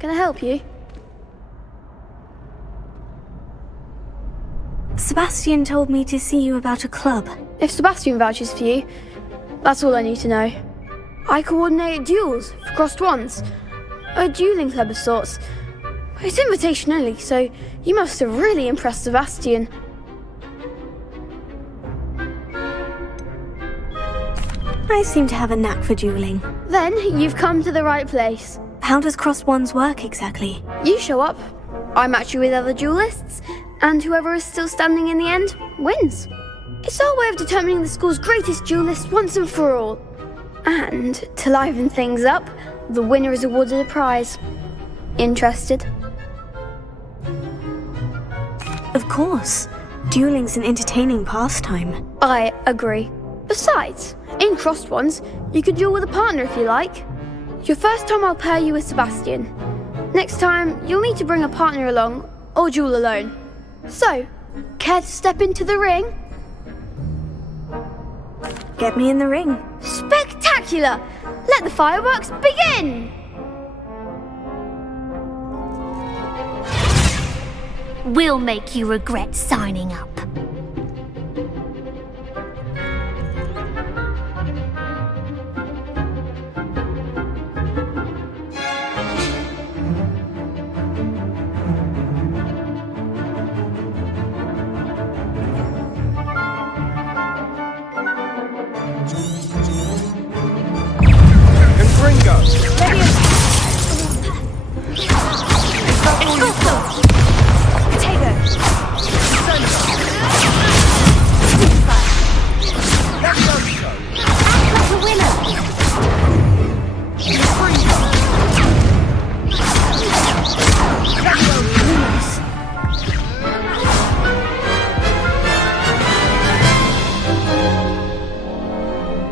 Can I help you? Sebastian told me to see you about a club. If Sebastian vouches for you, that's all I need to know. I coordinate duels for crossed ones. A dueling club of sorts. It's invitation only, so you must have really impressed Sebastian. I seem to have a knack for dueling. Then you've come to the right place. How does crossed ones work exactly? You show up, I match you with other duelists, and whoever is still standing in the end wins. It's our way of determining the school's greatest duelist once and for all. And to liven things up, the winner is awarded a prize. Interested? Of course. Dueling's an entertaining pastime. I agree. Besides, in crossed ones, you could duel with a partner if you like. Your first time I'll pair you with Sebastian. Next time, you'll need to bring a partner along, or duel alone. So, care to step into the ring? Get me in the ring. Spectacular! Let the fireworks begin! We'll make you regret signing up.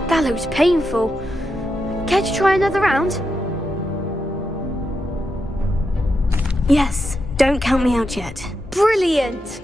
That looks painful. Care to try another round? Yes, don't count me out yet. Brilliant!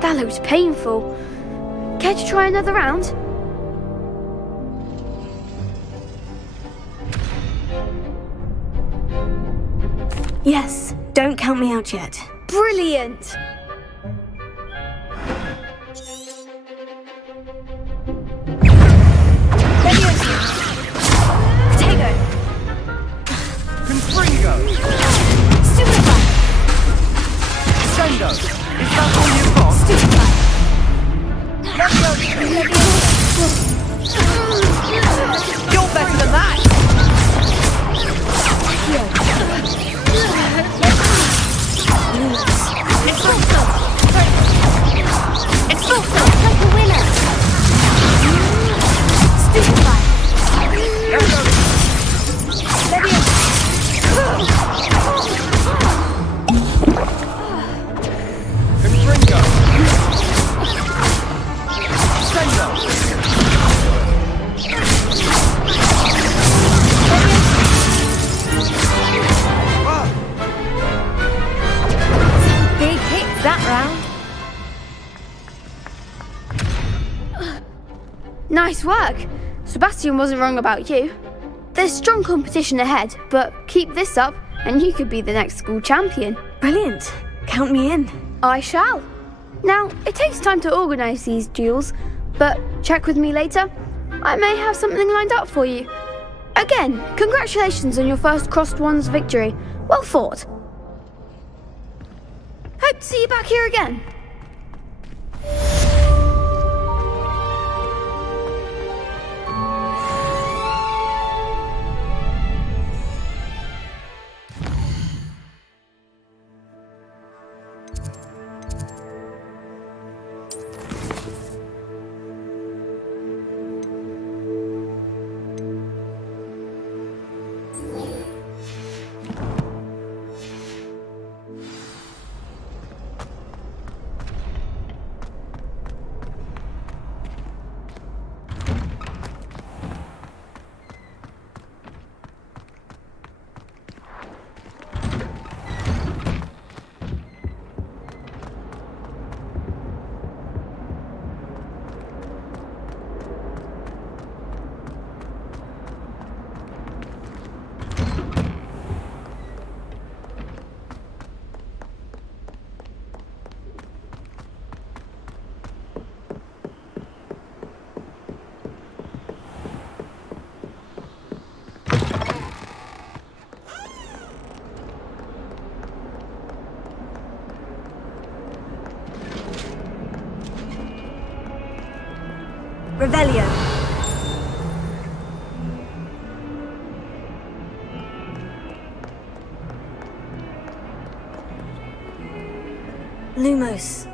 That looks painful. Care to try another round? Yes, don't count me out yet. Brilliant! You're better than that! It's like a winner. Big hits that round. Nice work! Sebastian wasn't wrong about you. There's strong competition ahead, but keep this up and you could be the next school champion. Brilliant. Count me in. I shall. Now, it takes time to organise these duels, but check with me later. I may have something lined up for you. Again, congratulations on your first Crossed Wands victory. Well fought. Hope to see you back here again. Revelio. Lumos.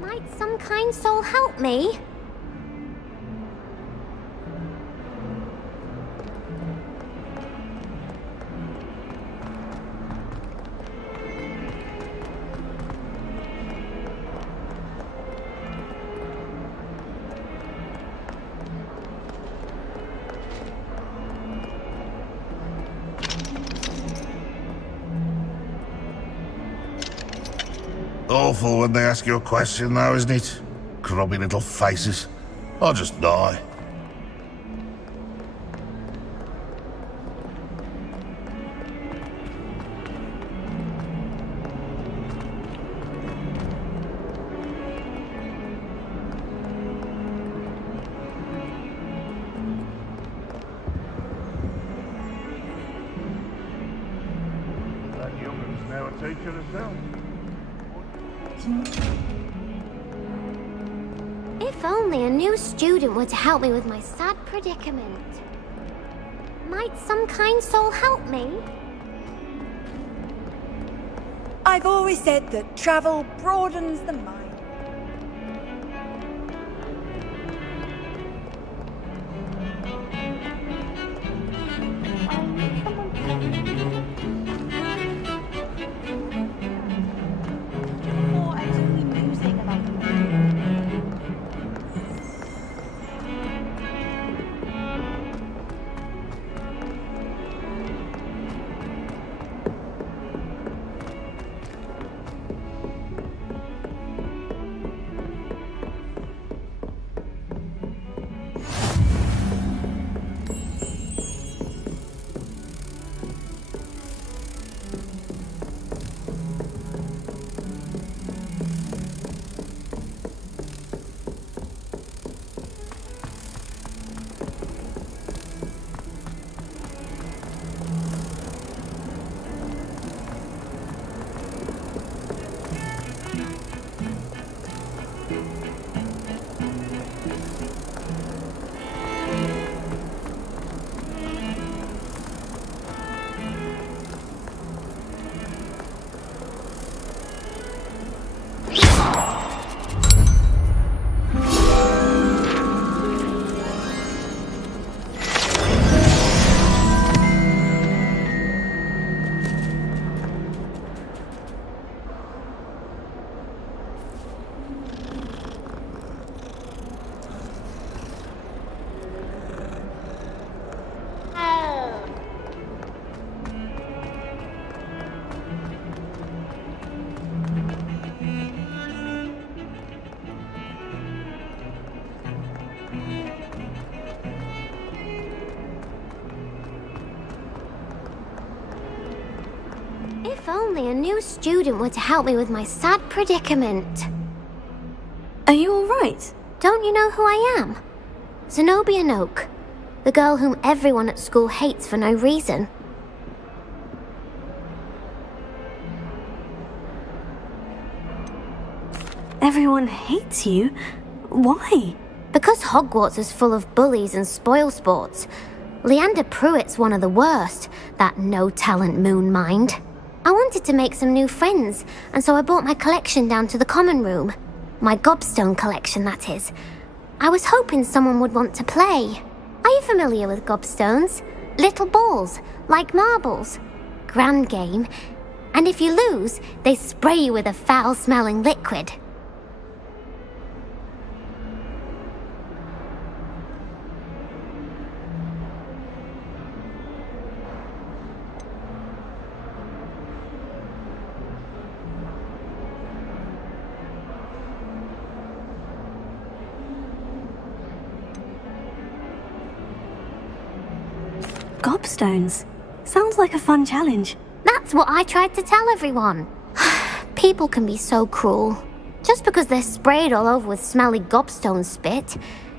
Might some kind soul help me? Awful when they ask you a question, though, isn't it? Grubby little faces. I'll just die. That youngin's now a teacher herself. If only a new student were to help me with my sad predicament. Might some kind soul help me? I've always said that travel broadens the mind. Before I was only musing about the If only a new student were to help me with my sad predicament. Are you alright? Don't you know who I am? Zenobia Noak, the girl whom everyone at school hates for no reason. Everyone hates you? Why? Because Hogwarts is full of bullies and spoilsports. Leander Pruitt's one of the worst, that no-talent moon mind. I wanted to make some new friends, and so I brought my collection down to the common room. My gobstone collection, that is. I was hoping someone would want to play. Are you familiar with gobstones? Little balls, like marbles. Grand game. And if you lose, they spray you with a foul-smelling liquid. Gobstones. Sounds like a fun challenge. That's what I tried to tell everyone. People can be so cruel. Just because they're sprayed all over with smelly gobstone spit,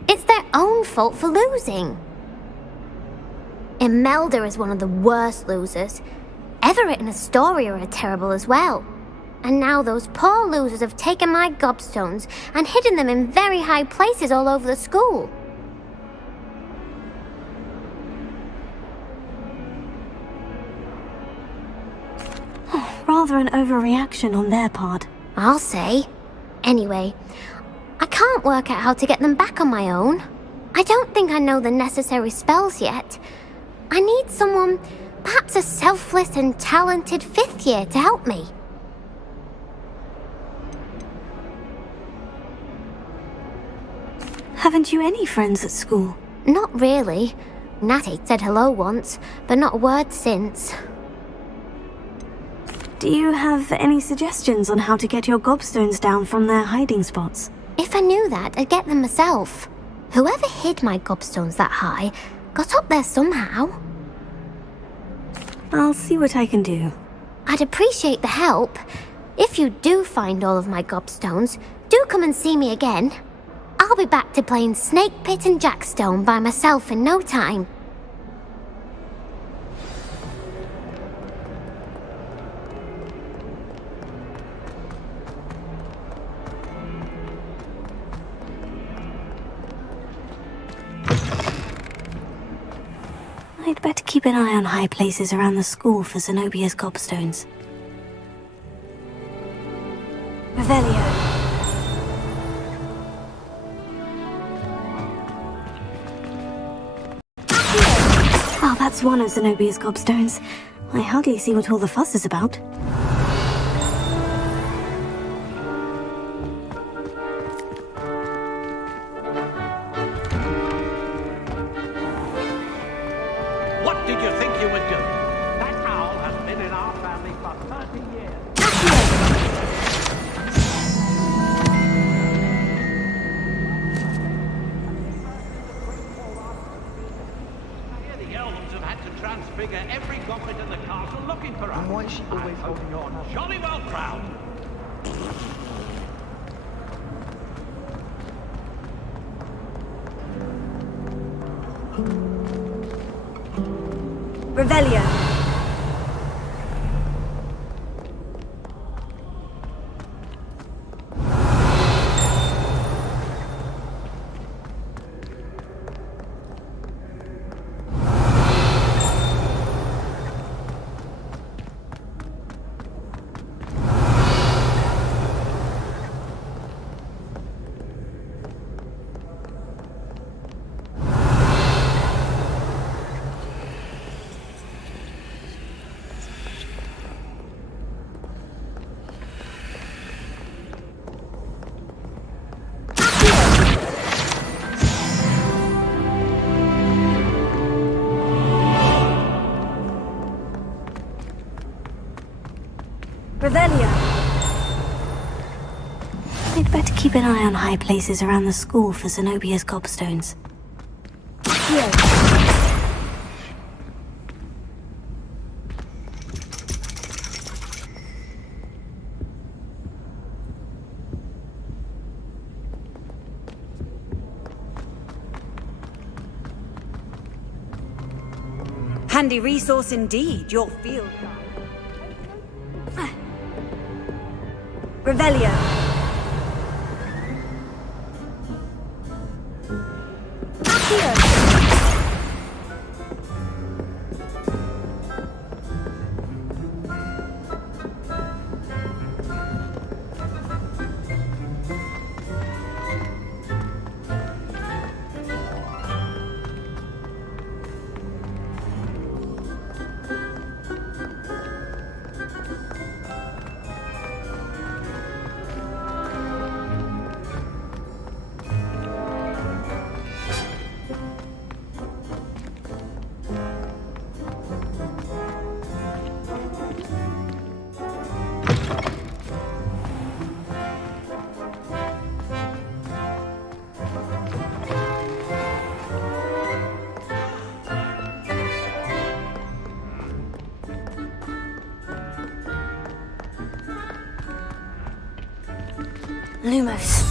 it's their own fault for losing. Imelda is one of the worst losers. Everett and Astoria are terrible as well. And now those poor losers have taken my gobstones and hidden them in very high places all over the school. Rather an overreaction on their part. I'll say. Anyway, I can't work out how to get them back on my own. I don't think I know the necessary spells yet. I need someone, perhaps a selfless and talented fifth year to help me. Haven't you any friends at school? Not really. Natty said hello once, but not a word since. Do you have any suggestions on how to get your gobstones down from their hiding spots? If I knew that, I'd get them myself. Whoever hid my gobstones that high got up there somehow. I'll see what I can do. I'd appreciate the help. If you do find all of my gobstones, do come and see me again. I'll be back to playing Snake Pit and Jackstone by myself in no time. I'd better keep an eye on high places around the school for Zenobia's gobstones. Revelio. Oh, that's one of Zenobia's gobstones. I hardly see what all the fuss is about. What did you think you were doing? That owl has been in our family for 30 years. I hear the elves have had to transfigure every goblet in the castle looking for us. And why is she always holding You're on? jolly well proud. Revelio. Revelio. I'd better keep an eye on high places around the school for Zenobia's gobstones. handy resource indeed, your field guide. Revelio. Accio. Lumos.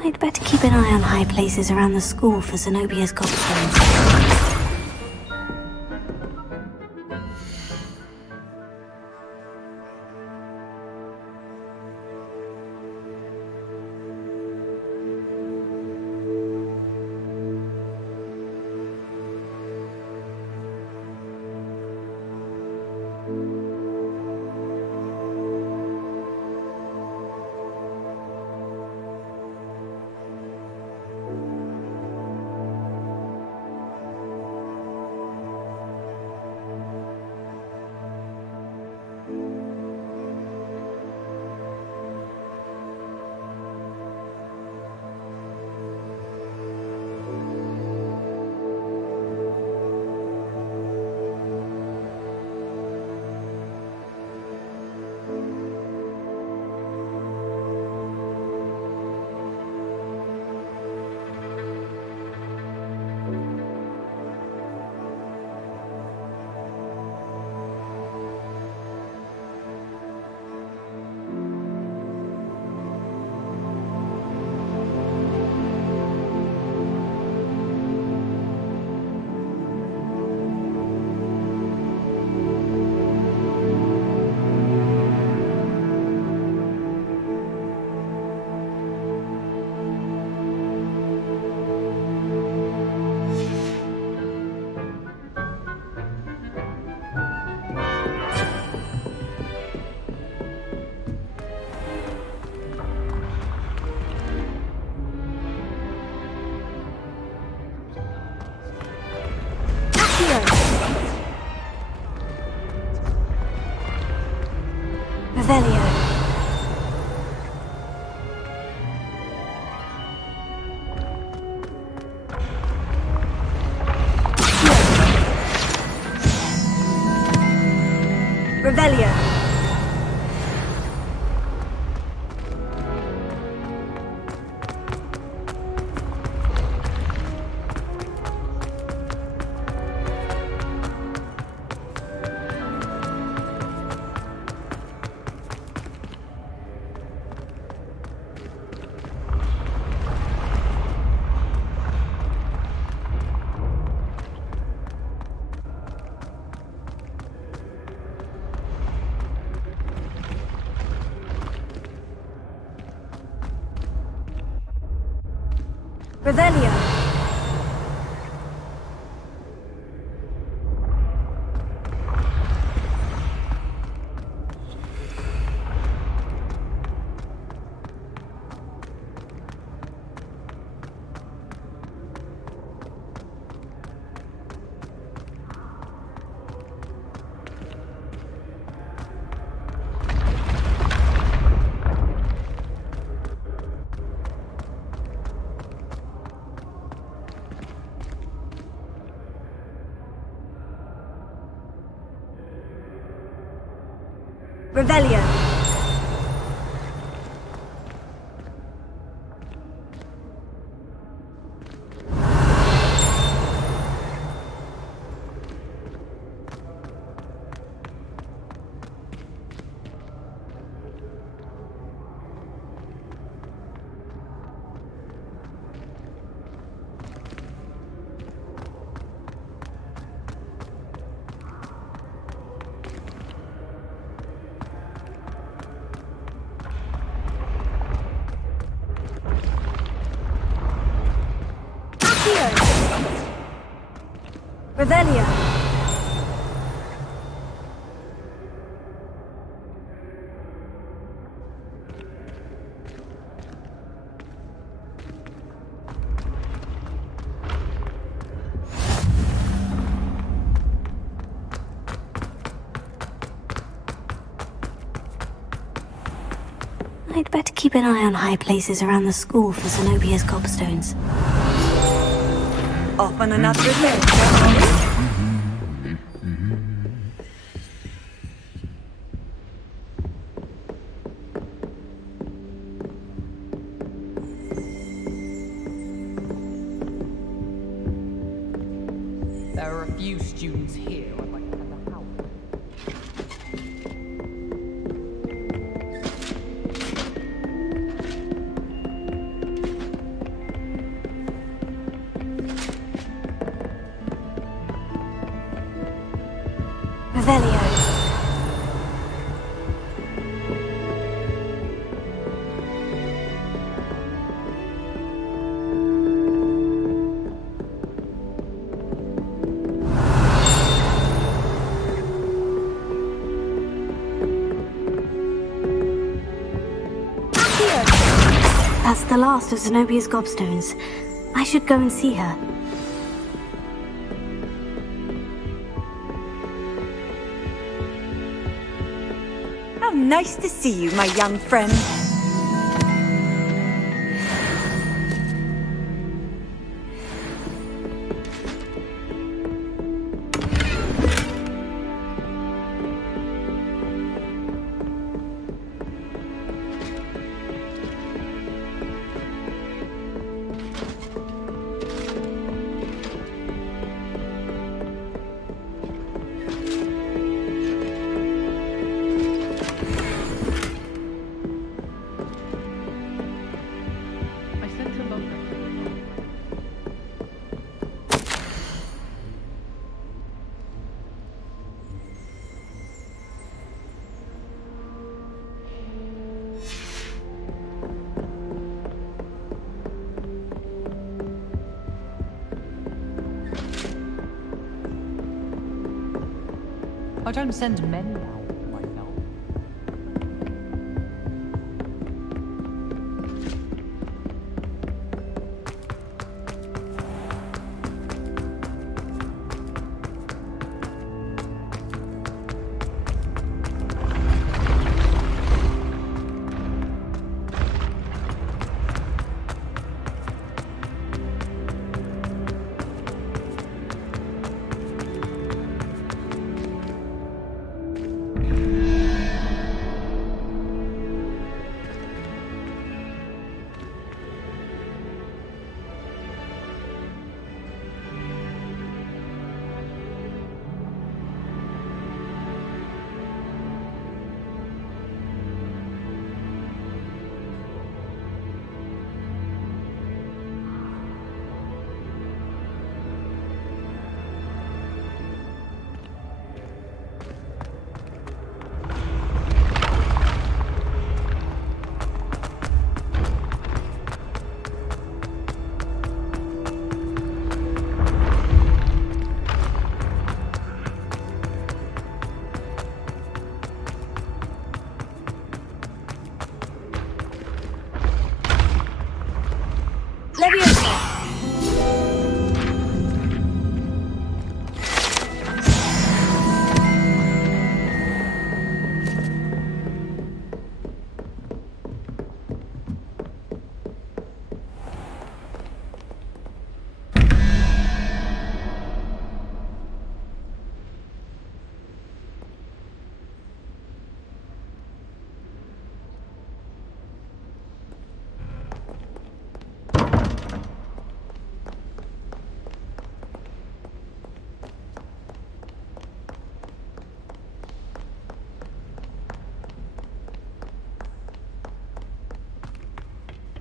I'd better keep an eye on high places around the school for Zenobia's gobstones. Revelio. Revelio. Revelio. Revelio. Revelio. I'd better keep an eye on high places around the school for Zenobia's gobstones. Off on another adventure. There are a few students here I'd like to have a help. Revelio. That's the last of Zenobia's gobstones. I should go and see her. How nice to see you, my young friend. I sent a look. I don't send many out myself.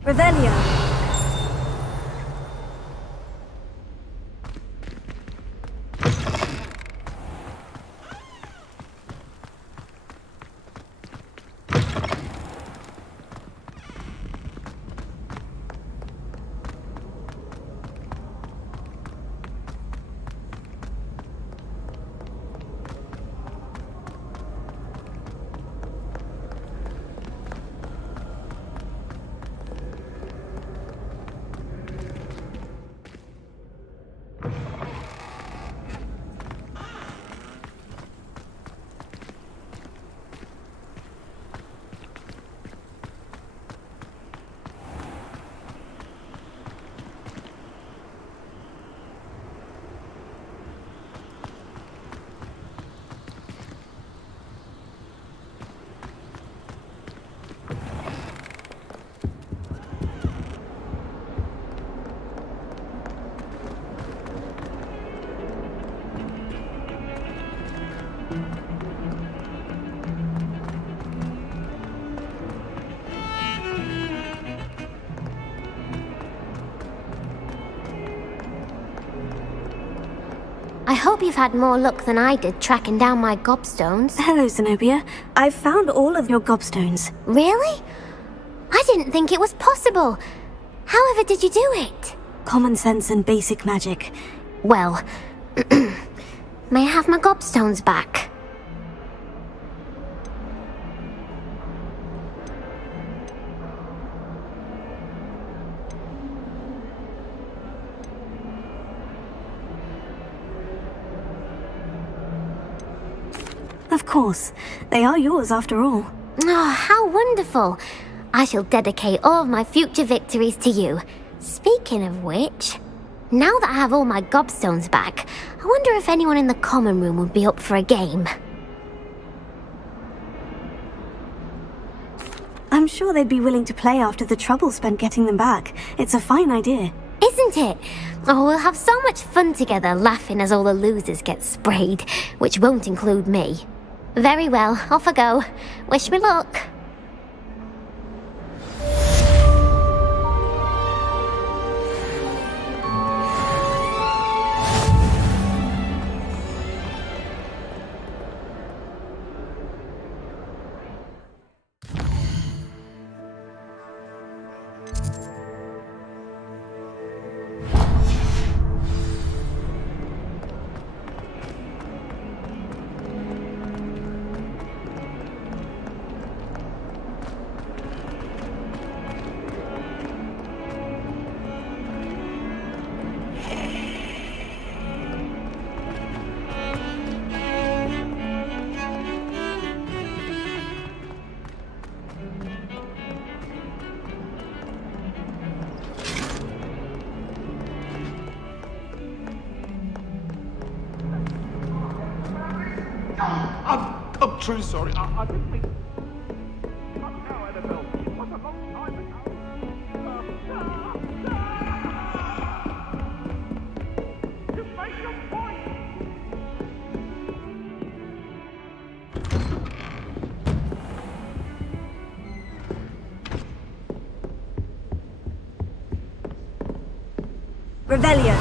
Revelio. I hope you've had more luck than I did tracking down my gobstones. Hello, Zenobia. I've found all of your gobstones. Really? I didn't think it was possible. However did you do it? Common sense and basic magic. Well, may I have my gobstones back? Of course. They are yours after all. Oh, how wonderful. I shall dedicate all of my future victories to you. Speaking of which, now that I have all my gobstones back, I wonder if anyone in the common room would be up for a game. I'm sure they'd be willing to play after the trouble spent getting them back. It's a fine idea. Isn't it? Oh, we'll have so much fun together laughing as all the losers get sprayed, which won't include me. Very well, off I go. Wish me luck. I'm truly sorry. I didn't mean... Now, Annabelle, it was a long time ago. Just make your point. Revelio.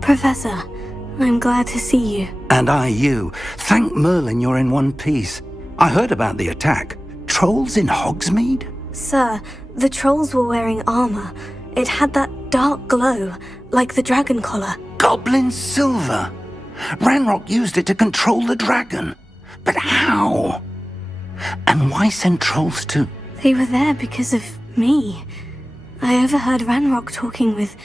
Professor, I'm glad to see you. And I you. Thank Merlin you're in one piece. I heard about the attack. Trolls in Hogsmeade? Sir, the trolls were wearing armor. It had that dark glow, like the dragon collar. Goblin silver! Ranrock used it to control the dragon. But how? And why send trolls to... They were there because of me. I overheard Ranrock talking with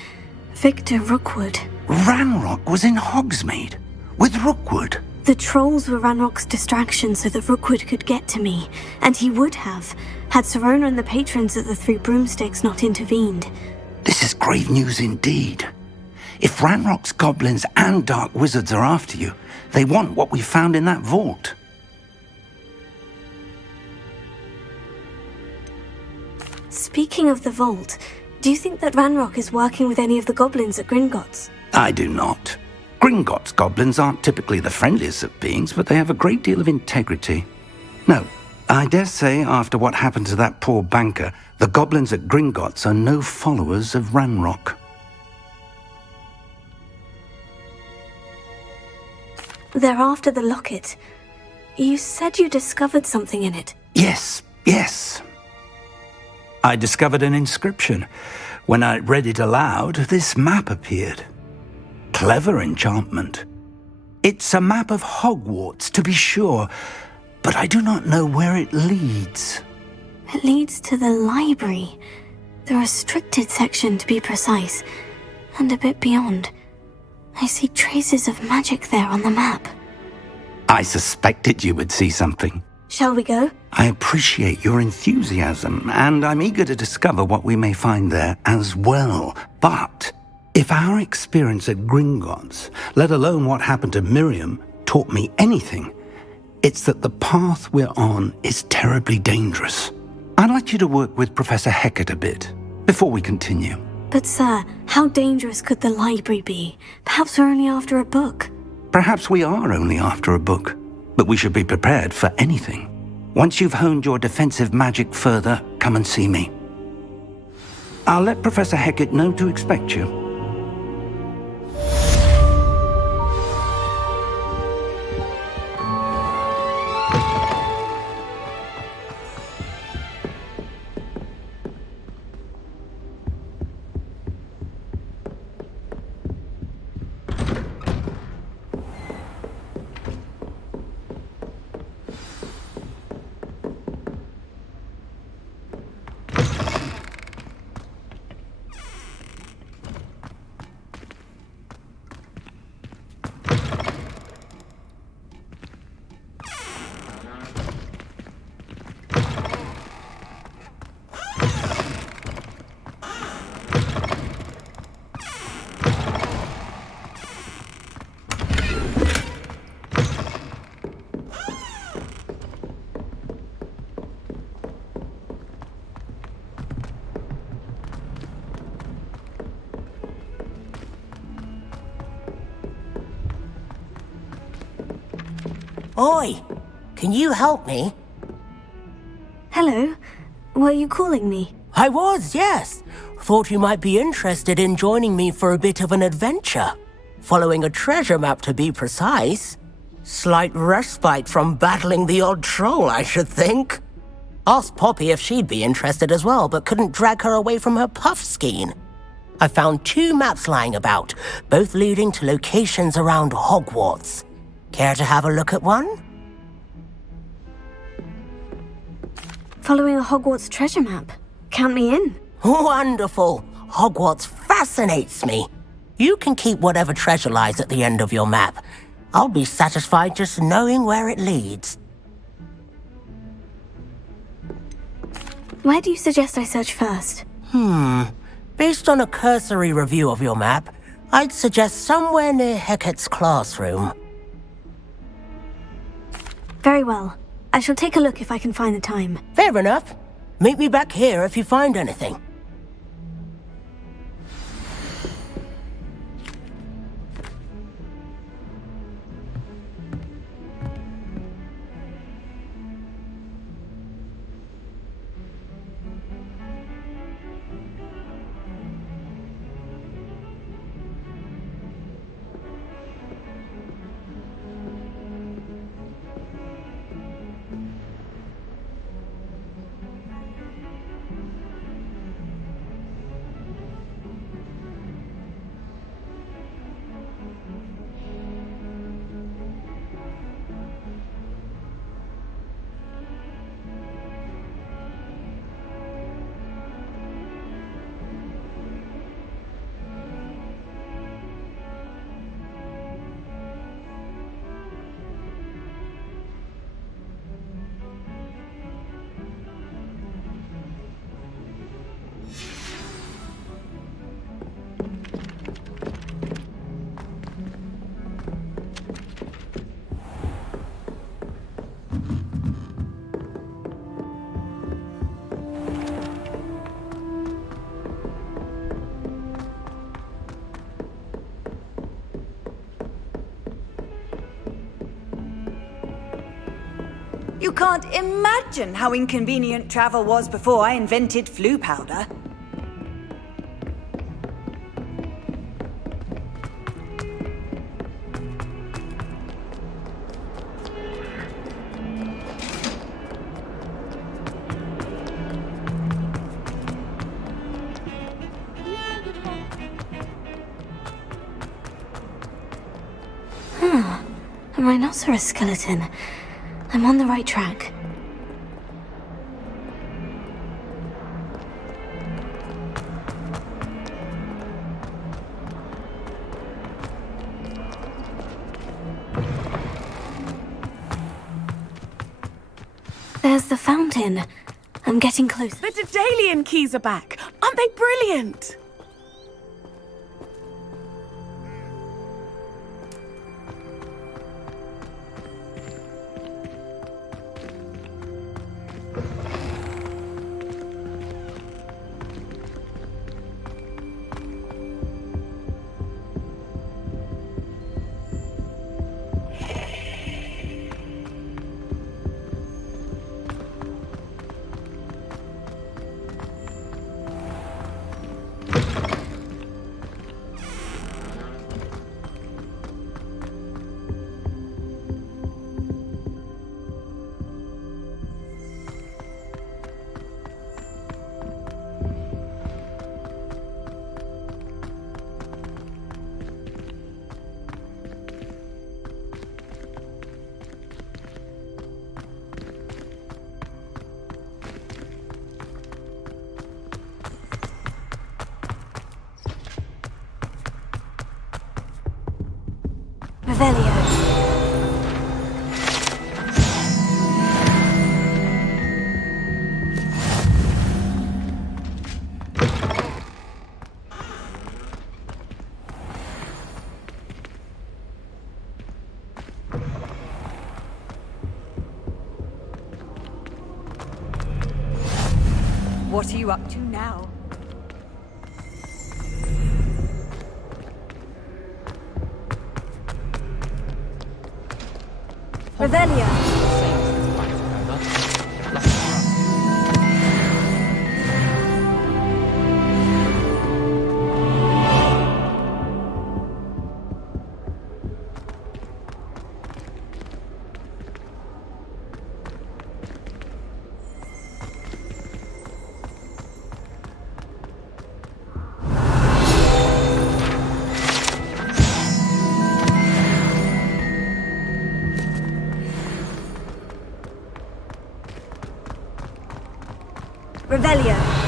Victor Rookwood. Ranrock was in Hogsmeade with Rookwood. The trolls were Ranrock's distraction so that Rookwood could get to me, and he would have, had Serona and the patrons at the Three Broomsticks not intervened. This is grave news indeed. If Ranrock's goblins and dark wizards are after you, they want what we found in that vault. Speaking of the vault, do you think that Ranrock is working with any of the goblins at Gringotts? I do not. Gringotts goblins aren't typically the friendliest of beings, but they have a great deal of integrity. No, I dare say after what happened to that poor banker, the goblins at Gringotts are no followers of Ranrock. They're after the locket. You said you discovered something in it. Yes. I discovered an inscription. When I read it aloud, this map appeared. Clever enchantment. It's a map of Hogwarts, to be sure, but I do not know where it leads. It leads to the library. The restricted section, to be precise, and a bit beyond. I see traces of magic there on the map. I suspected you would see something. Shall we go? I appreciate your enthusiasm, and I'm eager to discover what we may find there as well. But if our experience at Gringotts, let alone what happened to Miriam, taught me anything, it's that the path we're on is terribly dangerous. I'd like you to work with Professor Hecat a bit before we continue. But sir, how dangerous could the library be? Perhaps we're only after a book. Perhaps we are only after a book, but we should be prepared for anything. Once you've honed your defensive magic further, come and see me. I'll let Professor Hecat know to expect you. Oi! Can you help me? Hello? Were you calling me? I was, yes. Thought you might be interested in joining me for a bit of an adventure. Following a treasure map, to be precise. Slight respite from battling the odd troll, I should think. Asked Poppy if she'd be interested as well, but couldn't drag her away from her puff skein. I found 2 maps lying about, both leading to locations around Hogwarts. Care to have a look at one? Following a Hogwarts treasure map. Count me in. Wonderful! Hogwarts fascinates me. You can keep whatever treasure lies at the end of your map. I'll be satisfied just knowing where it leads. Where do you suggest I search first? Based on a cursory review of your map, I'd suggest somewhere near Hecat's classroom. Very well. I shall take a look if I can find the time. Fair enough. Meet me back here if you find anything. You can't imagine how inconvenient travel was before I invented flu powder. A rhinoceros skeleton. I'm on the right track. There's the fountain. I'm getting close. The Daedalian keys are back. Aren't they brilliant? Revelio. What are you up to now? Revelio. Revelio.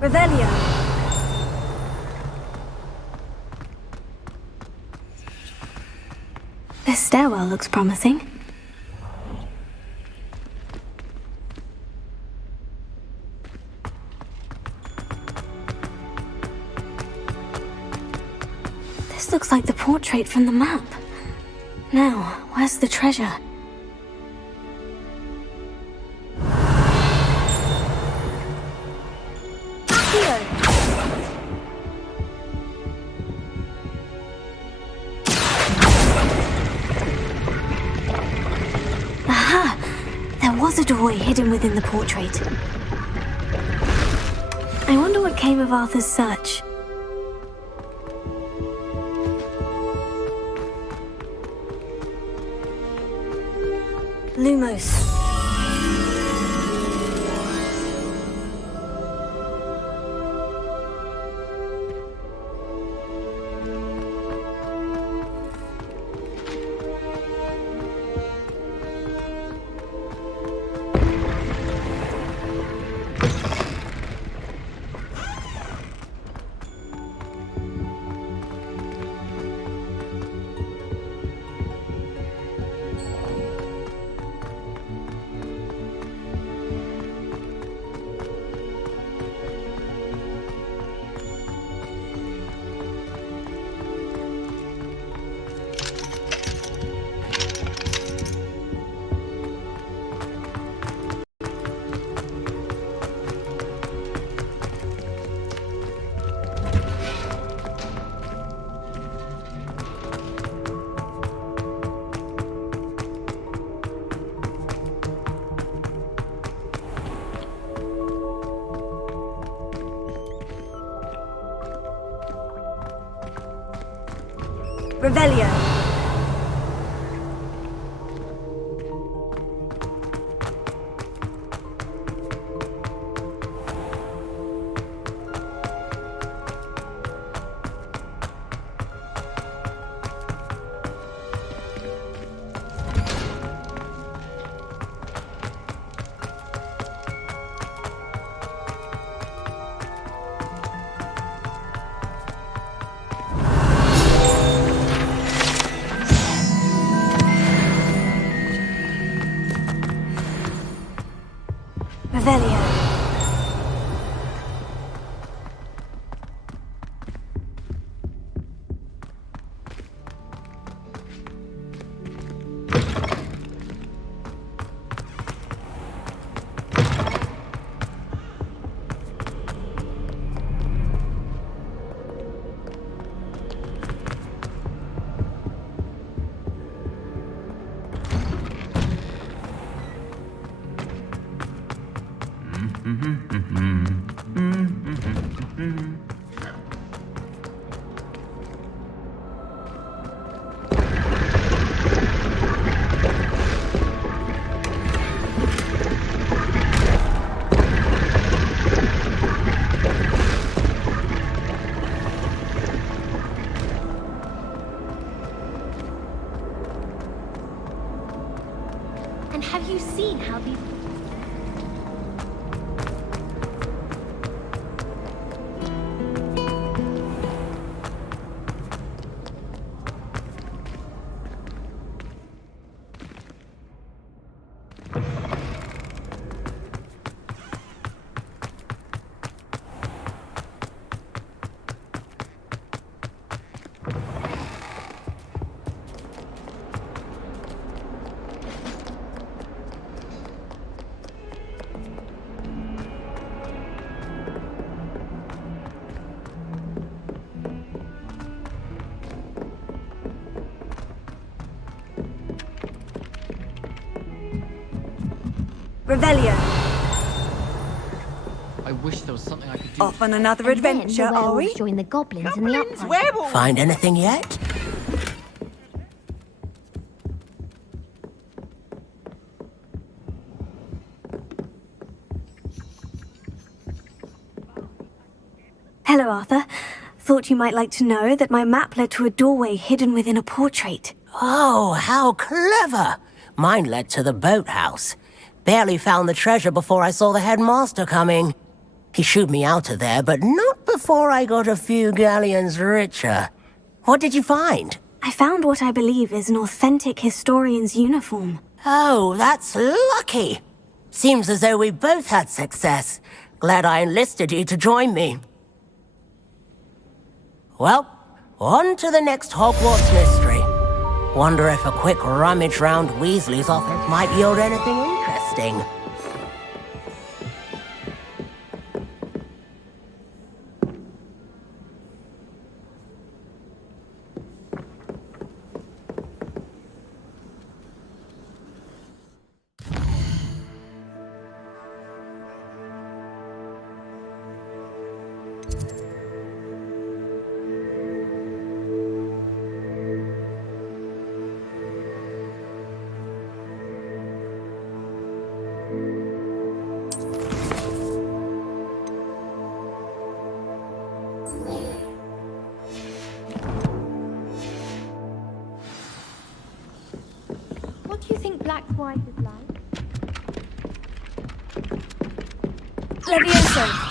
Revelio. This stairwell looks promising. This looks like the portrait from the map. Now, where's the treasure? Aha! There was a doorway hidden within the portrait. I wonder what came of Arthur's search. Lumos. Revelio. Revelio. And have you seen how these... Revelio. I wish there was something I could do. Off on another And then adventure, the are we? werewolves join the goblins and the Goblins, upright. werewolves! Find anything yet? Hello, Arthur. Thought you might like to know that my map led to a doorway hidden within a portrait. Oh, how clever! Mine led to the boathouse. Barely found the treasure before I saw the headmaster coming. He shooed me out of there, but not before I got a few galleons richer. What did you find? I found what I believe is an authentic historian's uniform. Oh, that's lucky. Seems as though we both had success. Glad I enlisted you to join me. Well, on to the next Hogwarts mystery. Wonder if a quick rummage round Weasley's office might yield anything interesting. Black's wife is like? Levioso!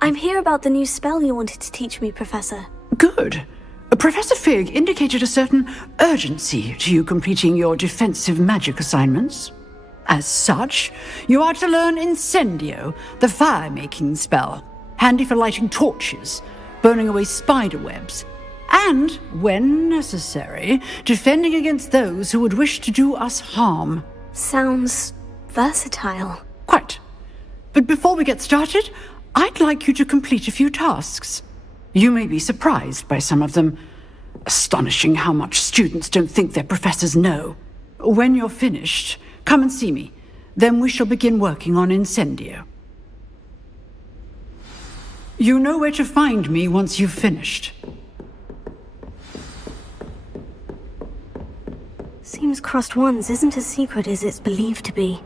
I'm here about the new spell you wanted to teach me, Professor. Good. Professor Fig indicated a certain urgency to you completing your defensive magic assignments. As such, you are to learn Incendio, the fire-making spell, handy for lighting torches, burning away spider webs, and, when necessary, defending against those who would wish to do us harm. Sounds versatile. Quite. But before we get started, I'd like you to complete a few tasks. You may be surprised by some of them. Astonishing how much students don't think their professors know. When you're finished, come and see me. Then we shall begin working on Incendio. You know where to find me once you've finished. Seems crossed wands isn't as secret as it's believed to be.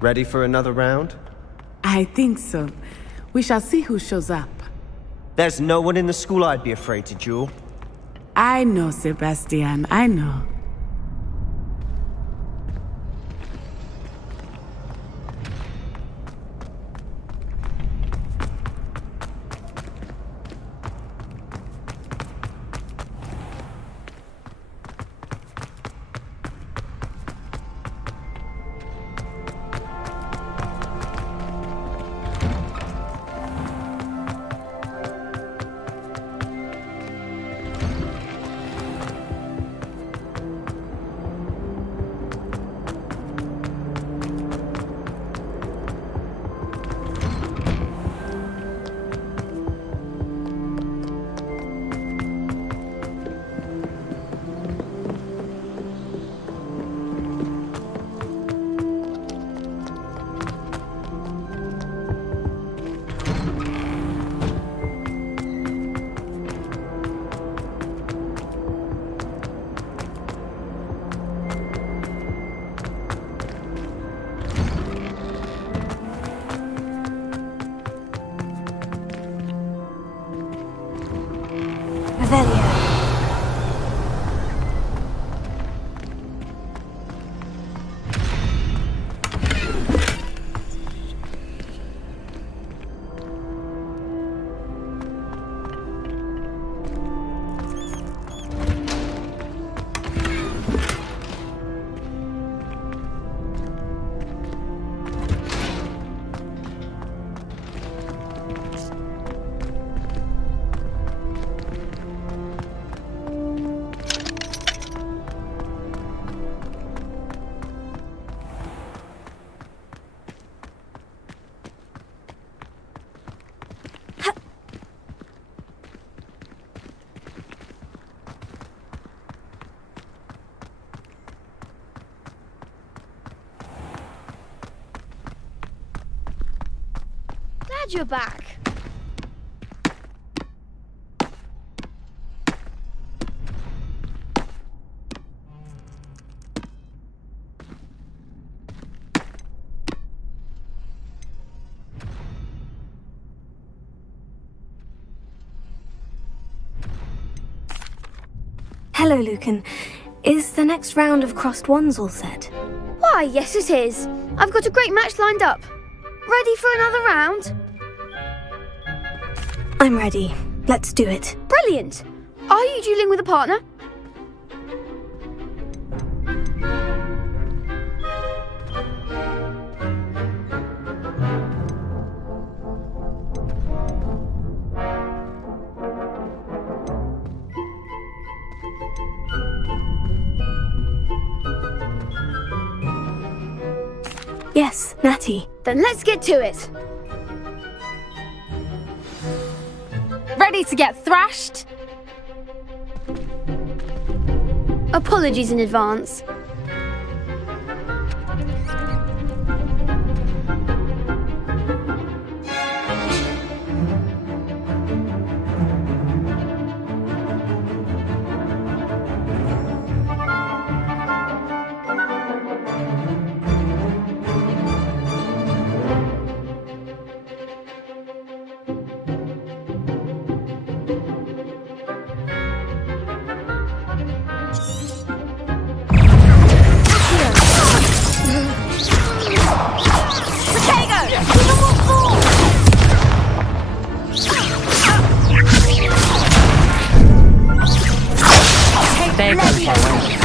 Ready for another round? I think so. We shall see who shows up. There's no one in the school I'd be afraid to duel. I know, Sebastian, I know. glad you're back. Hello, Lucan. Is the next round of crossed ones all set? Why, yes it is. I've got a great match lined up. Ready for another round? I'm ready. Let's do it. Brilliant. Are you dueling with a partner? Yes, Natty. Then let's get to it. Ready to get thrashed? Apologies in advance. There goes Darren.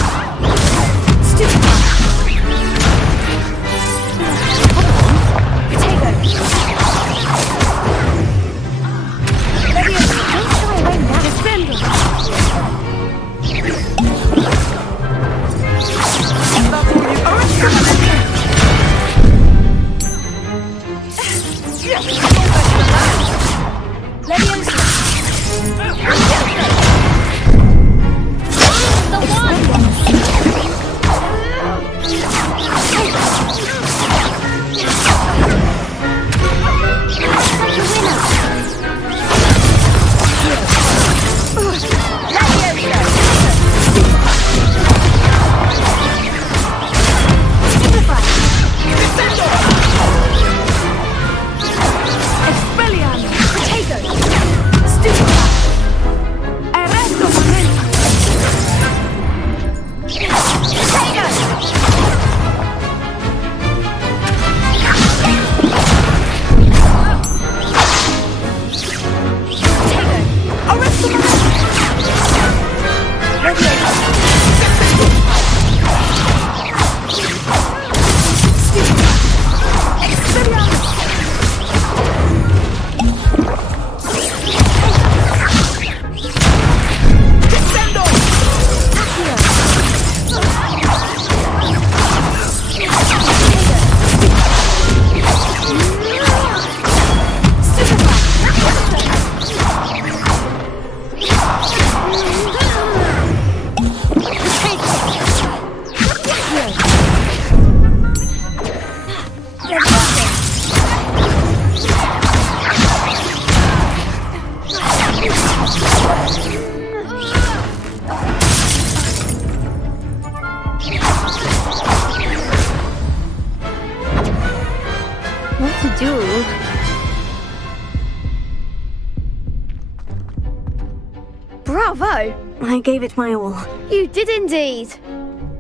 Bravo! I gave it my all. You did indeed.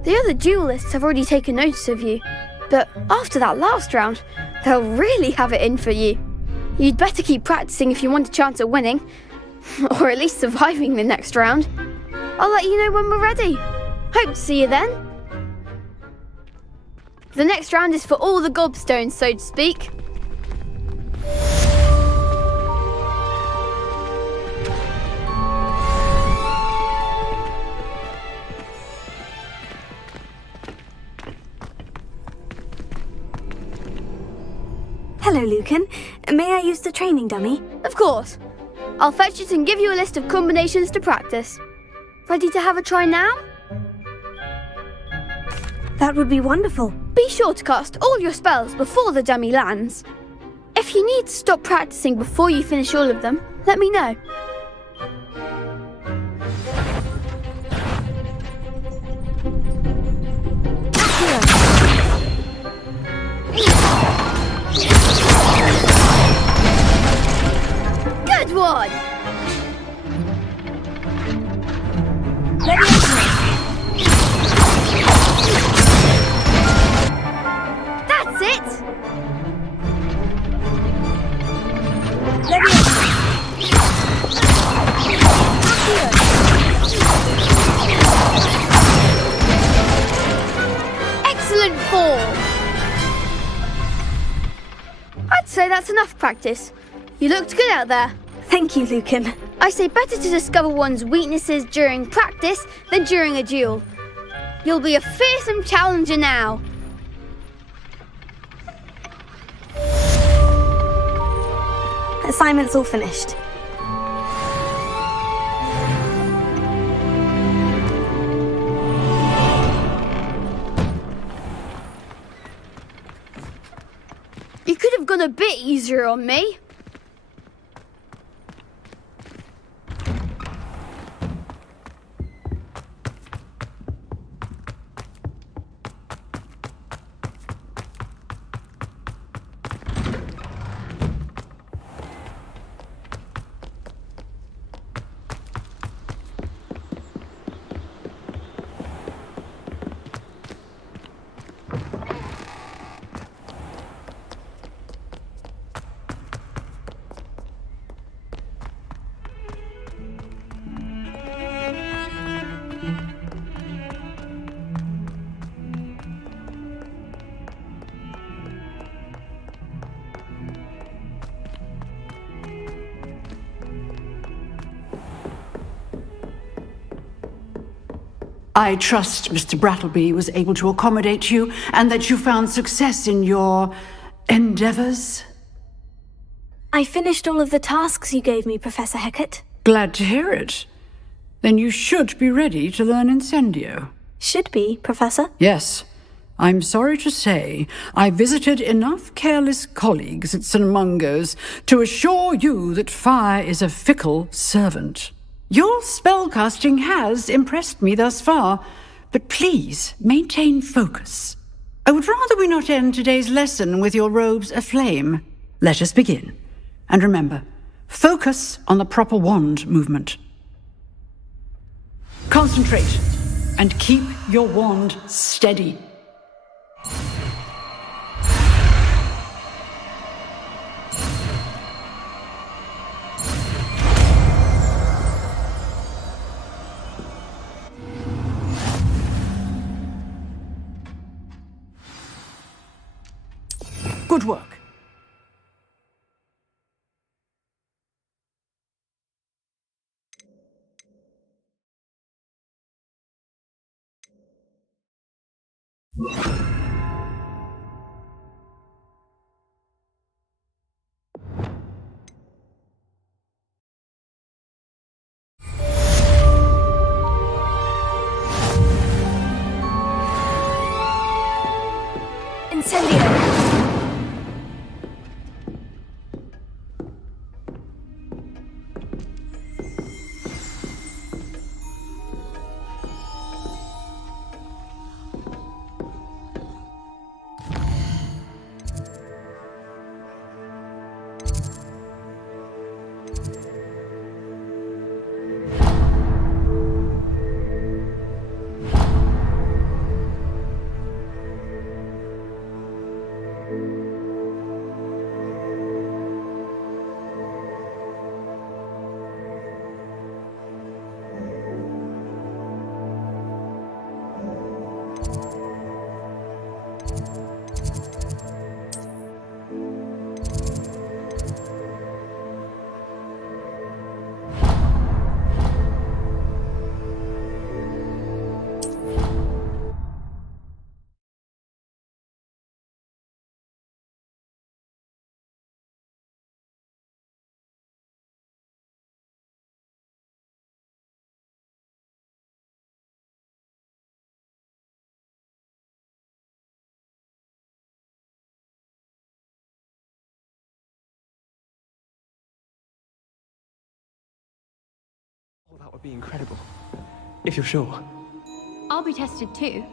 The other duelists have already taken notice of you, but after that last round, they'll really have it in for you. You'd better keep practicing if you want a chance at winning, or at least surviving the next round. I'll let you know when we're ready. Hope to see you then. The next round is for all the gobstones, so to speak. Hello, Lucan. May I use the training dummy? Of course. I'll fetch it and give you a list of combinations to practice. Ready to have a try now? That would be wonderful. Be sure to cast all your spells before the dummy lands. If you need to stop practicing before you finish all of them, let me know. Good one! That's it! Excellent form! I'd say that's enough practice. You looked good out there. Thank you, Lucan. I say better to discover one's weaknesses during practice than during a duel. You'll be a fearsome challenger now. Assignment's all finished. You could have gone a bit easier on me. I trust Mr. Brattleby was able to accommodate you and that you found success in your endeavors. I finished all of the tasks you gave me, Professor Hecat. Glad to hear it. Then you should be ready to learn Incendio. Should be, Professor? Yes. I'm sorry to say, I visited enough careless colleagues at St. Mungo's to assure you that fire is a fickle servant. Your spellcasting has impressed me thus far, but please maintain focus. I would rather we not end today's lesson with your robes aflame. Let us begin. And remember, focus on the proper wand movement. Concentrate and keep your wand steady. Good work. Incendio! would be incredible. If you're sure. I'll be tested too.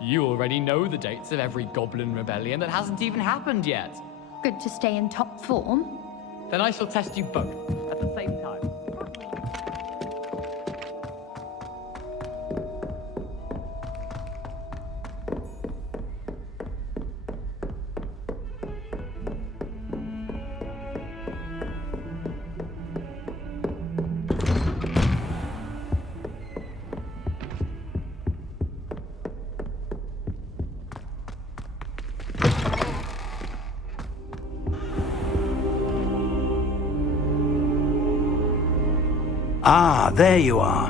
You already know the dates of every goblin rebellion that hasn't even happened yet. Good to stay in top form. Then I shall test you both at the same time. Ah, there you are.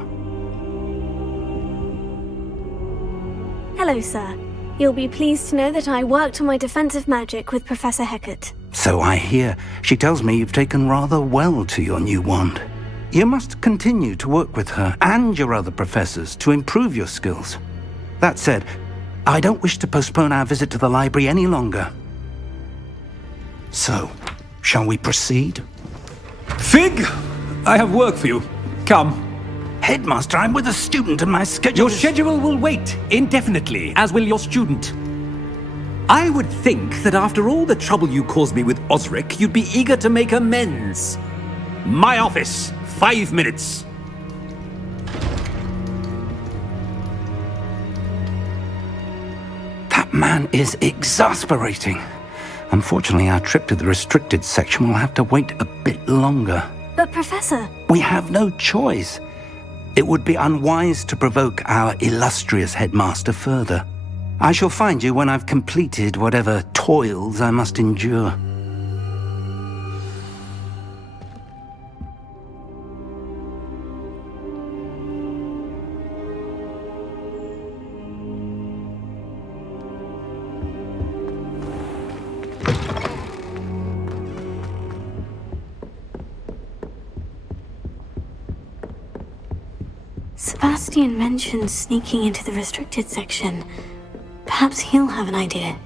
Hello, sir. You'll be pleased to know that I worked on my defensive magic with Professor Hecat. So I hear. She tells me you've taken rather well to your new wand. You must continue to work with her and your other professors to improve your skills. That said, I don't wish to postpone our visit to the library any longer. So, shall we proceed? Fig! I have work for you. Come. Headmaster, I'm with a student and my schedule Your schedule will wait indefinitely, as will your student. I would think that after all the trouble you caused me with Osric, you'd be eager to make amends. My office, 5 minutes. That man is exasperating. Unfortunately, our trip to the restricted section will have to wait a bit longer. But Professor... We have no choice. It would be unwise to provoke our illustrious headmaster further. I shall find you when I've completed whatever toils I must endure. Sebastian mentioned sneaking into the restricted section. Perhaps he'll have an idea.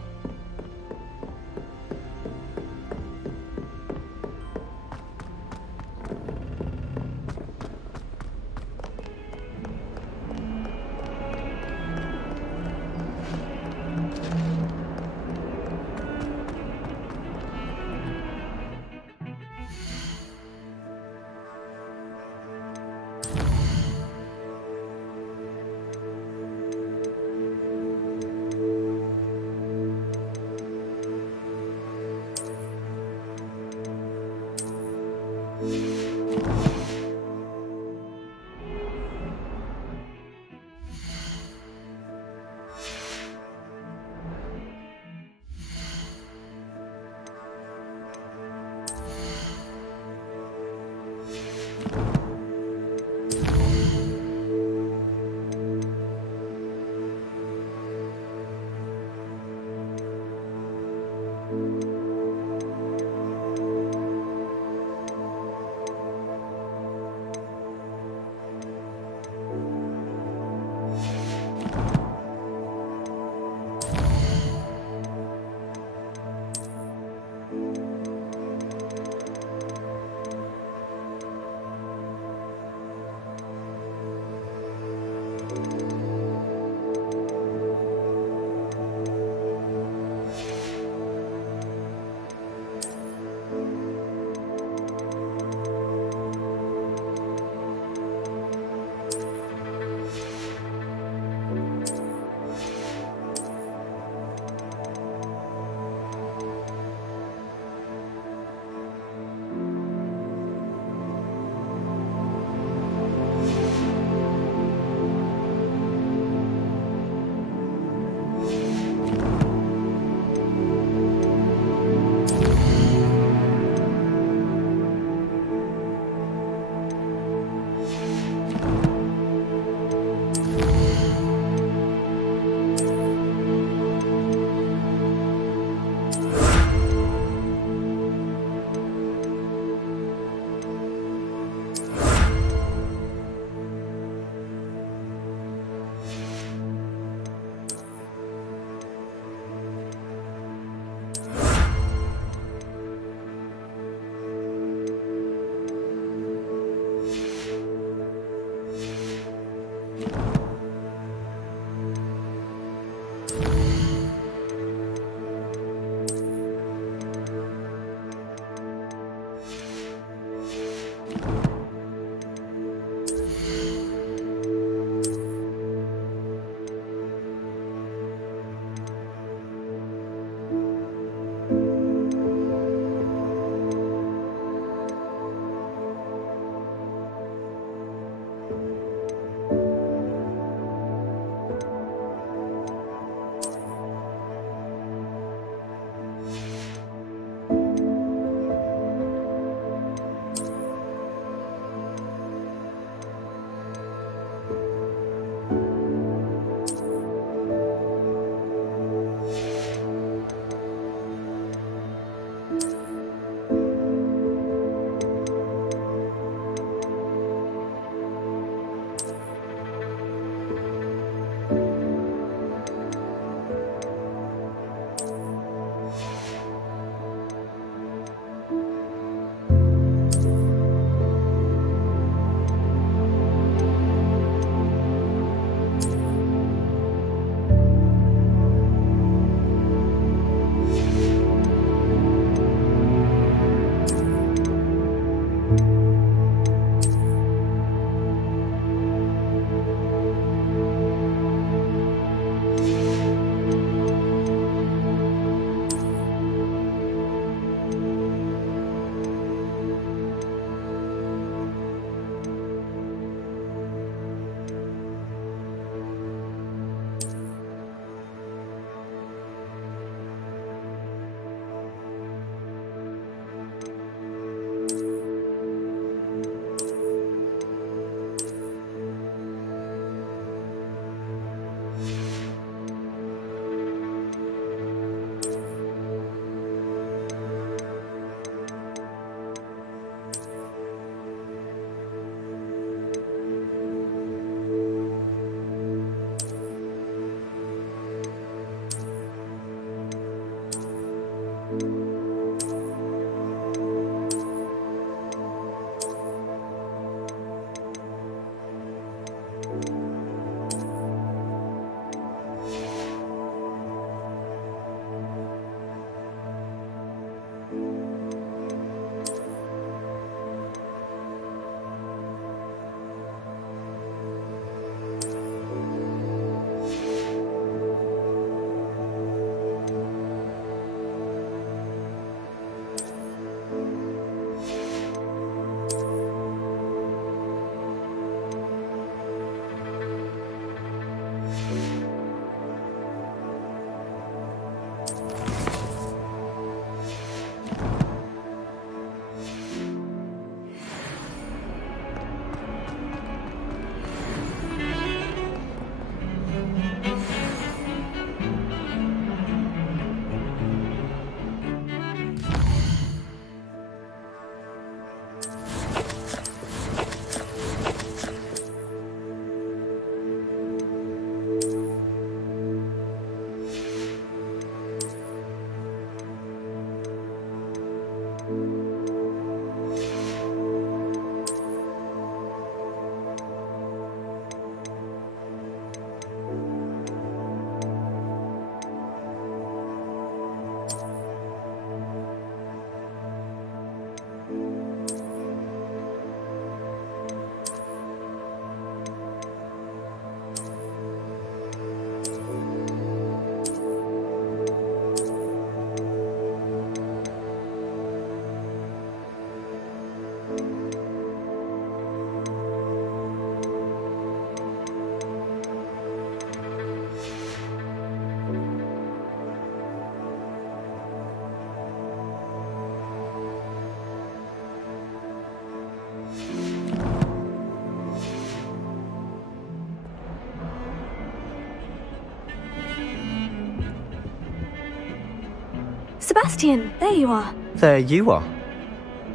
Sebastian, there you are. There you are.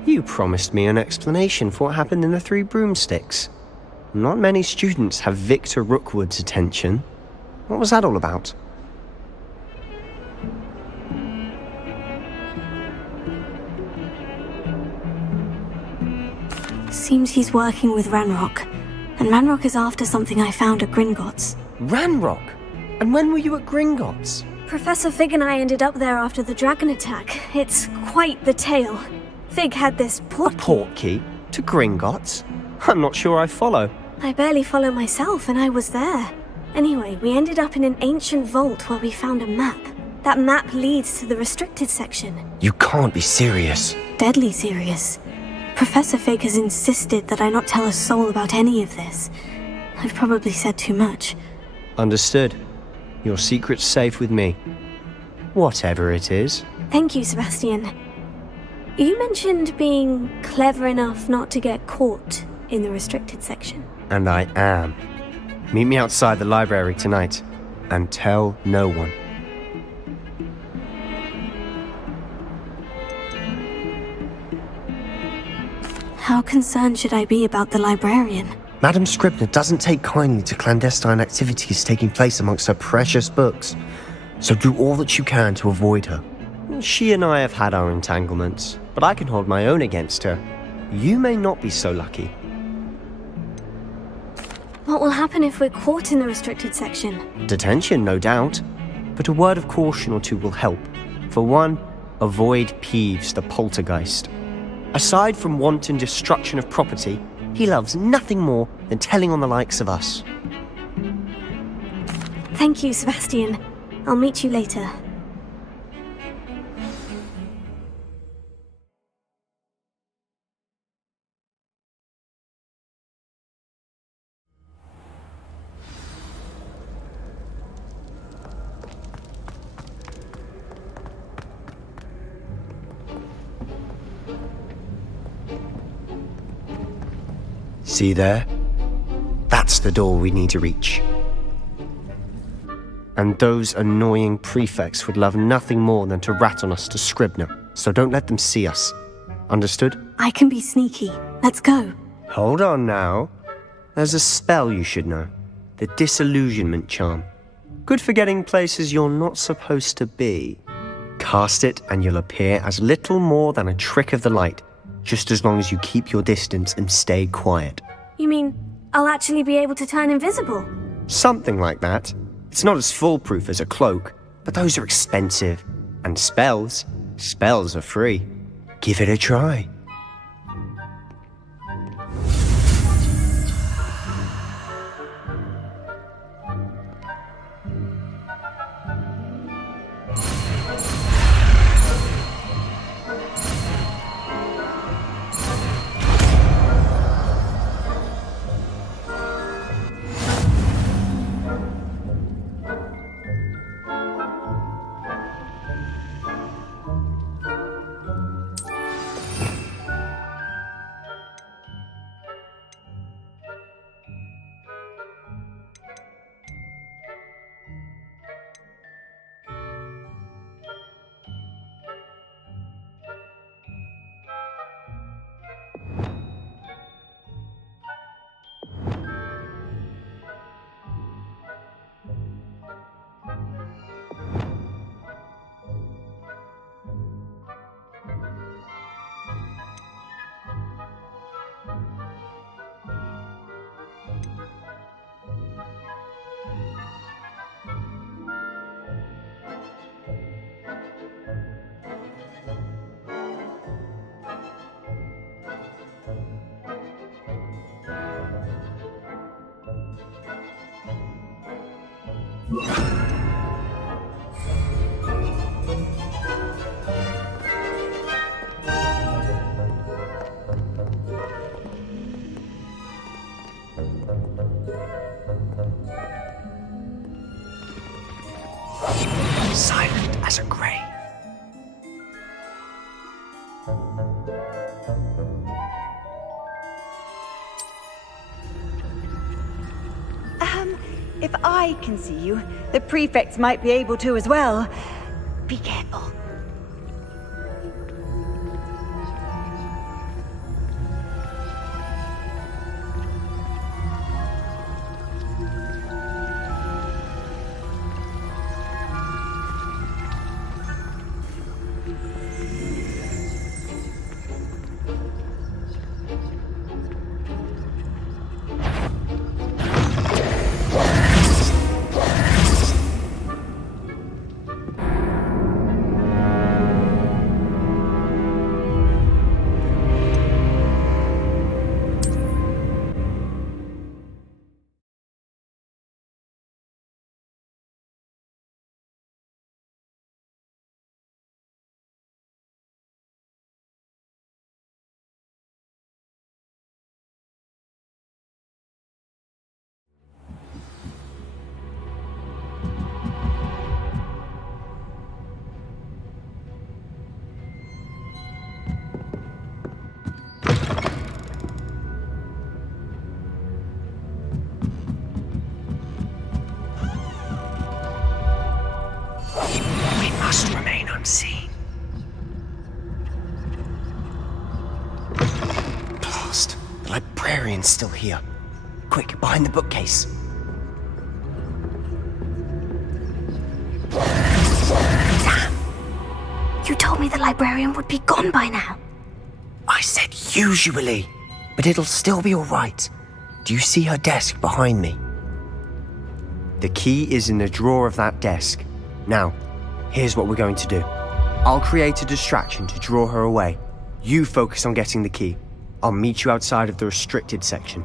You promised me an explanation for what happened in the Three Broomsticks. Not many students have Victor Rookwood's attention. What was that all about? Seems he's working with Ranrock. And Ranrock is after something I found at Gringotts. Ranrock? And when were you at Gringotts? Professor Fig and I ended up there after the dragon attack. It's quite the tale. Fig had this port... A portkey? To Gringotts? I'm not sure I follow. I barely follow myself, and I was there. Anyway, we ended up in an ancient vault where we found a map. That map leads to the restricted section. You can't be serious. Deadly serious. Professor Fig has insisted that I not tell a soul about any of this. I've probably said too much. Understood. Your secret's safe with me. Whatever it is. Thank you, Sebastian. You mentioned being clever enough not to get caught in the restricted section. And I am. Meet me outside the library tonight, and tell no one. How concerned should I be about the librarian? Madam Scribner doesn't take kindly to clandestine activities taking place amongst her precious books, so do all that you can to avoid her. She and I have had our entanglements, but I can hold my own against her. You may not be so lucky. What will happen if we're caught in the restricted section? Detention, no doubt, but a word of caution or two will help. For one, avoid Peeves the poltergeist. Aside from wanton destruction of property, he loves nothing more than telling on the likes of us. Thank you, Sebastian. I'll meet you later. See there? That's the door we need to reach. And those annoying prefects would love nothing more than to rat on us to Scribner, so don't let them see us. Understood? I can be sneaky. Let's go. Hold on now. There's a spell you should know. The Disillusionment Charm. Good for getting places you're not supposed to be. Cast it and you'll appear as little more than a trick of the light, just as long as you keep your distance and stay quiet. You mean I'll actually be able to turn invisible? Something like that. It's not as foolproof as a cloak, but those are expensive. And spells are free. Give it a try. Silent as a grave. If I can see you, the prefects might be able to as well. Be careful. must remain unseen. Blast. The librarian's still here. Quick, behind the bookcase. You told me the librarian would be gone by now. I said usually, but it'll still be alright. Do you see her desk behind me? The key is in the drawer of that desk. Now, here's what we're going to do. I'll create a distraction to draw her away. You focus on getting the key. I'll meet you outside of the restricted section.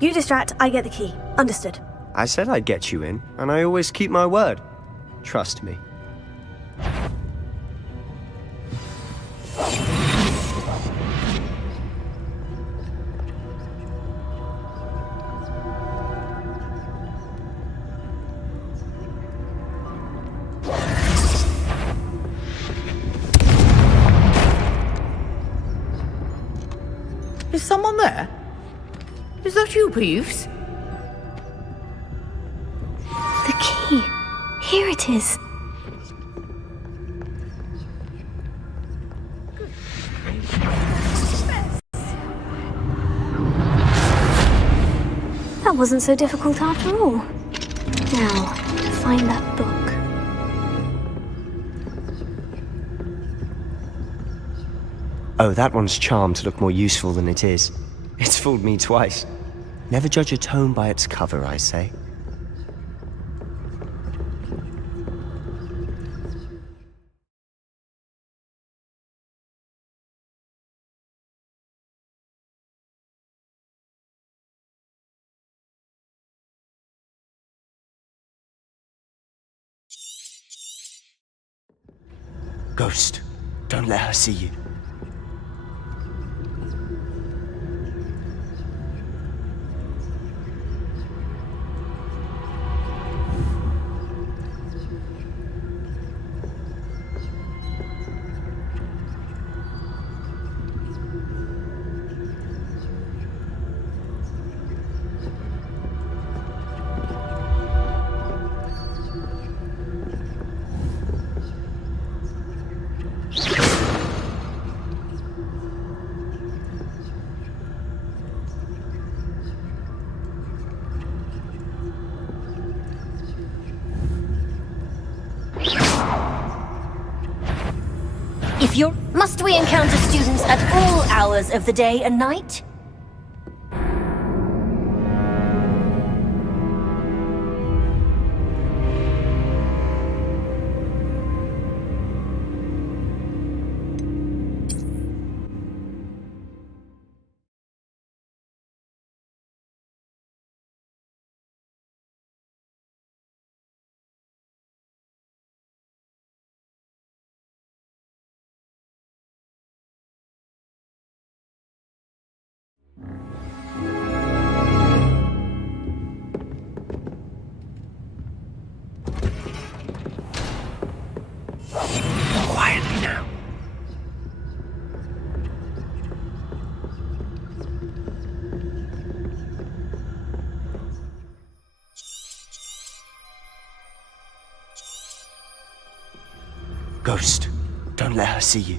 You distract, I get the key. Understood. I said I'd get you in, and I always keep my word. Trust me. Is someone there? Is that you, Peeves? The key. Here it is. That wasn't so difficult after all. Now, to find that book. Oh, that one's charmed to look more useful than it is. It's fooled me twice. Never judge a tome by its cover, I say. Ghost, don't let her see you. Must we encounter students at all hours of the day and night? Quietly now. Ghost, don't let her see you.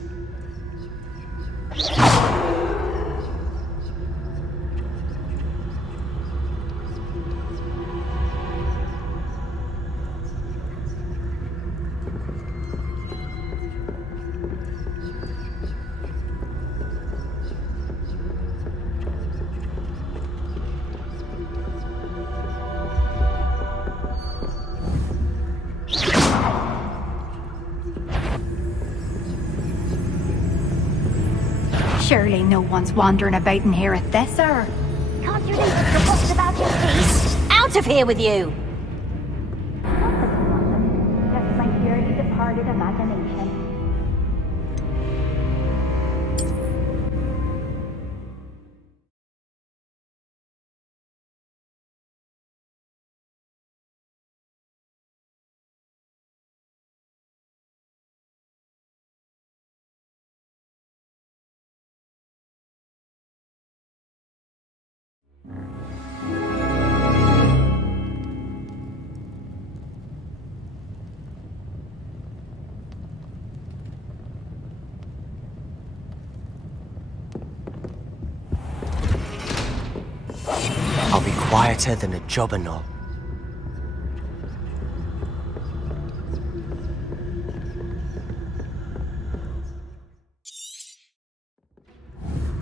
Surely no one's wandering about in here at this hour. Can't you leave us the books about your peace? Out of here with you! Just my purely departed imagination. Better than a jobberknoll.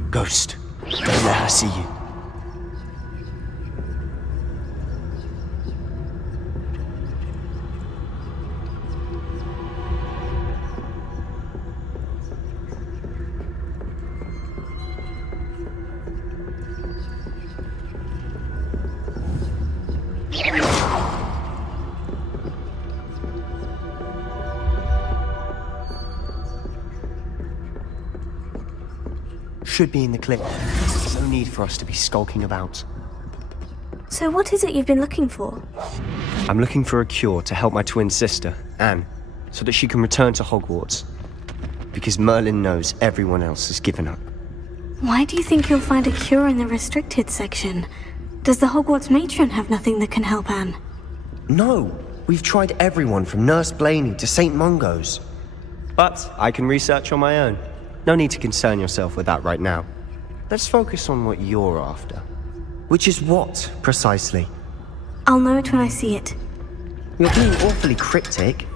Ghost, don't let her see you. Should be in the clip. No need for us to be skulking about. So what is it you've been looking for? I'm looking for a cure to help my twin sister, Anne, so that she can return to Hogwarts. Because Merlin knows everyone else has given up. Why do you think you'll find a cure in the restricted section? Does the Hogwarts matron have nothing that can help Anne? No, we've tried everyone from Nurse Blaney to St. Mungo's. But I can research on my own. No need to concern yourself with that right now. Let's focus on what you're after. Which is what, precisely? I'll know it when I see it. You're being awfully cryptic.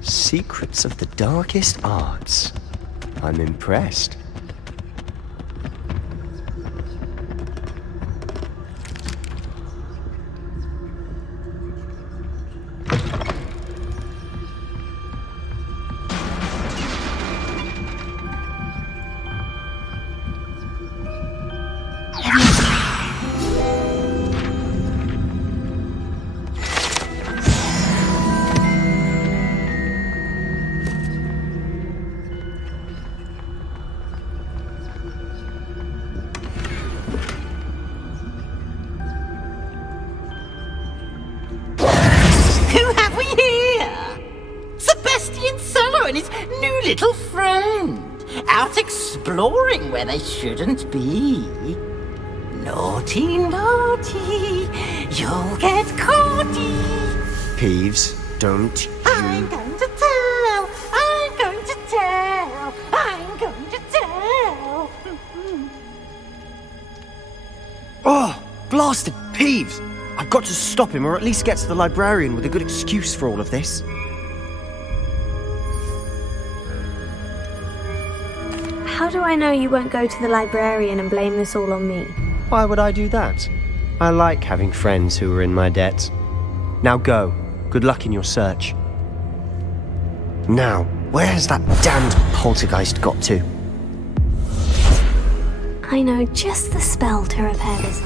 Secrets of the darkest arts. I'm impressed. Who have we here? Sebastian Sallow and his new little friend, out exploring where they shouldn't be. Naughty, naughty, you'll get caughty. Peeves, don't you... I'm going to tell, I'm going to tell, I'm going to tell. Oh, blasted Peeves! I've got to stop him, or at least get to the librarian with a good excuse for all of this. How do I know you won't go to the librarian and blame this all on me? Why would I do that? I like having friends who are in my debt. Now go. Good luck in your search. Now, where has that damned poltergeist got to? I know just the spell to repair this.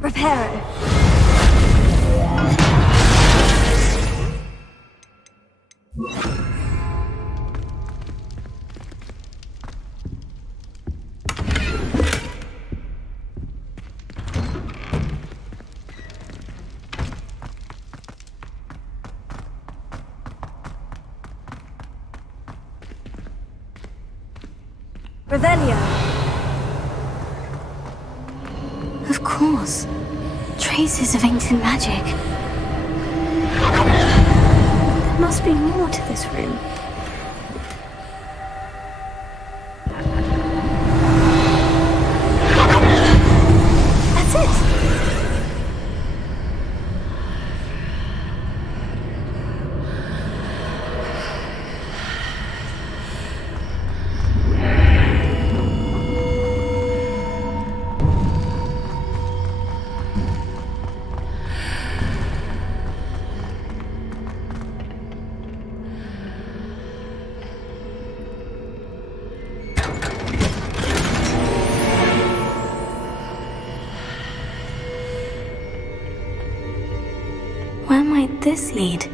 Reparo. Revelio. Of course. Traces of ancient magic. There must be more to this room. That's it! Where might this lead?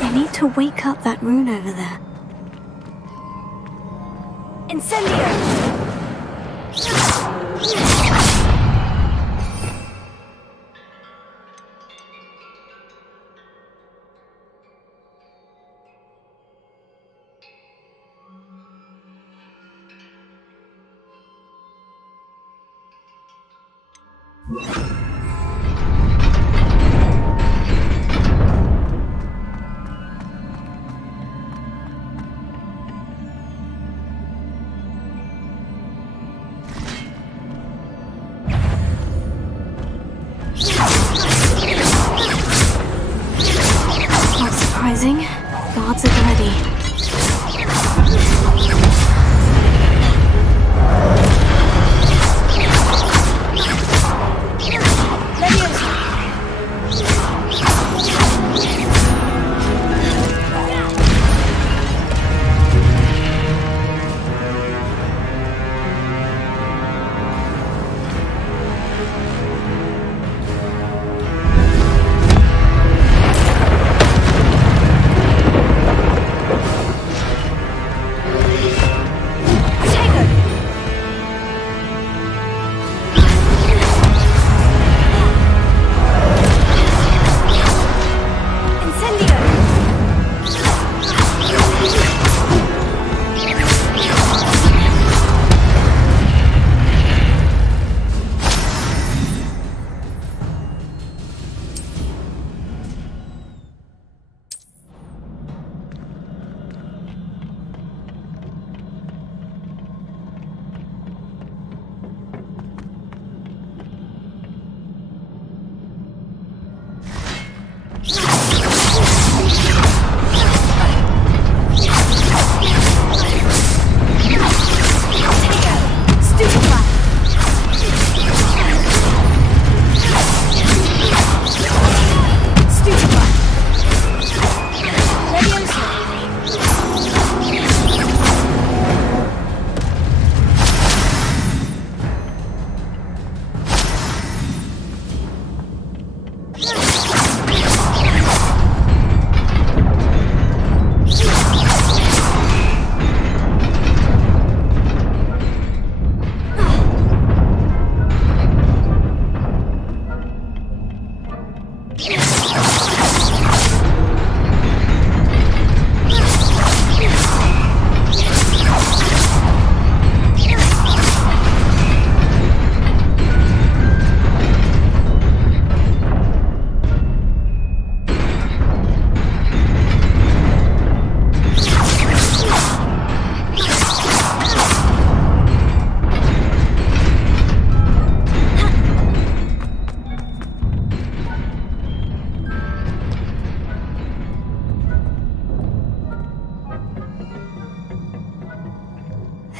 I need to wake up that rune over there. Incendio! Not surprising. Guards are ready.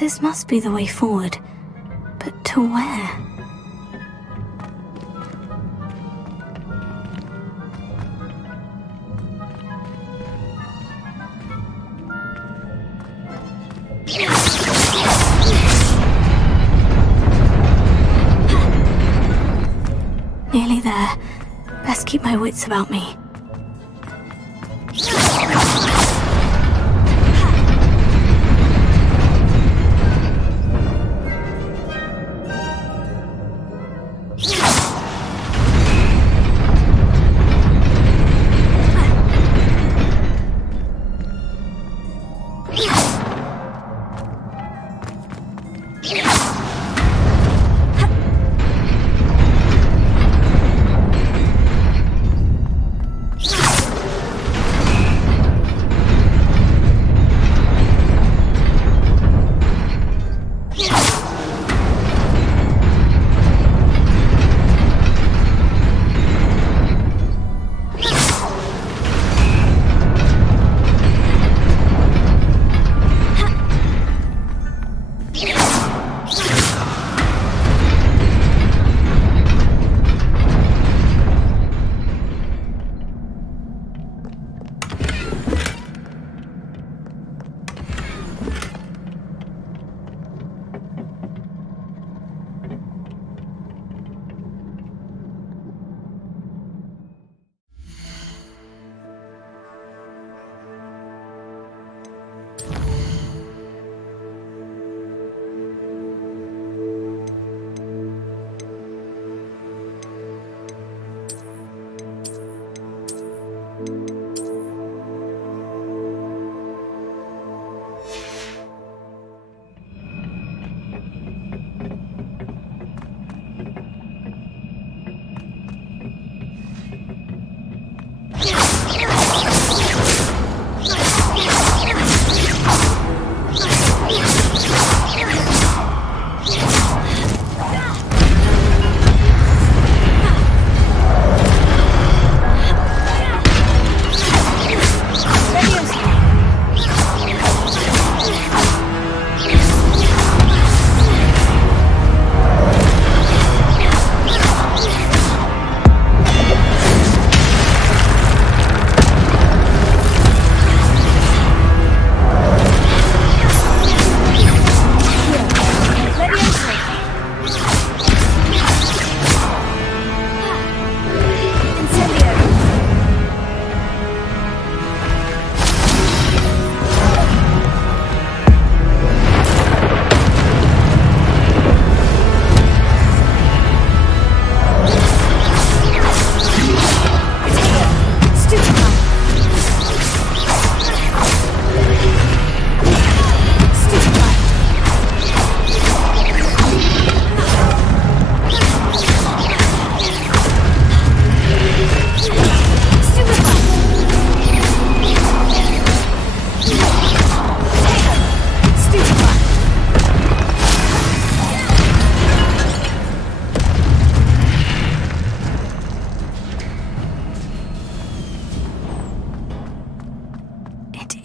This must be the way forward. But to where? Nearly there. Best keep my wits about me.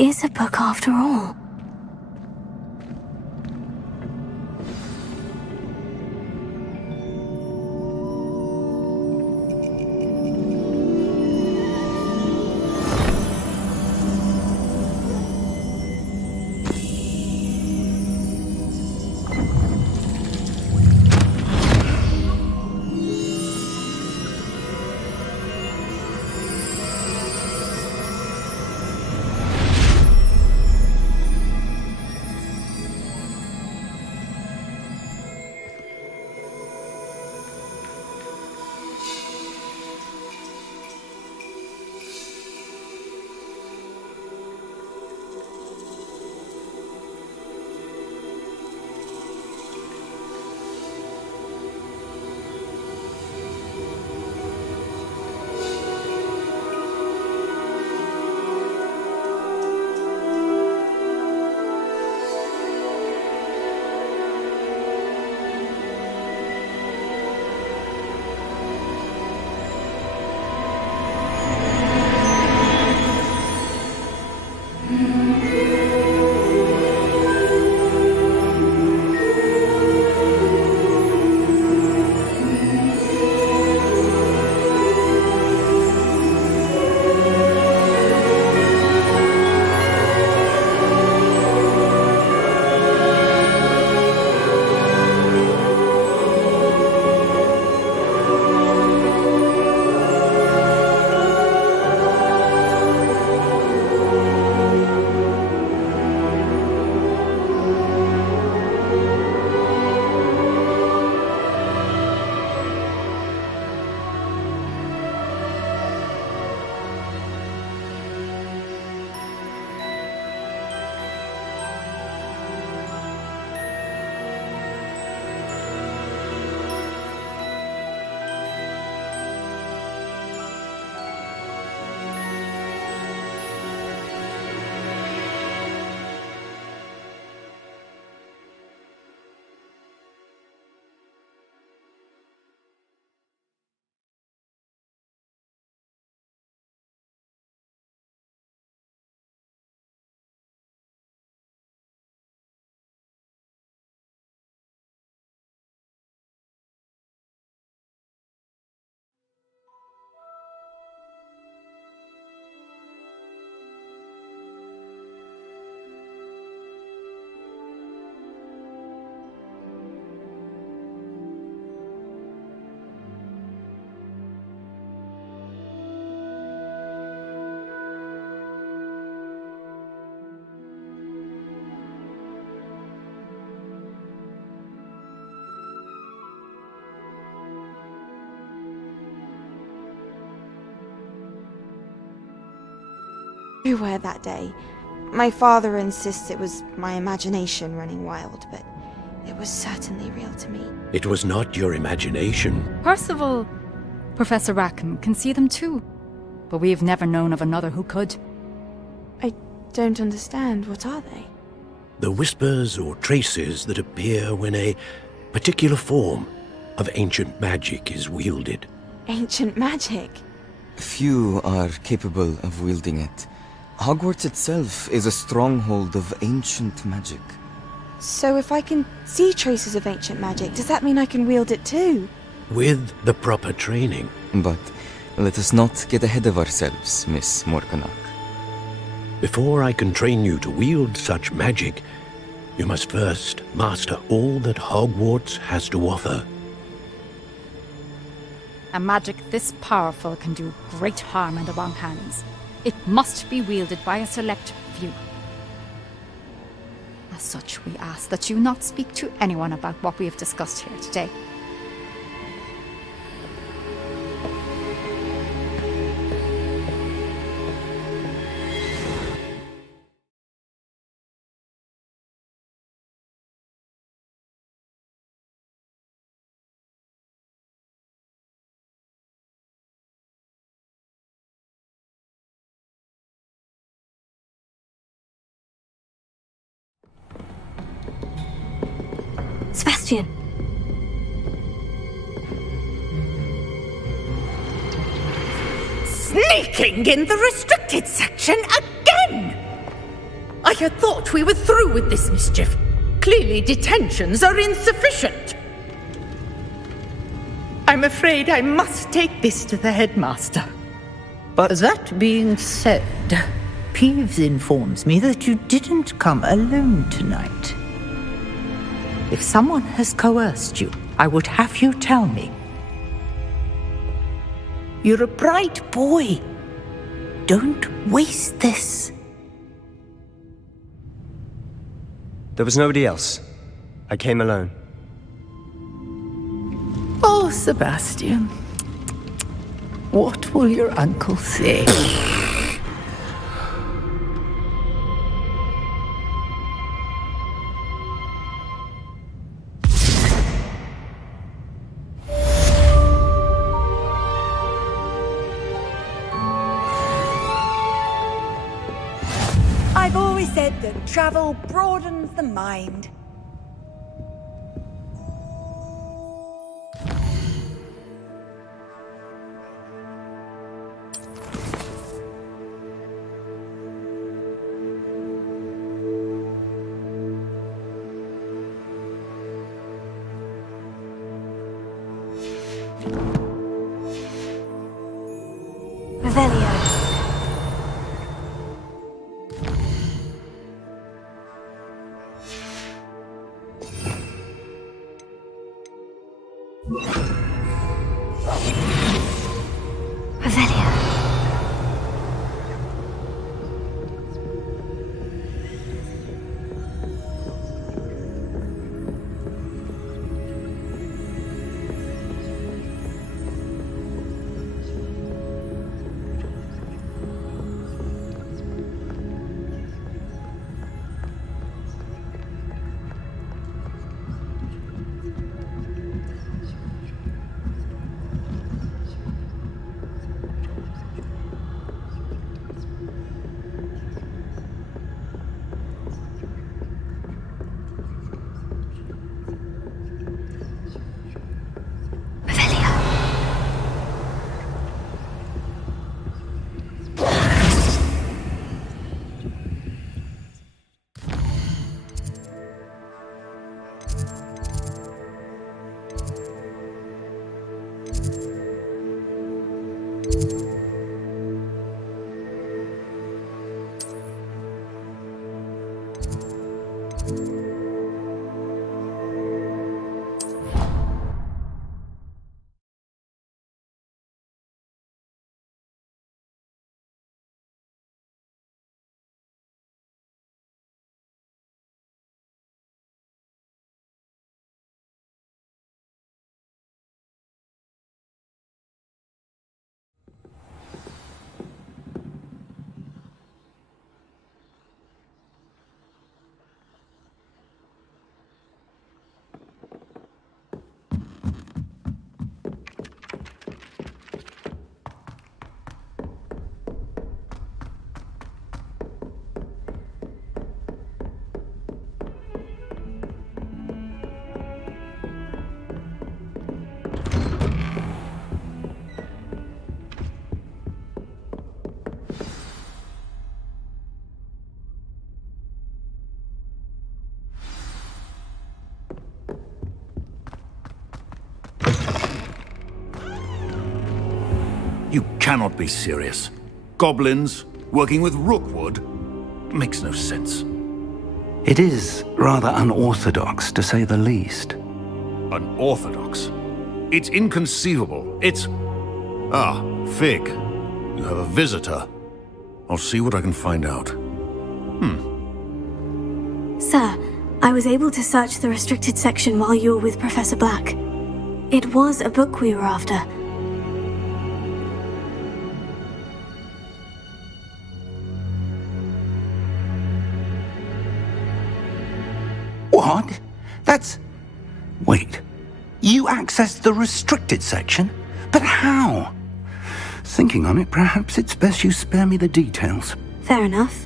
is a book after all. Everywhere that day. My father insists it was my imagination running wild, but it was certainly real to me. It was not your imagination. Percival, Professor Rackham can see them too, but we've never known of another who could. I don't understand. What are they? The whispers or traces that appear when a particular form of ancient magic is wielded. Ancient magic? Few are capable of wielding it. Hogwarts itself is a stronghold of ancient magic. So if I can see traces of ancient magic, does that mean I can wield it too? With the proper training. But let us not get ahead of ourselves, Miss Morganach. Before I can train you to wield such magic, you must first master all that Hogwarts has to offer. A magic this powerful can do great harm in the wrong hands. It must be wielded by a select few. As such, we ask that you not speak to anyone about what we have discussed here today. Sebastian! Sneaking in the restricted section again! I had thought we were through with this mischief. Clearly detentions are insufficient. I'm afraid I must take this to the headmaster. But that being said, Peeves informs me that you didn't come alone tonight. If someone has coerced you, I would have you tell me. You're a bright boy. Don't waste this. There was nobody else. I came alone. Oh, Sebastian. What will your uncle say? I've always said that travel broadens the mind. Revelio. Revelio. You cannot be serious. Goblins working with Rookwood? Makes no sense. It is rather unorthodox, to say the least. Unorthodox? It's inconceivable. It's... Ah, Fig. You have a visitor. I'll see what I can find out. Sir, I was able to search the restricted section while you were with Professor Black. It was a book we were after. What? That's... Wait. You accessed the restricted section? But how? Thinking on it, perhaps it's best you spare me the details. Fair enough.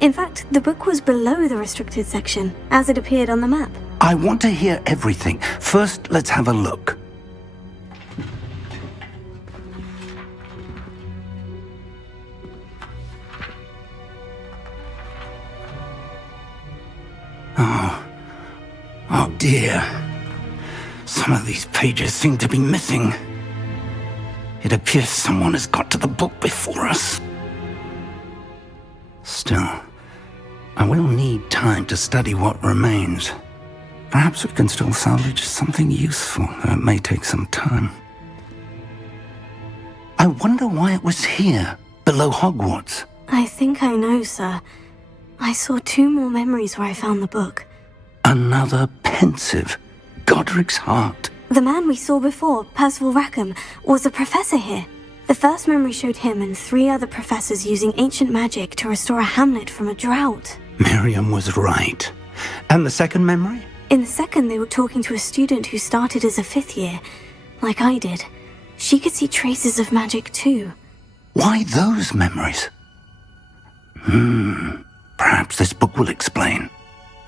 In fact, the book was below the restricted section, as it appeared on the map. I want to hear everything. First, let's have a look. dear. Some of these pages seem to be missing. It appears someone has got to the book before us. Still, I will need time to study what remains. Perhaps we can still salvage something useful, though it may take some time. I wonder why it was here, below Hogwarts. I think I know, sir. I saw 2 more memories where I found the book. Another pensive. Godric's heart. The man we saw before, Percival Rackham, was a professor here. The first memory showed him and 3 other professors using ancient magic to restore a hamlet from a drought. Miriam was right. And the second memory? In the second, they were talking to a student who started as a 5th year, like I did. She could see traces of magic too. Why those memories? Perhaps this book will explain.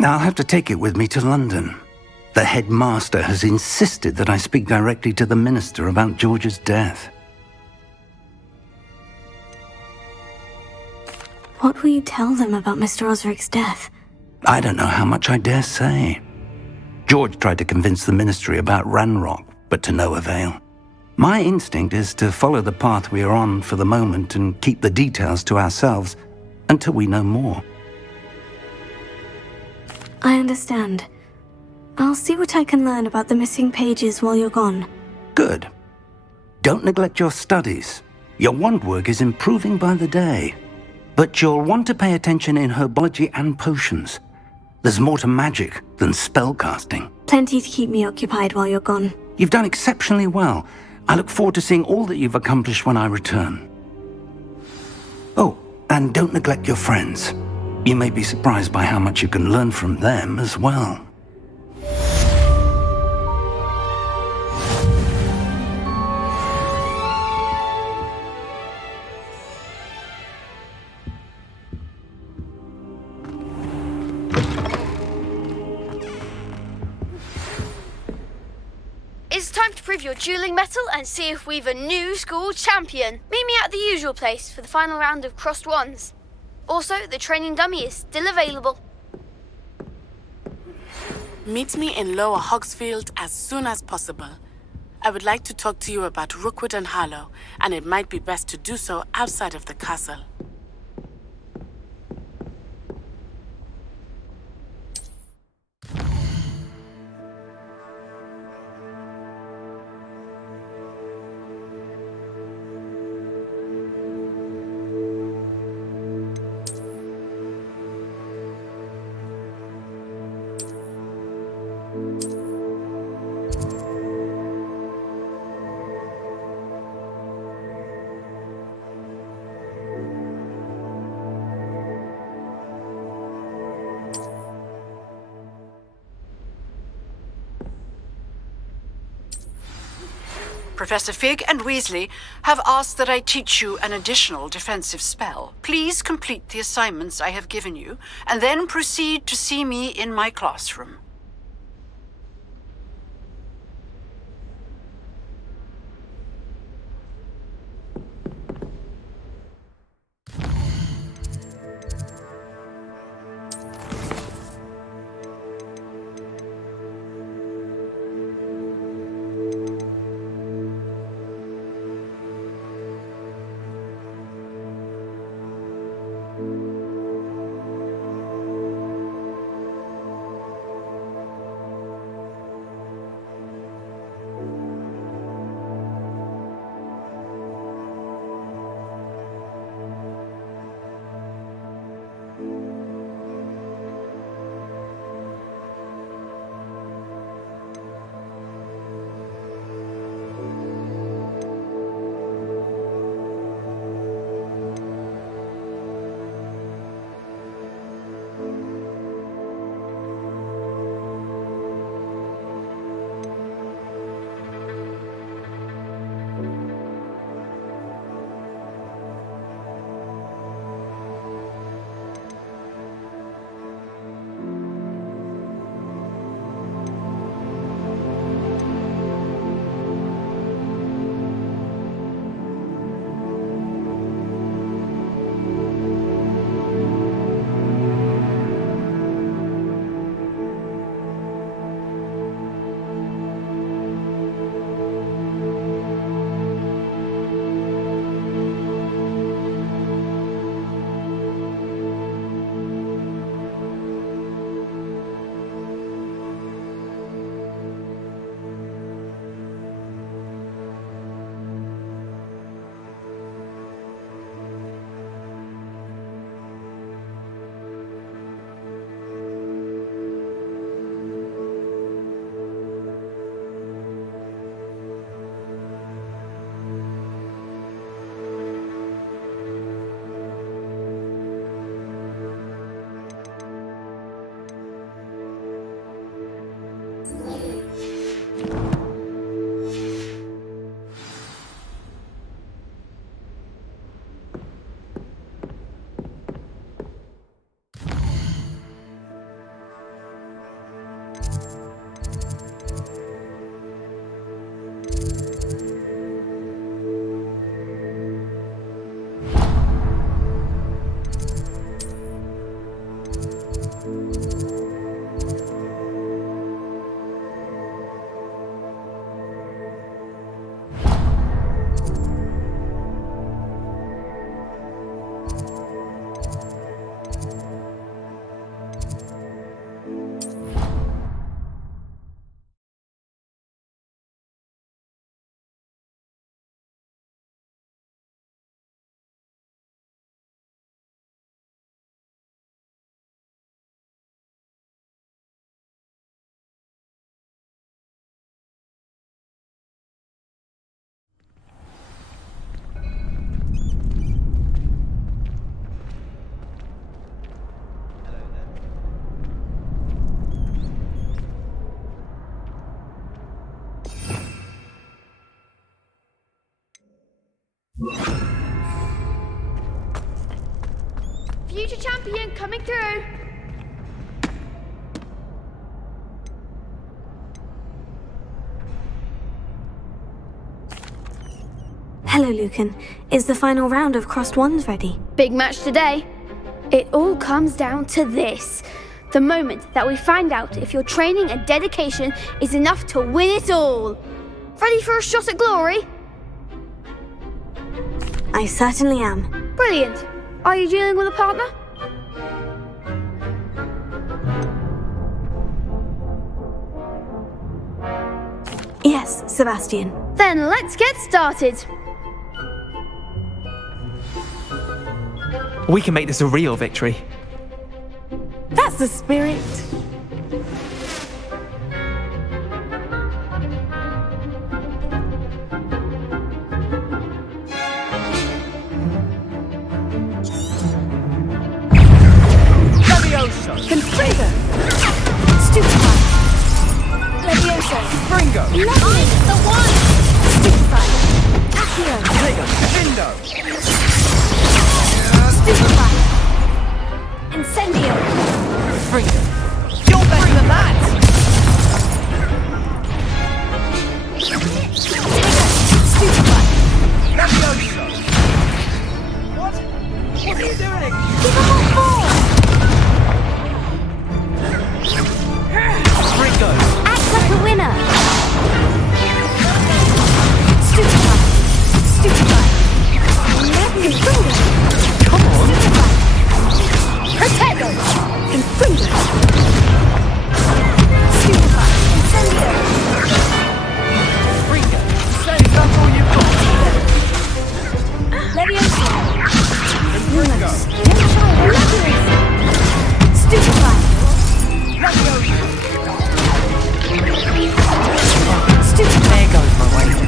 I'll have to take it with me to London. The headmaster has insisted that I speak directly to the minister about George's death. What will you tell them about Mr. Osric's death? I don't know how much I dare say. George tried to convince the ministry about Ranrock, but to no avail. My instinct is to follow the path we are on for the moment and keep the details to ourselves until we know more. I understand. I'll see what I can learn about the missing pages while you're gone. Good. Don't neglect your studies. Your wand work is improving by the day. But you'll want to pay attention in herbology and potions. There's more to magic than spellcasting. Plenty to keep me occupied while you're gone. You've done exceptionally well. I look forward to seeing all that you've accomplished when I return. Oh, and don't neglect your friends. You may be surprised by how much you can learn from them as well. It's time to prove your dueling mettle and see if we've a new school champion. Meet me at the usual place for the final round of crossed wands. Also, the training dummy is still available. Meet me in Lower Hogsfield as soon as possible. I would like to talk to you about Rookwood and Harlow, and it might be best to do so outside of the castle. Professor Fig and Weasley have asked that I teach you an additional defensive spell. Please complete the assignments I have given you, and then proceed to see me in my classroom. future champion coming through. Hello, Lucan. Is the final round of Crossed Wands ready? Big match today. It all comes down to this. The moment that we find out if your training and dedication is enough to win it all. Ready for a shot at glory? I certainly am. Brilliant. Are you dealing with a partner? Yes, Sebastian. Then let's get started. We can make this a real victory. That's the spirit. Levioso! Confringo! Stupefy! Levioso! Fringo! I'm the one! Stupefy! Accio! Lego! Vindo! Stupefy! Incendio! Fringo! You're better than that! Stupefy! Levioso! What? What are you doing? Give up on four! Fringo! Act like a winner! Stupefy! Stupefy! Confringo! Come on! Stupefy! Protego! Confringo! Stupefy! Incendio! Fringo! Say that's all you've got! Levioso! Fringo! Levioso! Stupefy! Levioso! Stupefy! There goes my wager.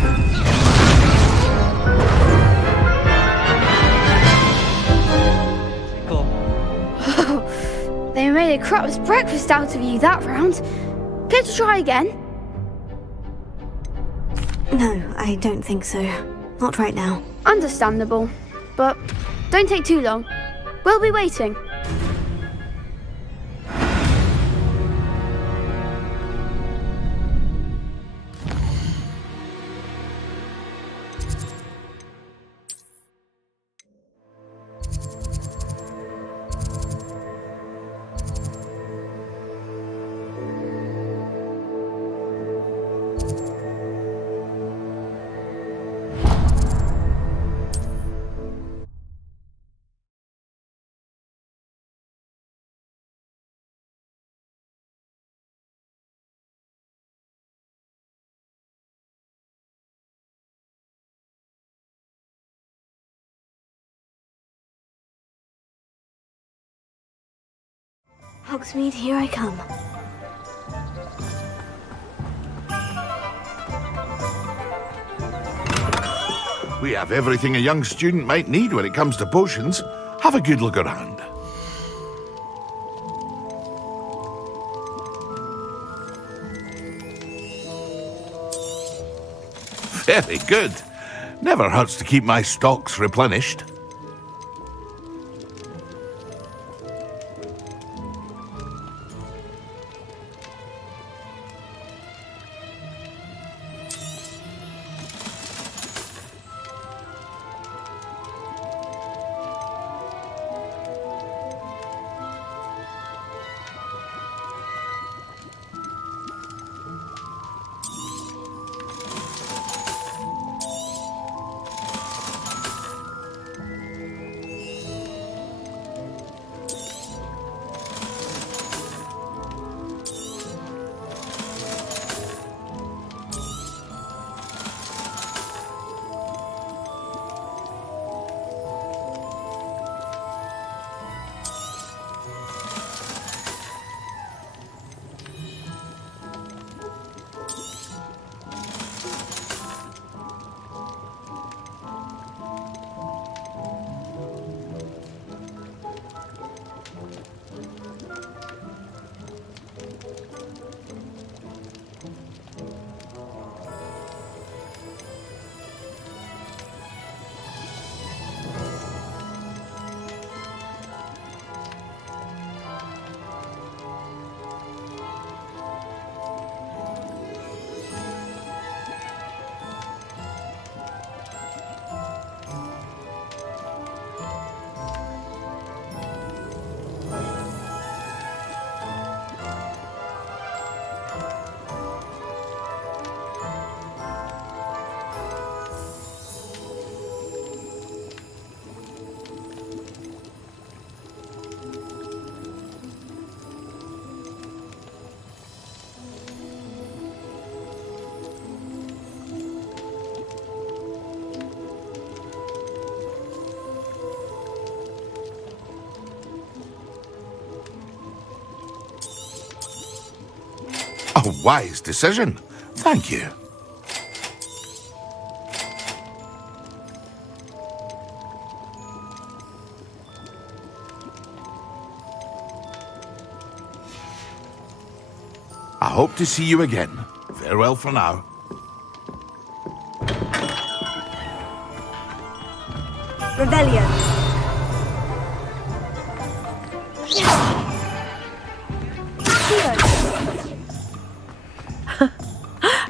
They made a crap's breakfast out of you that round. Care to try again? No, I don't think so. Not right now. Understandable. But don't take too long. We'll be waiting. Hogsmeade, here I come. We have everything a young student might need when it comes to potions. Have a good look around. Very good. Never hurts to keep my stocks replenished. A wise decision. Thank you. I hope to see you again. Farewell for now. Revelio.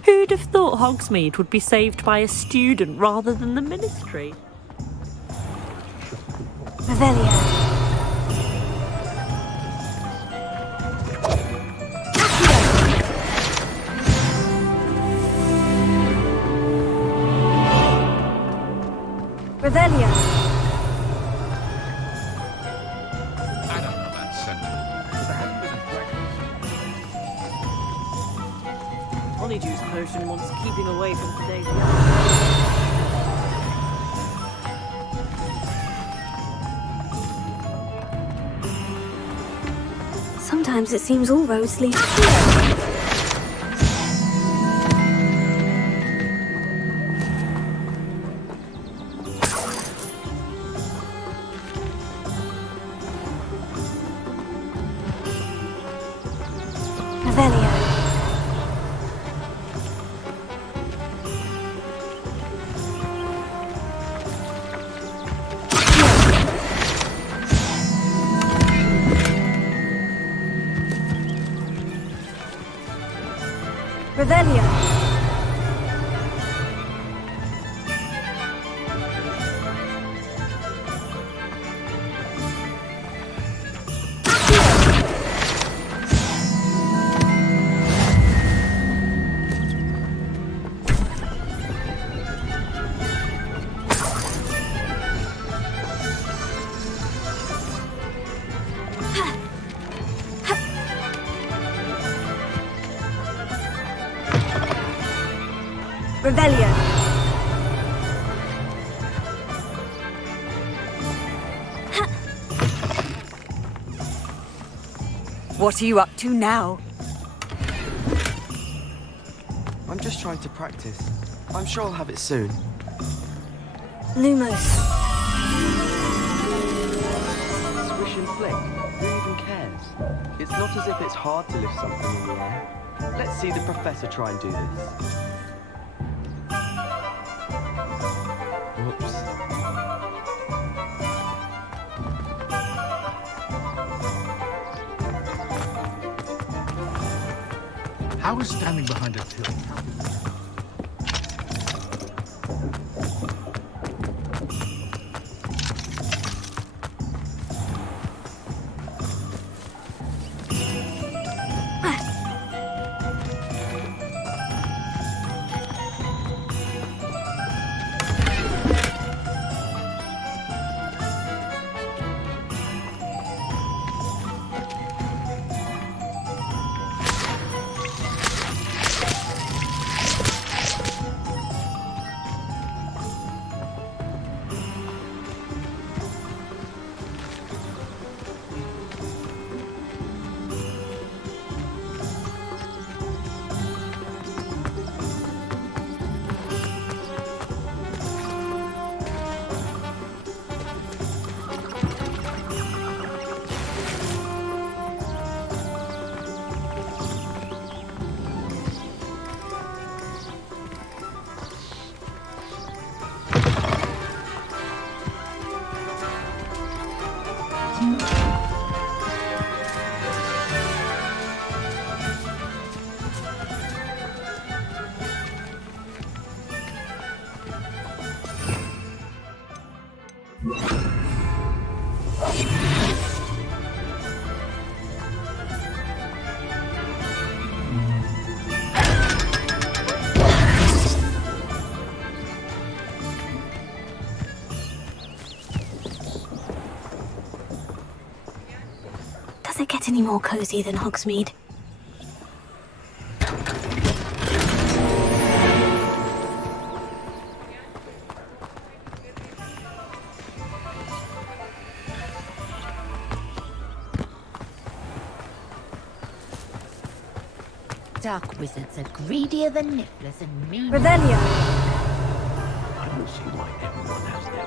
Who'd have thought Hogsmeade would be saved by a student rather than the Ministry? Revelio. Revelio. I don't know that sentiment. There hasn't been a practice. Honeydews potion wants keeping away from today's Sometimes it seems all roads lead here. Revelio. Revelio. What are you up to now? I'm just trying to practice. I'm sure I'll have it soon. Lumos. Swish and flick. Who even cares? It's not as if it's hard to lift something in the air. Let's see the professor try and do this. Whoops. How is standing behind a till? Does it get any more cozy than Hogsmeade? dark wizards are greedier than nifflers and mean. Revelio. I don't see why everyone has their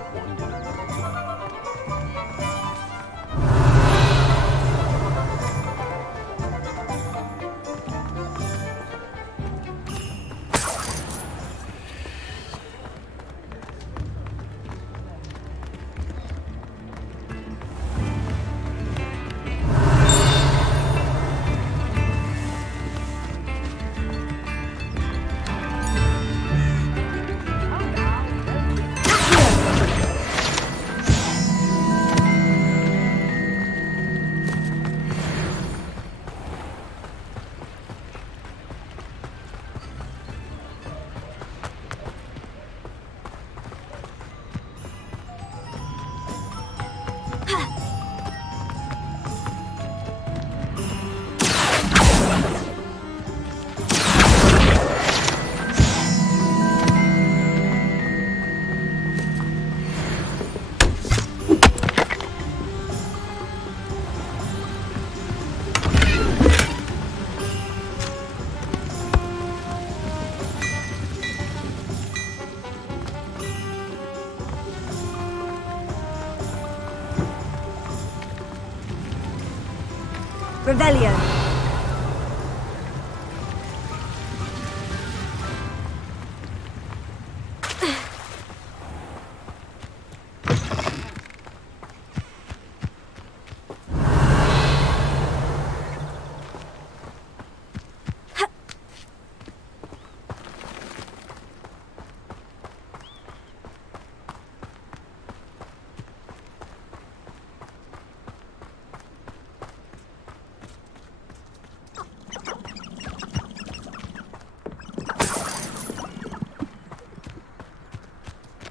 Revelio.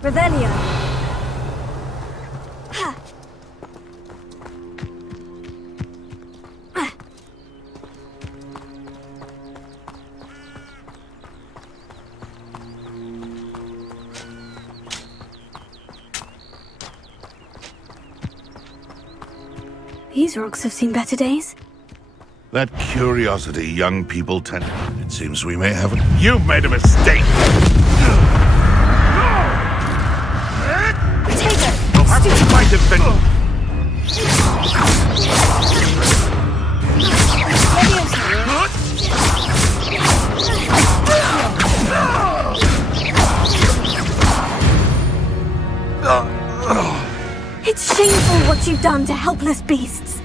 Revelio. These rocks have seen better days. That curiosity young people tend... It seems we may have... You've made a mistake! That might have been... It's shameful what you've done to helpless beasts.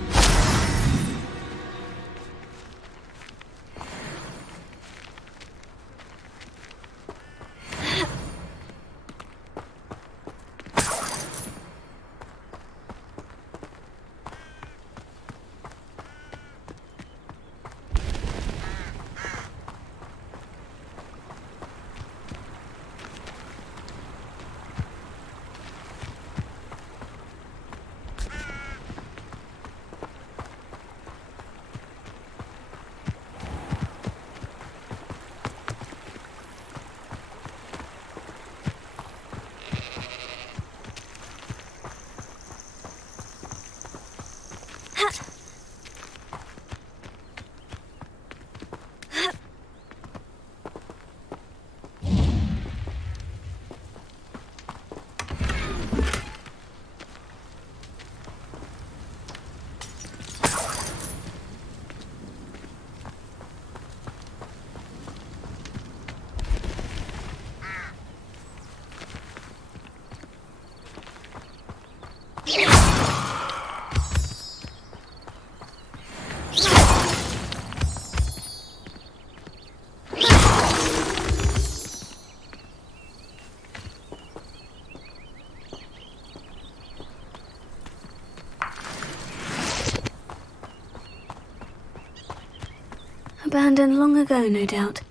Abandoned long ago, no doubt.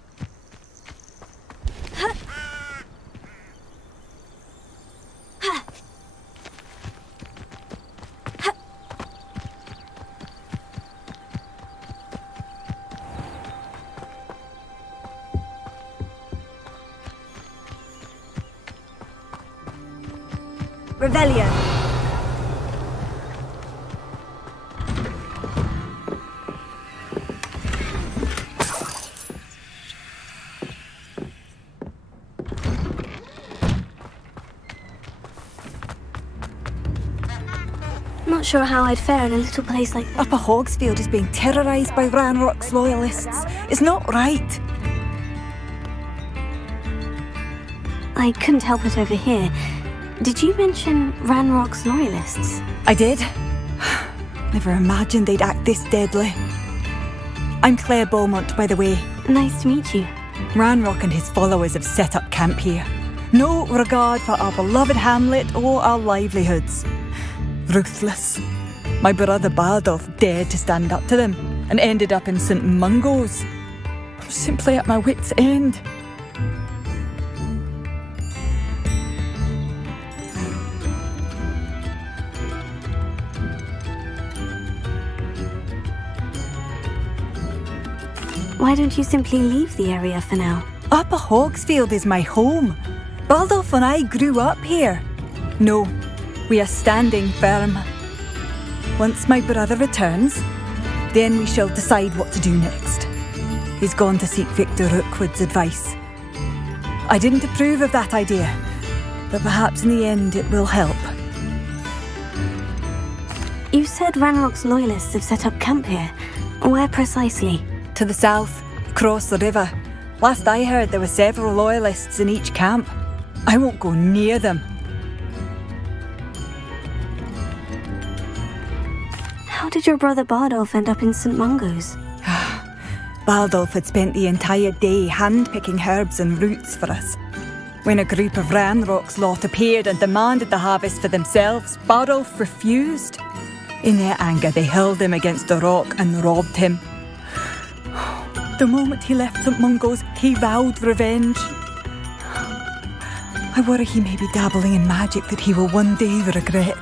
Revelio. not sure how I'd fare in a little place like this. Upper Hogsfield is being terrorised by Ranrock's loyalists. It's not right. I couldn't help but overhear. Did you mention Ranrock's loyalists? I did. Never imagined they'd act this deadly. I'm Claire Beaumont, by the way. Nice to meet you. Ranrock and his followers have set up camp here. No regard for our beloved hamlet or our livelihoods. Ruthless. My brother Bardolph dared to stand up to them and ended up in St. Mungo's. I'm simply at my wit's end. Why don't you simply leave the area for now? Upper Hogsfield is my home. Baldolph and I grew up here. No, we are standing firm. Once my brother returns, then we shall decide what to do next. He's gone to seek Victor Rookwood's advice. I didn't approve of that idea, but perhaps in the end it will help. You said Ranrock's loyalists have set up camp here. Where precisely? To the south, across the river. Last I heard, there were several loyalists in each camp. I won't go near them. How did your brother Bardolph end up in St. Mungo's? Bardolph had spent the entire day hand-picking herbs and roots for us. When a group of Ranrock's lot appeared and demanded the harvest for themselves, Bardolph refused. In their anger, they hurled him against a rock and robbed him. The moment he left St. Mungo's, he vowed revenge. I worry he may be dabbling in magic that he will one day regret.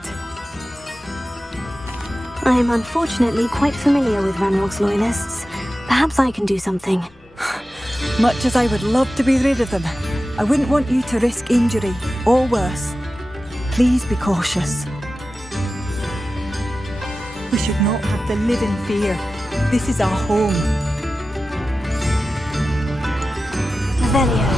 I am unfortunately quite familiar with Ranrock's loyalists. Perhaps I can do something. Much as I would love to be rid of them, I wouldn't want you to risk injury, or worse. Please be cautious. We should not have to live in fear. This is our home. Revelio.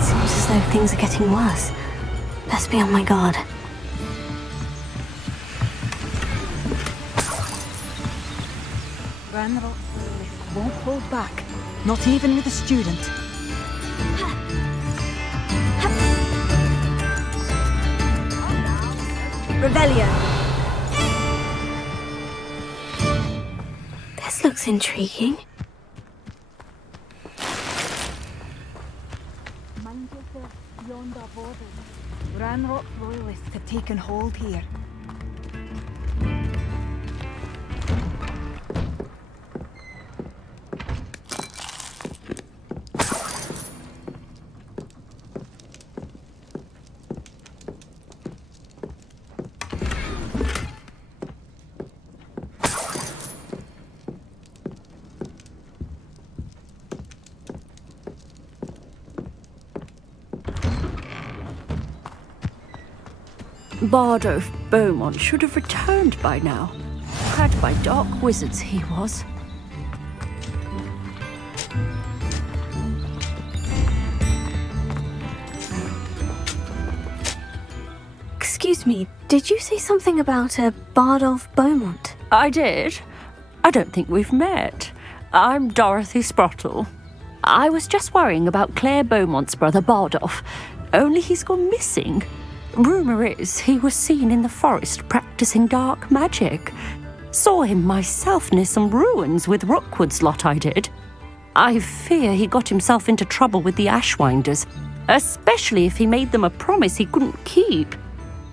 Seems as though things are getting worse. Best be on my guard. Ranrock won't hold back, not even with a student. Revelio. This looks intriguing. Mind yourself beyond our borders. Ranrock loyalists have taken hold here. Bardolph Beaumont should have returned by now. Had by dark wizards he was. Excuse me, did you say something about a Bardolph Beaumont? I did. I don't think we've met. I'm Dorothy Sprottle. I was just worrying about Claire Beaumont's brother Bardolph, only he's gone missing. Rumour is he was seen in the forest practicing dark magic. Saw him myself near some ruins with Rookwood's lot I did. I fear he got himself into trouble with the Ashwinders, especially if he made them a promise he couldn't keep.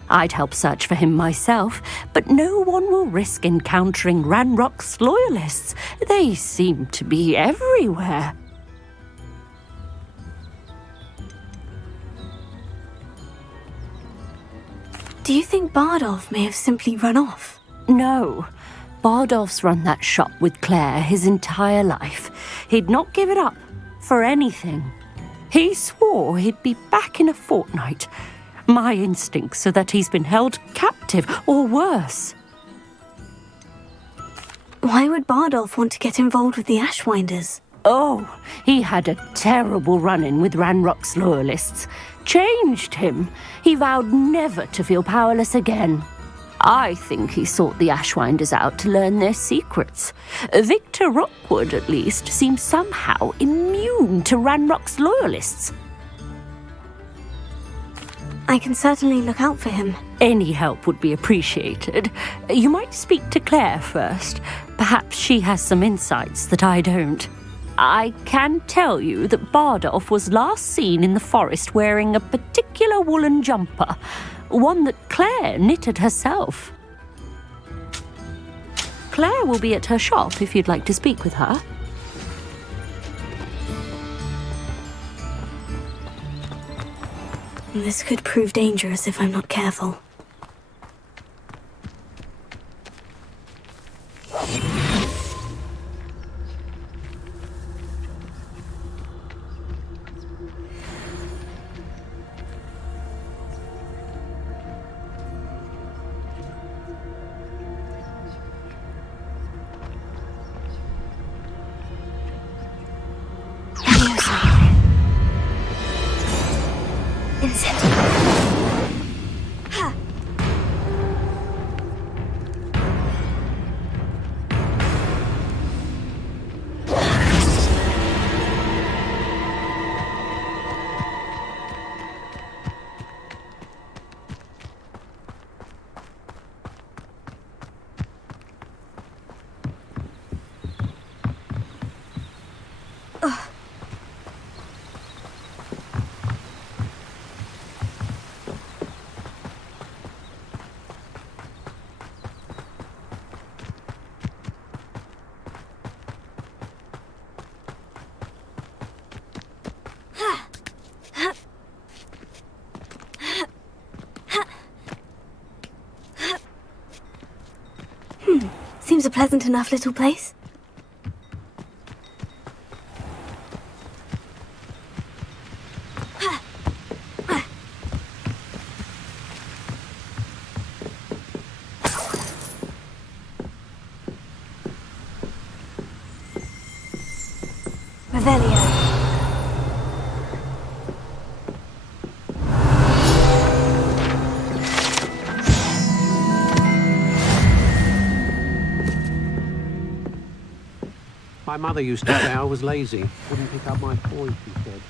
I'd help search for him myself, but no one will risk encountering Ranrock's loyalists. They seem to be everywhere. Do you think Bardolph may have simply run off? No. Bardolph's run that shop with Claire his entire life. He'd not give it up for anything. He swore he'd be back in a fortnight. My instincts are that he's been held captive, or worse. Why would Bardolph want to get involved with the Ashwinders? Oh, he had a terrible run-in with Ranrock's loyalists. Changed him. He vowed never to feel powerless again. I think he sought the Ashwinders out to learn their secrets. Victor Rookwood, at least, seems somehow immune to Ranrock's loyalists. I can certainly look out for him. Any help would be appreciated. You might speak to Claire first. Perhaps she has some insights that I don't. I can tell you that Bardolph was last seen in the forest wearing a particular woolen jumper, one that Claire knitted herself. Claire will be at her shop if you'd like to speak with her. This could prove dangerous if I'm not careful. Seems a pleasant enough little place. Revelio. My mother used to say I was lazy. Wouldn't pick up my toys, she said.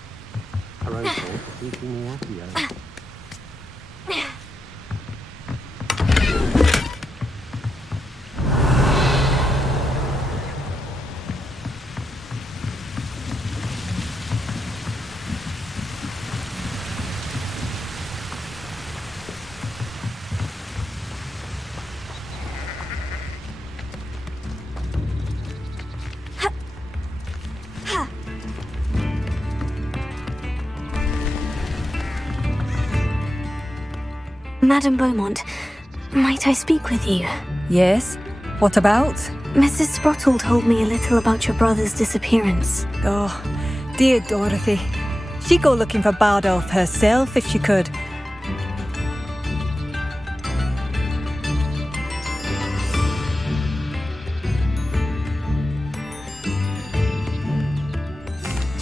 Her own fault for keeping me happier. Madame Beaumont, might I speak with you? Yes? What about? Mrs. Sprottle told me a little about your brother's disappearance. Oh, dear Dorothy. She'd go looking for Bardolph herself if she could.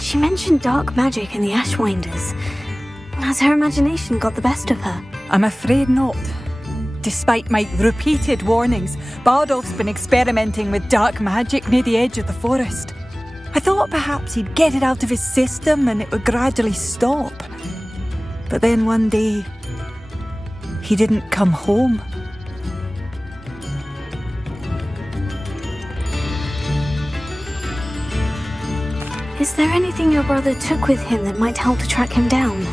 She mentioned dark magic and the Ashwinders. Has her imagination got the best of her? I'm afraid not. Despite my repeated warnings, Bardolph's been experimenting with dark magic near the edge of the forest. I thought perhaps he'd get it out of his system and it would gradually stop. But then one day, he didn't come home. Is there anything your brother took with him that might help to track him down?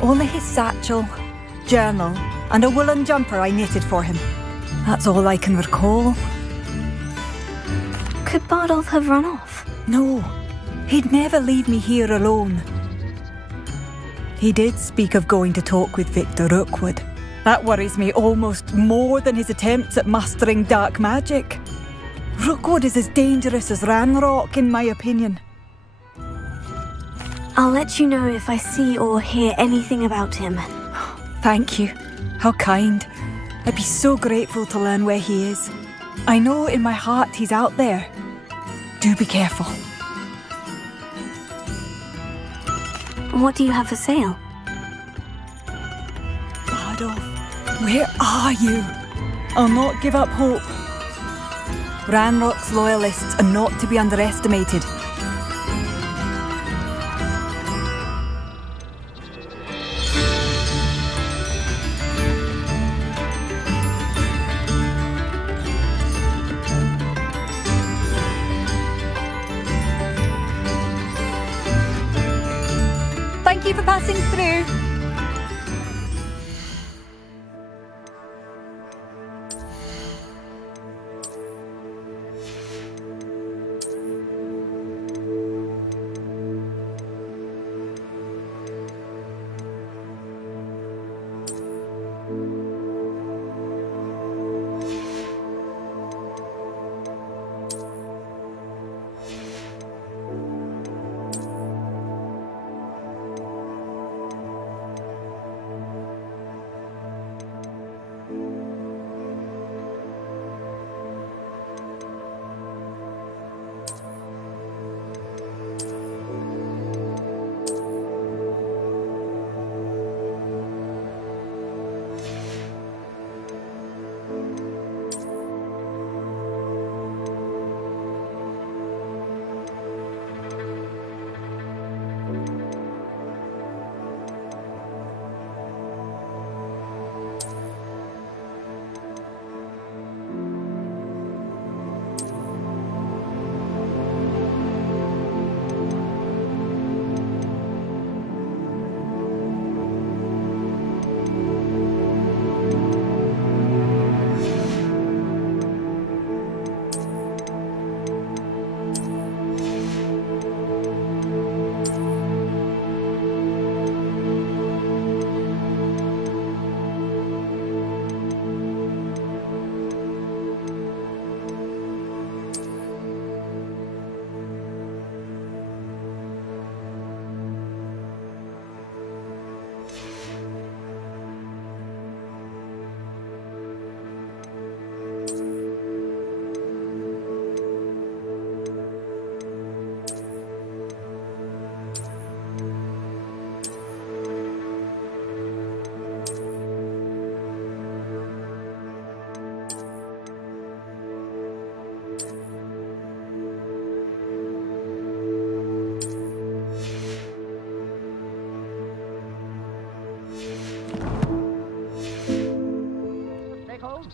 Only his satchel, journal, and a woolen jumper I knitted for him. That's all I can recall. Could Bardolph have run off? No, he'd never leave me here alone. He did speak of going to talk with Victor Rookwood. That worries me almost more than his attempts at mastering dark magic. Rookwood is as dangerous as Ranrock, in my opinion. I'll let you know if I see or hear anything about him. Thank you. How kind. I'd be so grateful to learn where he is. I know in my heart he's out there. Do be careful. What do you have for sale? Adolf, where are you? I'll not give up hope. Ranrock's loyalists are not to be underestimated. Thank you for passing through.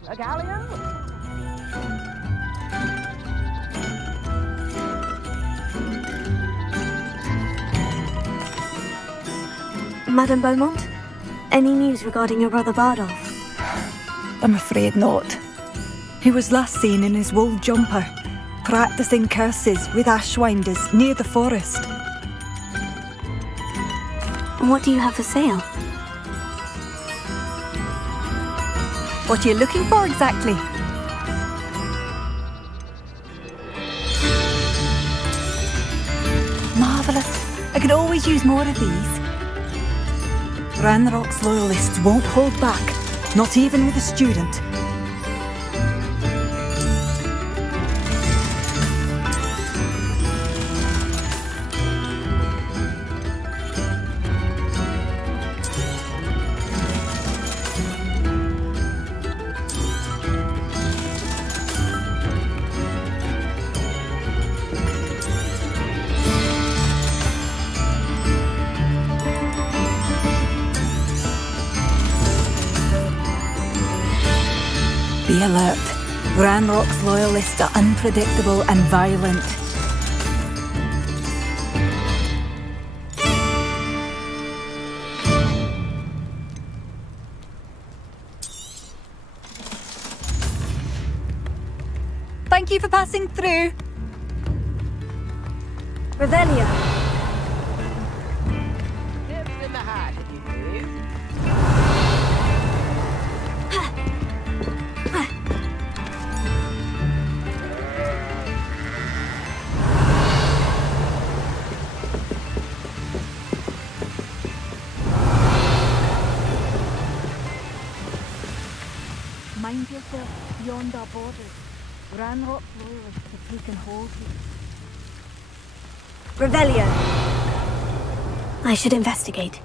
A galleon? Madame Beaumont? Any news regarding your brother Bardolph? I'm afraid not. He was last seen in his wool jumper, practicing curses with ashwinders near the forest. What do you have for sale? What are you looking for exactly? Marvellous. I could always use more of these. Ranrock's loyalists won't hold back, not even with a student. Be alert. Ranrock's loyalists are unpredictable and violent. Thank you for passing through. Revelio. Tips in the hat, if you please. Mind yourself beyond our borders. Ranrock loyalists have taken hold here. Revelio. I should investigate.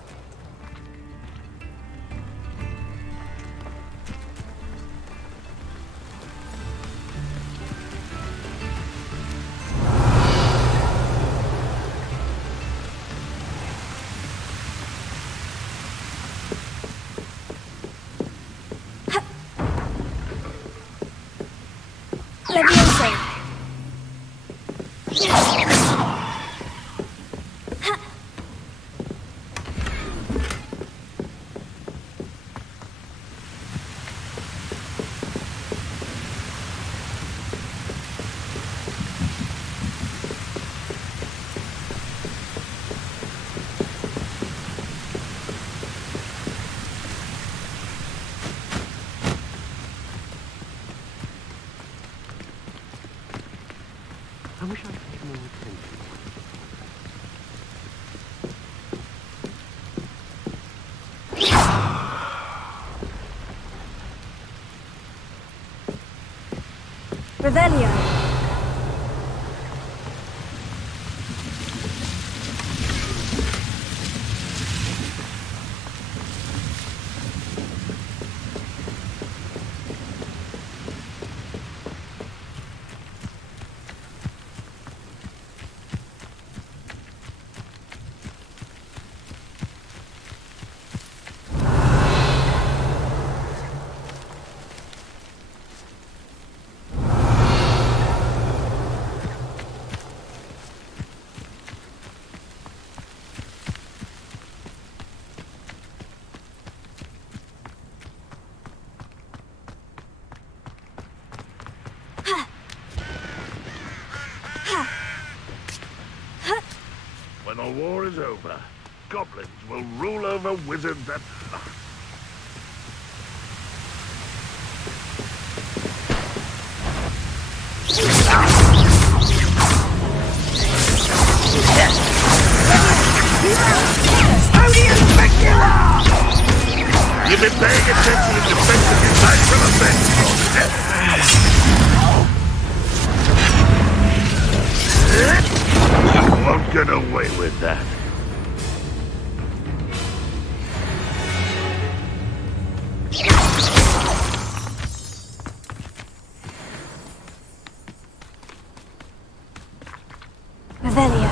I wish I paid more attention. Revelio. When the war is over, goblins will rule over wizards and... You've been paying attention to defensive design from a bench. You won't get away with that. Revelio.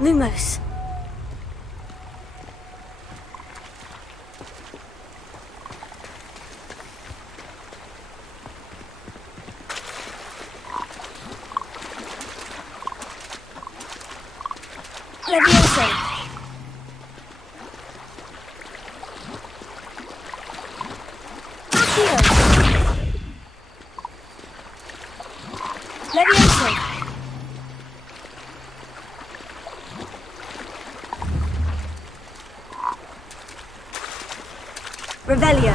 Lumos. Levioso. Accio. Levioso. Revelio.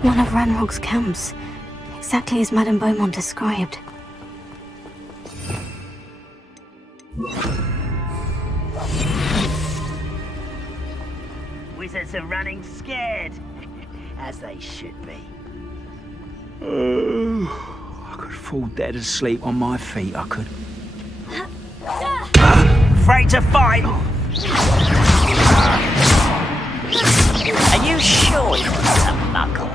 One of Ranrock's camps, exactly as Madame Beaumont described. Wizards are running scared, as they should be. I could fall dead asleep on my feet, I could. Afraid to fight? Are you sure you want some muckle?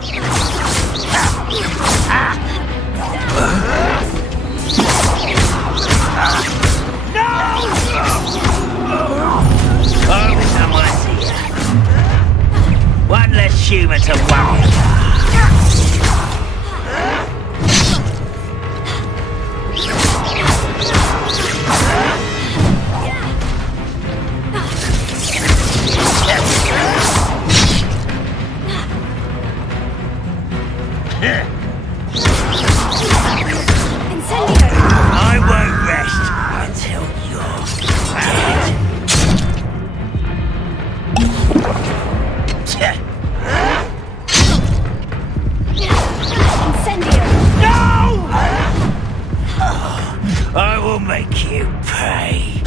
No! Carving someone's here. One less human to worry about. I won't rest until you're dead. No! I will make you pay.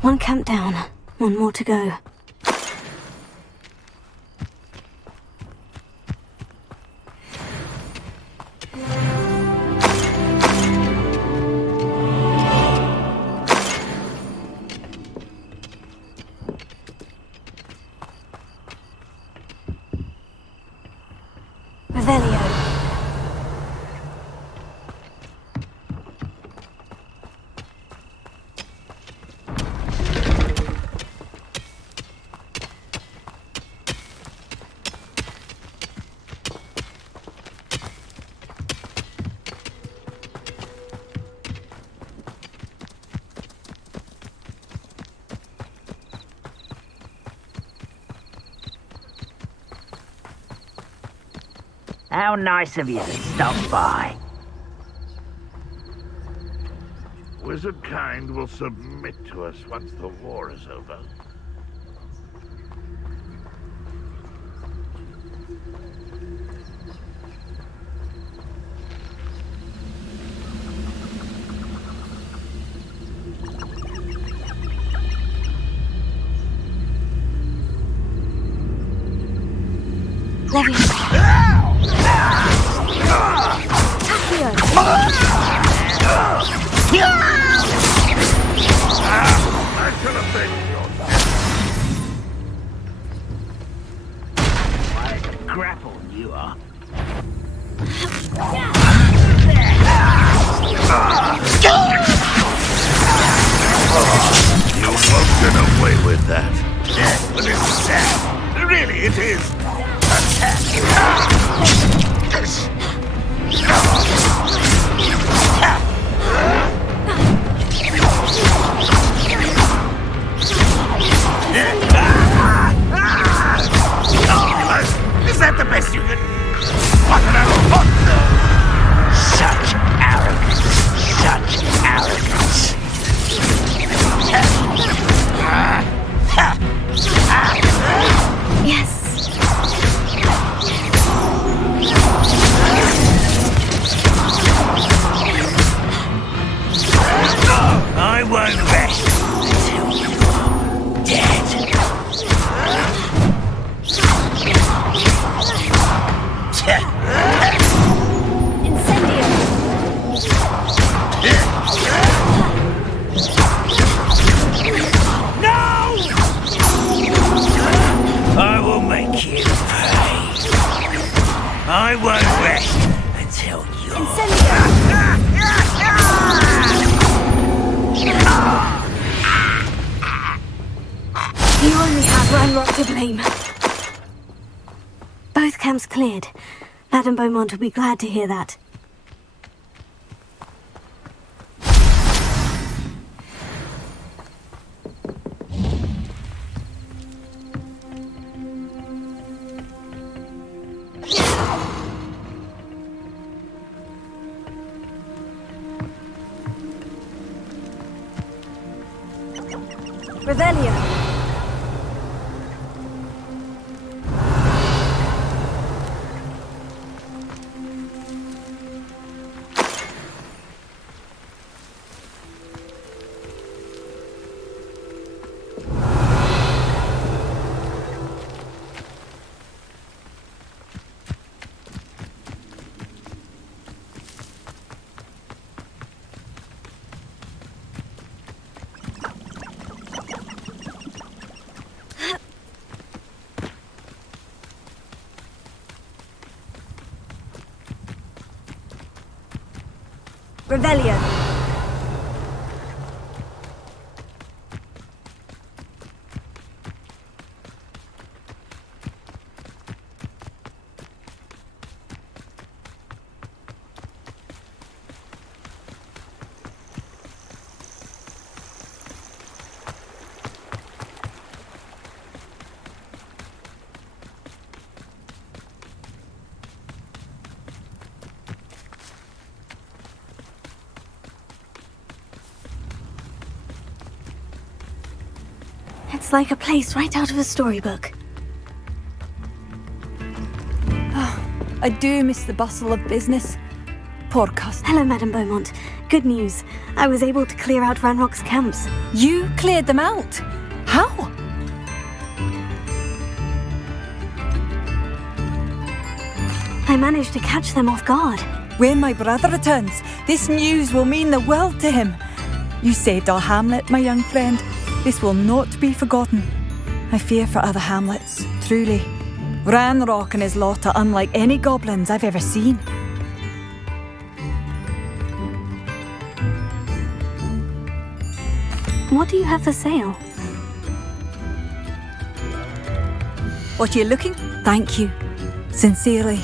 One camp down, one more to go. Revelio. How nice of you to stop by. Wizard kind will submit to us once the war is over. Grapple, you are. You won't get away with that. But it's sad. Really, it is. Is that the best you can... What an arrow! Such arrogance! Such arrogance! Yes. I won't rest until you're dead. No! I will make you pay. I won't rest until you're... You only have Ranrock to blame. Both camps cleared. Madame Beaumont will be glad to hear that. Revelio. Revelio. It's like a place right out of a storybook. I do miss the bustle of business. Poor customer. Hello, Madame Beaumont. Good news. I was able to clear out Ranrock's camps. You cleared them out? How? I managed to catch them off guard. When my brother returns, this news will mean the world to him. You saved our hamlet, my young friend. This will not be forgotten. I fear for other hamlets, truly. Ranrock and his lot are unlike any goblins I've ever seen. What do you have for sale? What are you looking? Thank you. Sincerely.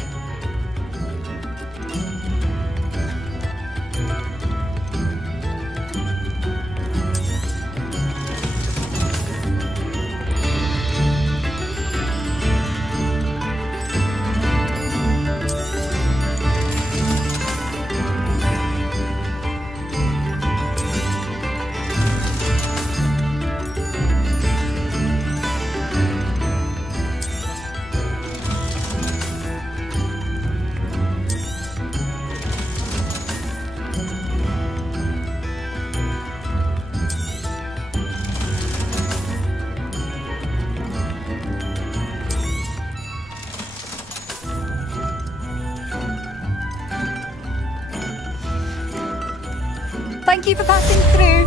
Thank you for passing through.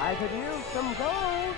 I could use some gold.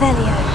Revelio.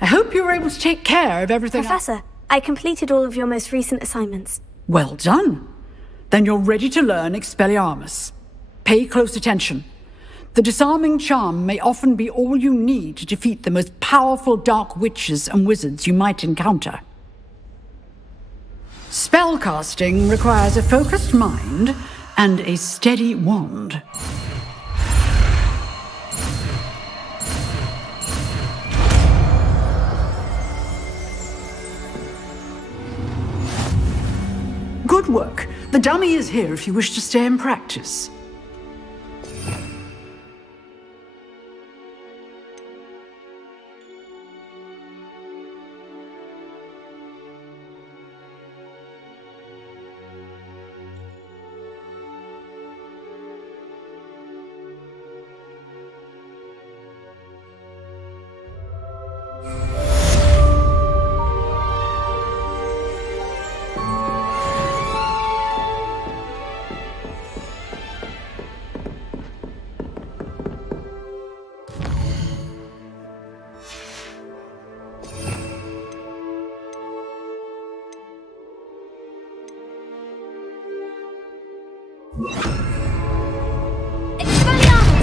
I hope you were able to take care of everything. Professor, I completed all of your most recent assignments. Well done. Then you're ready to learn Expelliarmus. Pay close attention. The disarming charm may often be all you need to defeat the most powerful dark witches and wizards you might encounter. Spellcasting requires a focused mind and a steady wand. Good work. The dummy is here if you wish to stay and practice.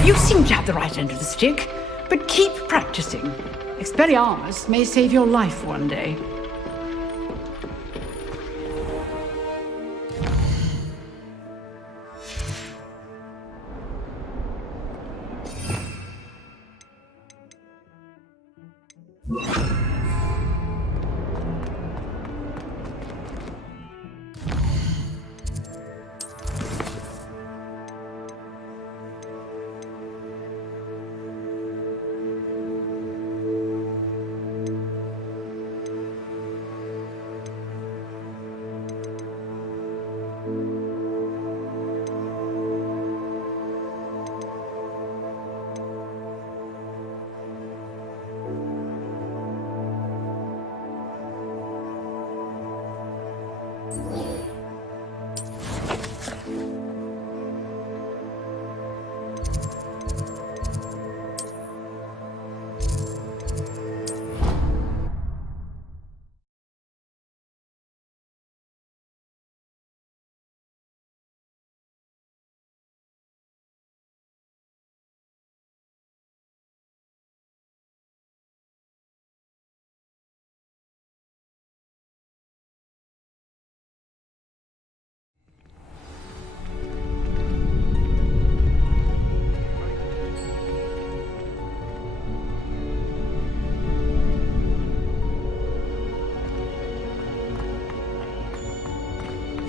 You seem to have the right end of the stick, but keep practicing. Expelliarmus may save your life one day.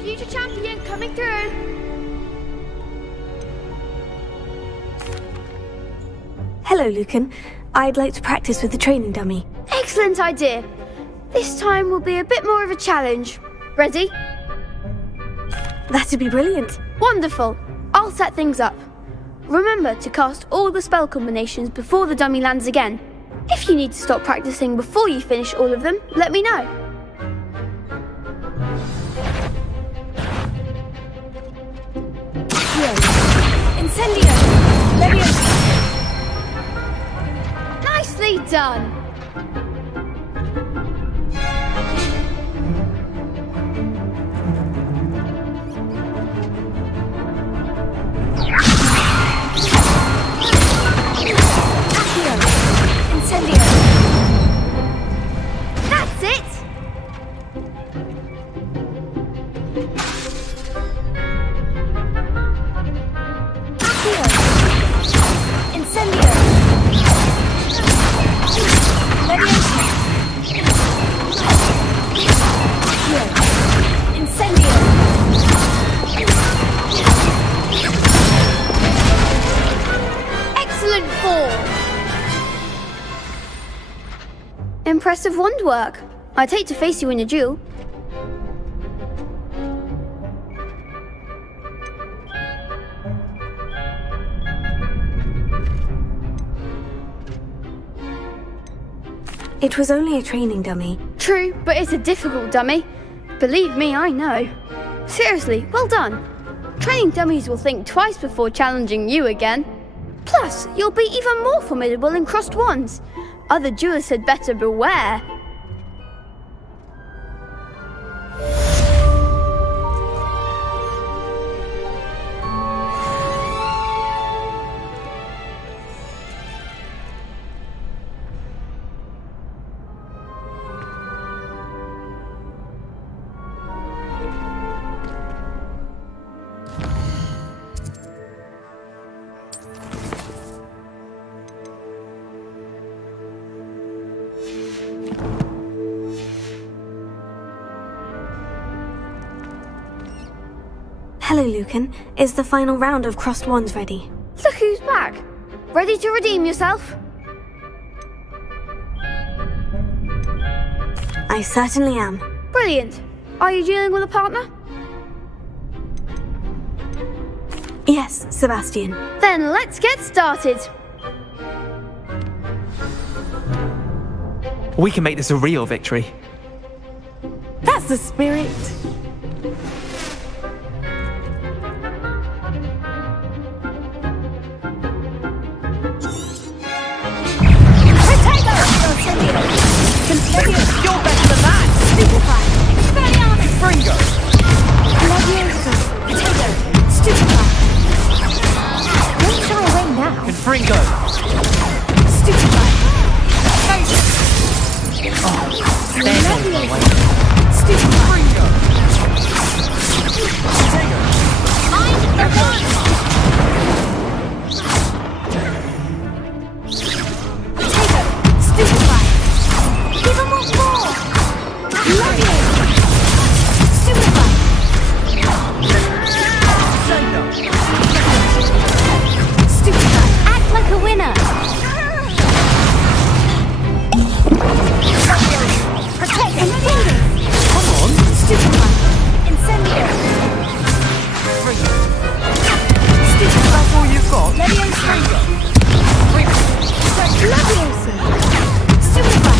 Future champion coming through. Hello, Lucan. I'd like to practice with the training dummy. Excellent idea. This time will be a bit more of a challenge. Ready? That'd be brilliant. Wonderful. I'll set things up. Remember to cast all the spell combinations before the dummy lands again. If you need to stop practicing before you finish all of them, let me know. Incendio! Leviosa! Nicely done! Impressive wand work. I'd hate to face you in a duel. It was only a training dummy. True, but it's a difficult dummy. Believe me, I know. Seriously, well done. Training dummies will think twice before challenging you again. Plus, you'll be even more formidable in crossed wands. Other duelists had better beware. Hello, Lucan. Is the final round of crossed wands ready? Look who's back. Ready to redeem yourself? I certainly am. Brilliant. Are you dealing with a partner? Yes, Sebastian. Then let's get started. We can make this a real victory. That's the spirit. You're better than that! Stupefy! Expelliarmus! Fringo! Levioso! Potato! Stupefy! Don't shy away now! Confringo! Stupefy! Levioso! Stupefy! Fringo! Mind the one! Potato! Stupefy! Give him what more! Levioso! Stupefy! Stupefy! Act like a winner! Protect and fingers! Come on! Stupefy! Incendio! Stupefy! That's all you've got? Levioso! Levioso! Stupefy!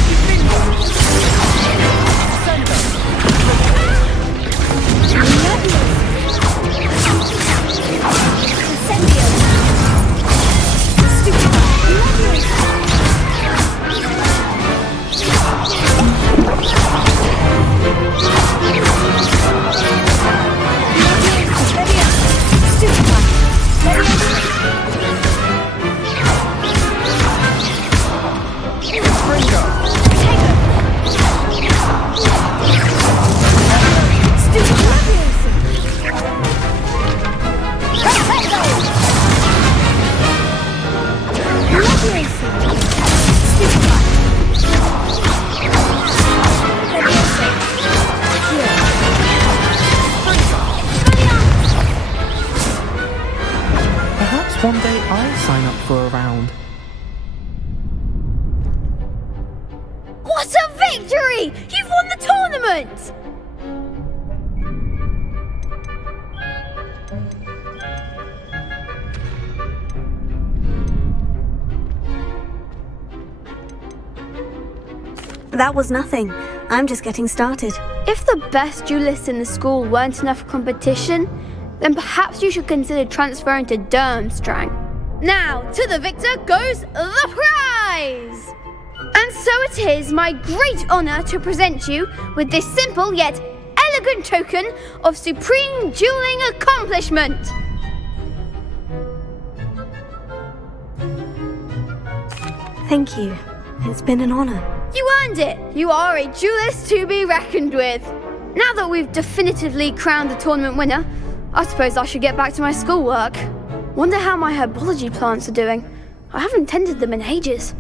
Perhaps one day I'll sign up for a round. What a victory! You've won the tournament! That was nothing. I'm just getting started. If the best duelists in the school weren't enough for competition, then perhaps you should consider transferring to Durmstrang. Now, to the victor goes the prize! And so it is my great honour to present you with this simple yet elegant token of supreme dueling accomplishment. Thank you. It's been an honour. You earned it! You are a duelist to be reckoned with. Now that we've definitively crowned the tournament winner, I suppose I should get back to my schoolwork. Wonder how my herbology plants are doing. I haven't tended them in ages.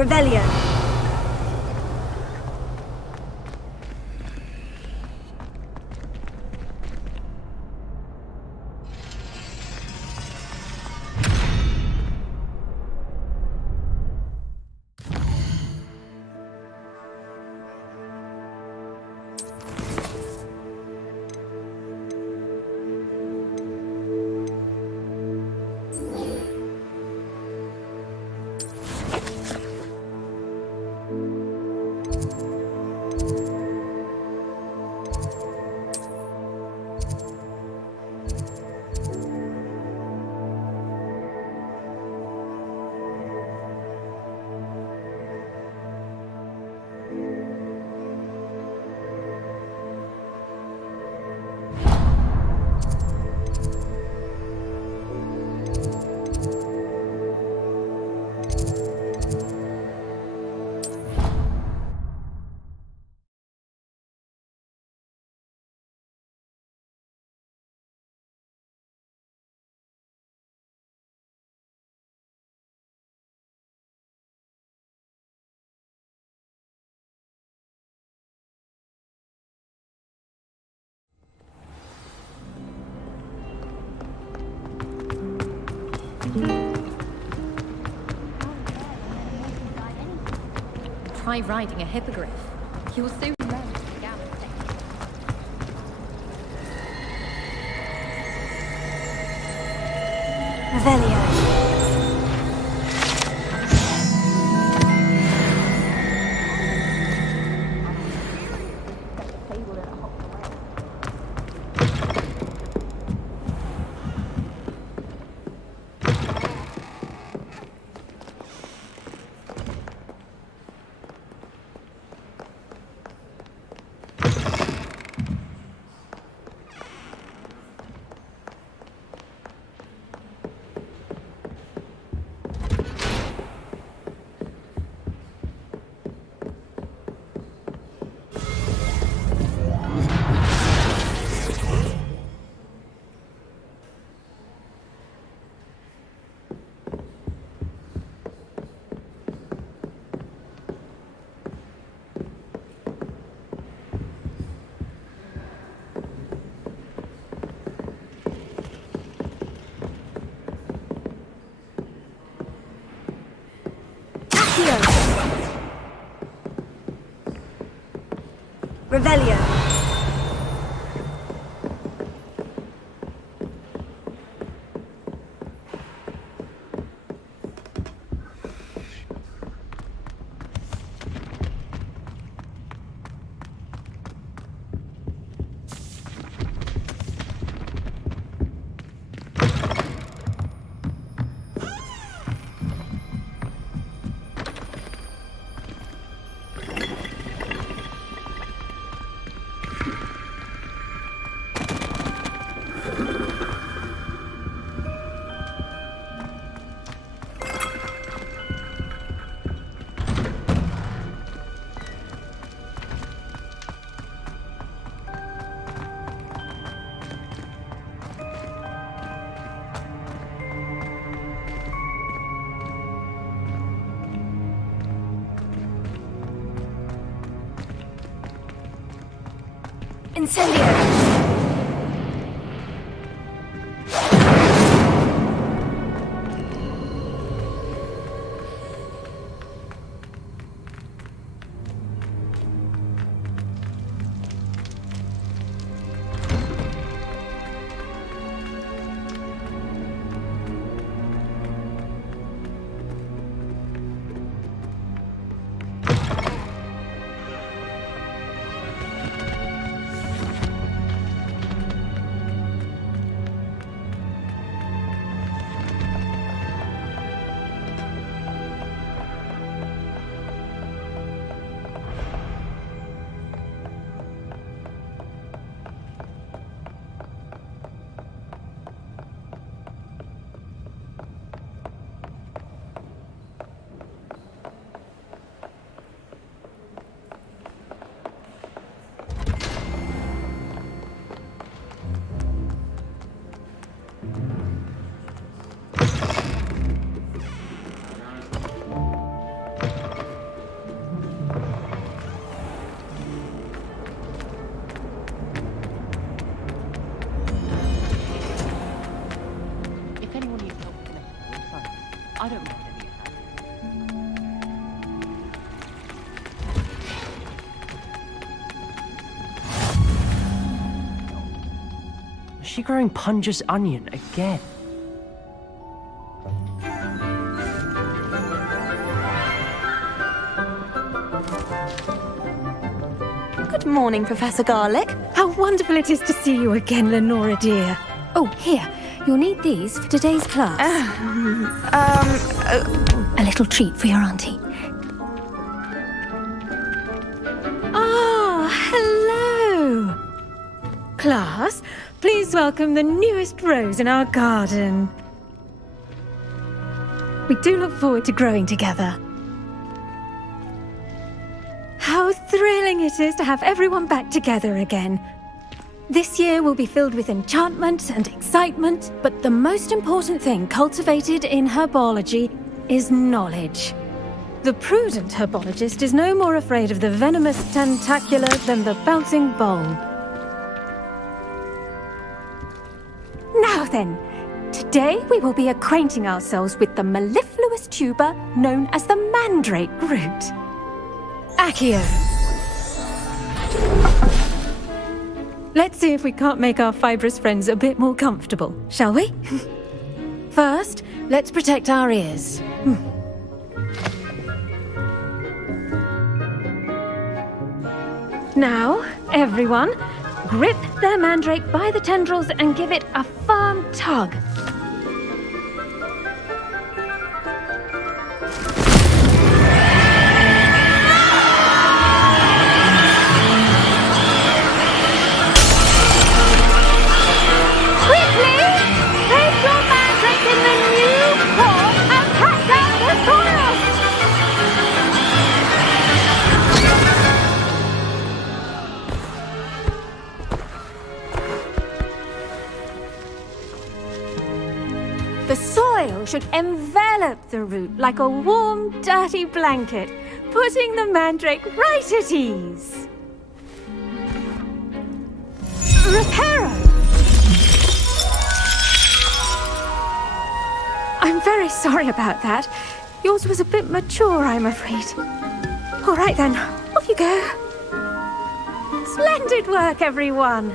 Revelio. Try riding a hippogriff. You will soon learn to gallop. Revelio. Revelio. Incendio! Is she growing Punja's onion again? Good morning, Professor Garlick. How wonderful it is to see you again, Lenora dear. Oh, here. You'll need these for today's class. A little treat for your auntie. Ah, hello. Class, please welcome the newest rose in our garden. We do look forward to growing together. How thrilling it is to have everyone back together again. This year will be filled with enchantment and excitement, but the most important thing cultivated in herbology is knowledge. The prudent herbologist is no more afraid of the venomous tentacula than the bouncing bulb. Now then, today we will be acquainting ourselves with the mellifluous tuber known as the mandrake root. Accio. Let's see if we can't make our fibrous friends a bit more comfortable, shall we? First, let's protect our ears. Now, everyone, grip their mandrake by the tendrils and give it a firm tug. The soil should envelop the root like a warm, dirty blanket, putting the mandrake right at ease. Reparo! I'm very sorry about that. Yours was a bit mature, I'm afraid. All right then, off you go. Splendid work, everyone.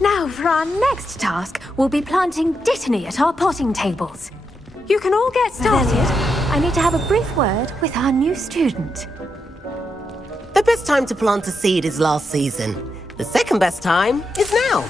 Now, for our next task, we'll be planting dittany at our potting tables. You can all get started. I need to have a brief word with our new student. The best time to plant a seed is last season. The second best time is now.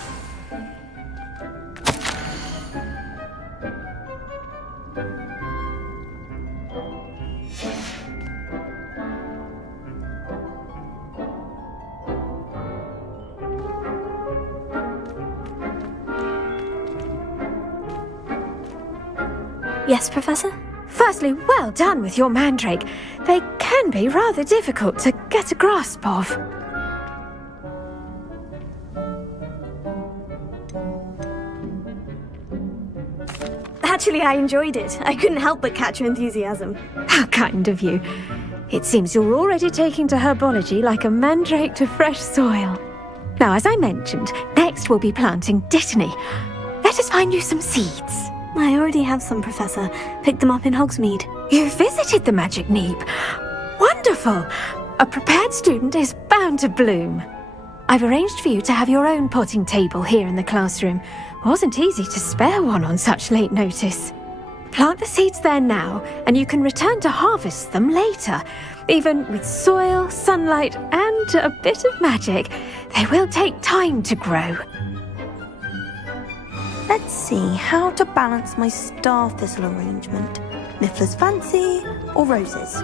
Yes, Professor? Firstly, well done with your mandrake. They can be rather difficult to get a grasp of. Actually, I enjoyed it. I couldn't help but catch your enthusiasm. How kind of you. It seems you're already taking to herbology like a mandrake to fresh soil. Now, as I mentioned, next we'll be planting dittany. Let us find you some seeds. I already have some, Professor. Picked them up in Hogsmeade. You visited the Magic Neep. Wonderful! A prepared student is bound to bloom. I've arranged for you to have your own potting table here in the classroom. Wasn't easy to spare one on such late notice. Plant the seeds there now, and you can return to harvest them later. Even with soil, sunlight, and a bit of magic, they will take time to grow. Let's see how to balance my star thistle arrangement. Niffler's fancy or roses?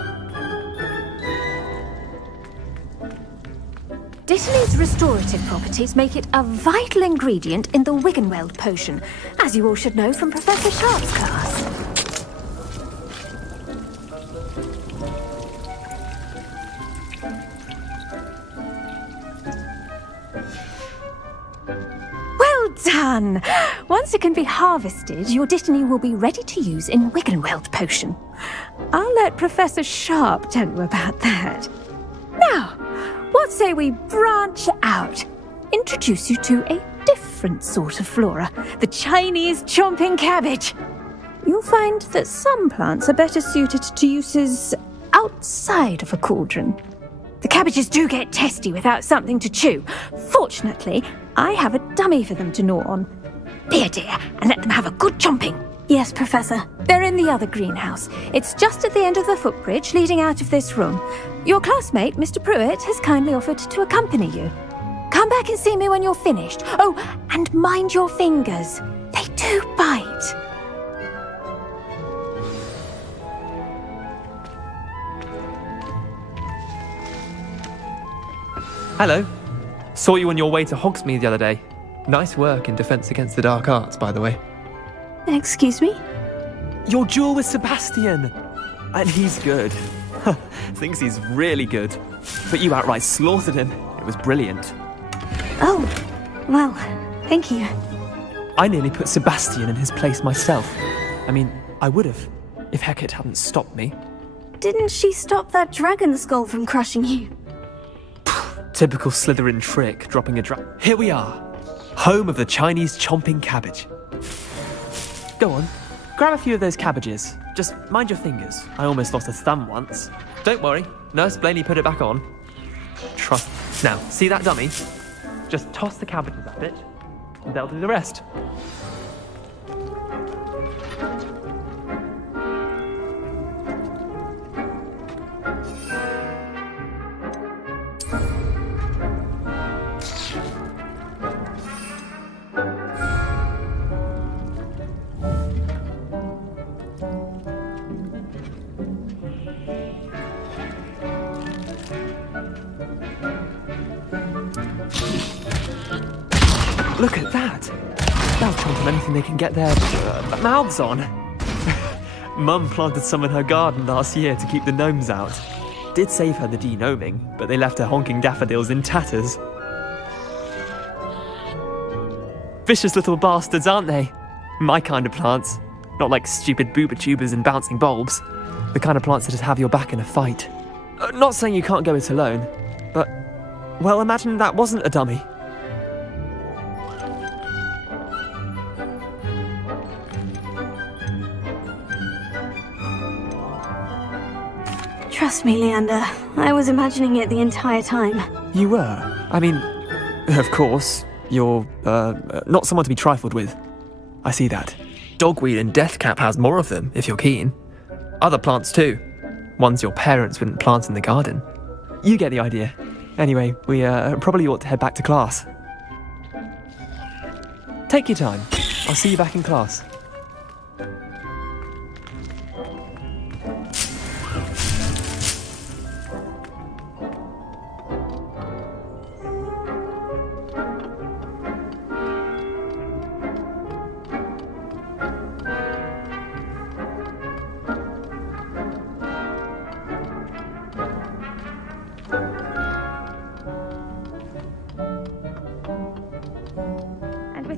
Dittany's restorative properties make it a vital ingredient in the Wiggenweld potion, as you all should know from Professor Sharp's class. Well done! Once it can be harvested, your dittany will be ready to use in Wiggenweld potion. I'll let Professor Sharp tell you about that. Now, what say we branch out? Introduce you to a different sort of flora, the Chinese chomping cabbage. You'll find that some plants are better suited to uses outside of a cauldron. The cabbages do get testy without something to chew. Fortunately, I have a dummy for them to gnaw on. Be a dear and let them have a good chomping. Yes, Professor. They're in the other greenhouse. It's just at the end of the footbridge leading out of this room. Your classmate, Mr. Pruitt, has kindly offered to accompany you. Come back and see me when you're finished. Oh, and mind your fingers. They do bite. Hello. Saw you on your way to Hogsmeade the other day. Nice work in Defense Against the Dark Arts, by the way. Excuse me? Your duel with Sebastian! And he's good. Thinks he's really good. But you outright slaughtered him. It was brilliant. Oh, well, thank you. I nearly put Sebastian in his place myself. I mean, I would have, if Hecate hadn't stopped me. Didn't she stop that dragon skull from crushing you? Typical Slytherin trick, dropping a Here we are, home of the Chinese chomping cabbage. Go on, grab a few of those cabbages. Just mind your fingers. I almost lost a thumb once. Don't worry, Nurse Blaney put it back on. Trust. Now, see that dummy? Just toss the cabbages at it, and they'll do the rest. Look at that! They'll chomp on anything they can get their mouths on. Mum planted some in her garden last year to keep the gnomes out. Did save her the de-gnoming, but they left her honking daffodils in tatters. Vicious little bastards, aren't they? My kind of plants. Not like stupid booba tubers and bouncing bulbs. The kind of plants that just have your back in a fight. Not saying you can't go it alone, but, well, imagine that wasn't a dummy. Trust me, Leander. I was imagining it the entire time. You were? I mean, of course, you're, not someone to be trifled with. I see that. Dogweed and deathcap has more of them, if you're keen. Other plants too. Ones your parents wouldn't plant in the garden. You get the idea. Anyway, we, probably ought to head back to class. Take your time. I'll see you back in class.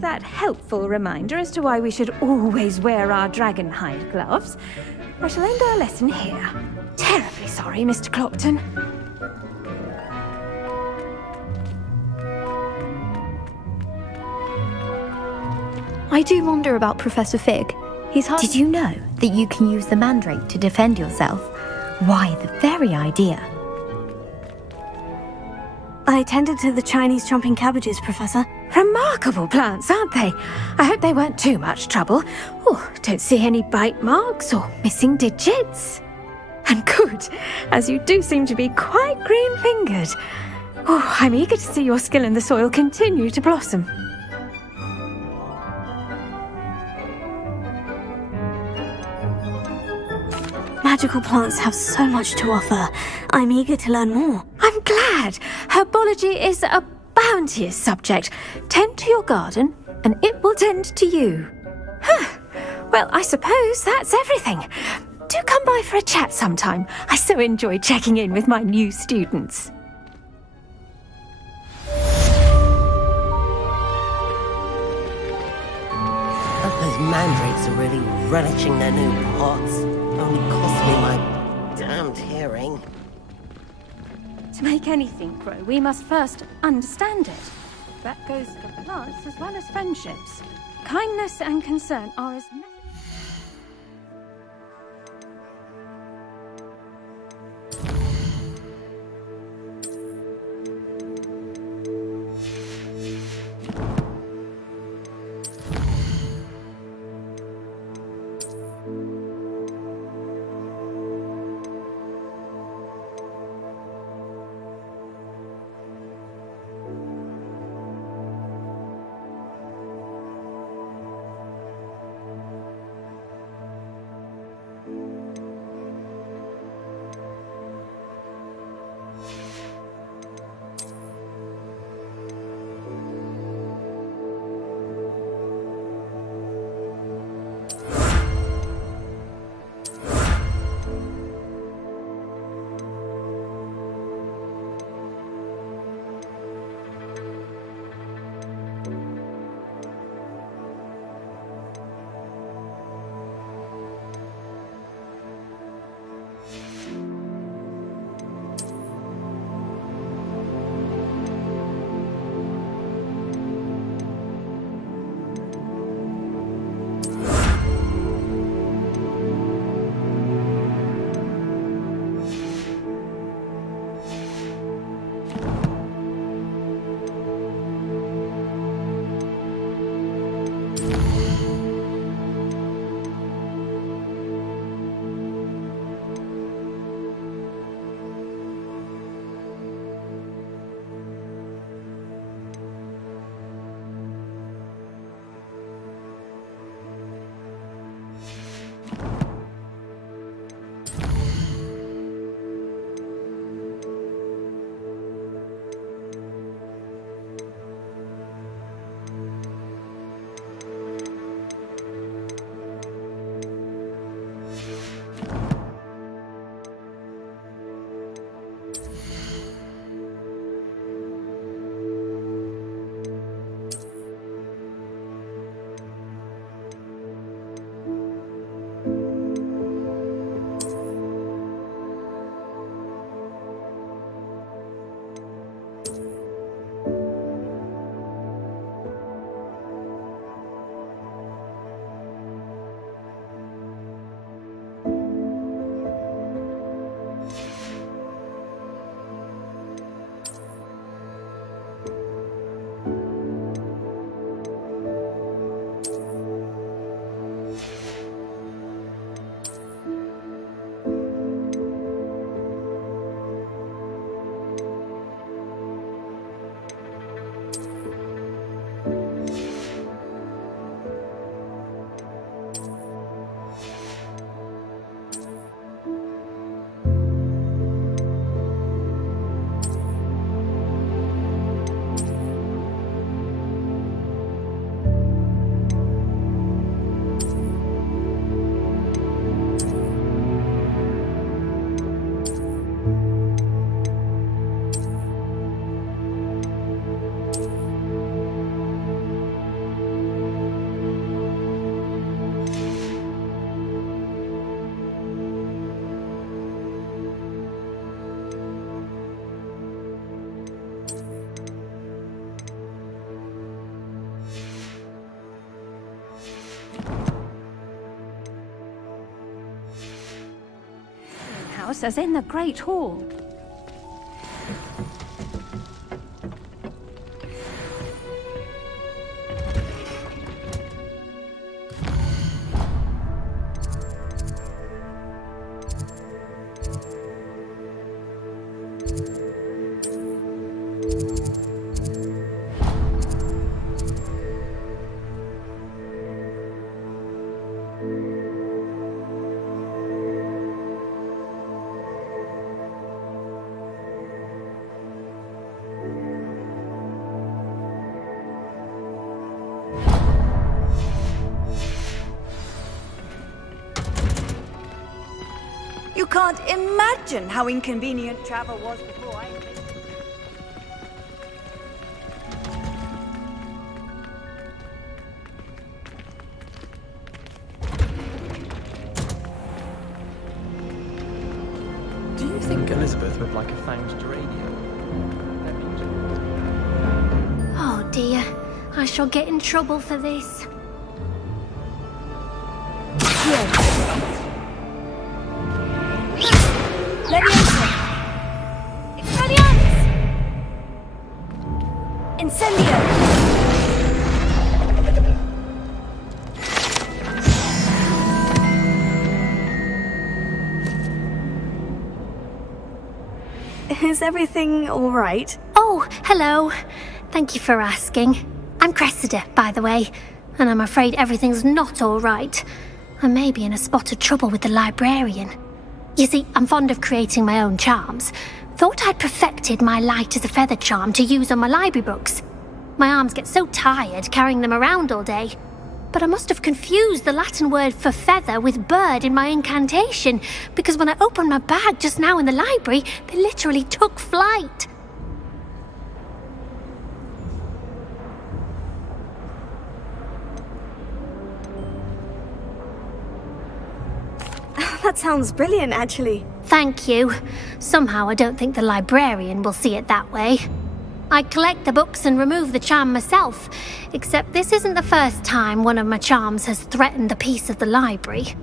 That helpful reminder as to why we should always wear our dragon hide gloves, I shall end our lesson here. Terribly sorry, Mr. Clopton. I do wonder about Professor Fig. He's hard. Did you know that you can use the mandrake to defend yourself? Why, the very idea. I tended to the Chinese chomping cabbages, Professor. Remarkable plants, aren't they? I hope they weren't too much trouble. Oh, don't see any bite marks or missing digits. And good, as you do seem to be quite green-fingered. Oh, I'm eager to see your skill in the soil continue to blossom. Magical plants have so much to offer. I'm eager to learn more. I'm glad. Herbology is a bounteous subject. Tend to your garden, and it will tend to you. Well, I suppose that's everything. Do come by for a chat sometime. I so enjoy checking in with my new students. Those mandrakes are really relishing their new pots. Only cost me my damned hearing. To make anything grow, we must first understand it. That goes for plants as well as friendships. Kindness and concern are as necessary. House as in the Great Hall. You can't imagine how inconvenient travel was before I... Do you think Elizabeth would like a fanged geranium? Oh dear, I shall get in trouble for this. Leviosa! Expelliarmus! Incendio! Is everything all right? Oh, hello. Thank you for asking. I'm Cressida, by the way, and I'm afraid everything's not all right. I may be in a spot of trouble with the librarian. You see, I'm fond of creating my own charms. Thought I'd perfected my light as a feather charm to use on my library books. My arms get so tired carrying them around all day. But I must have confused the Latin word for feather with bird in my incantation, because when I opened my bag just now in the library, they literally took flight. That sounds brilliant, actually. Thank you. Somehow I don't think the librarian will see it that way. I collect the books and remove the charm myself, except this isn't the first time one of my charms has threatened the peace of the library.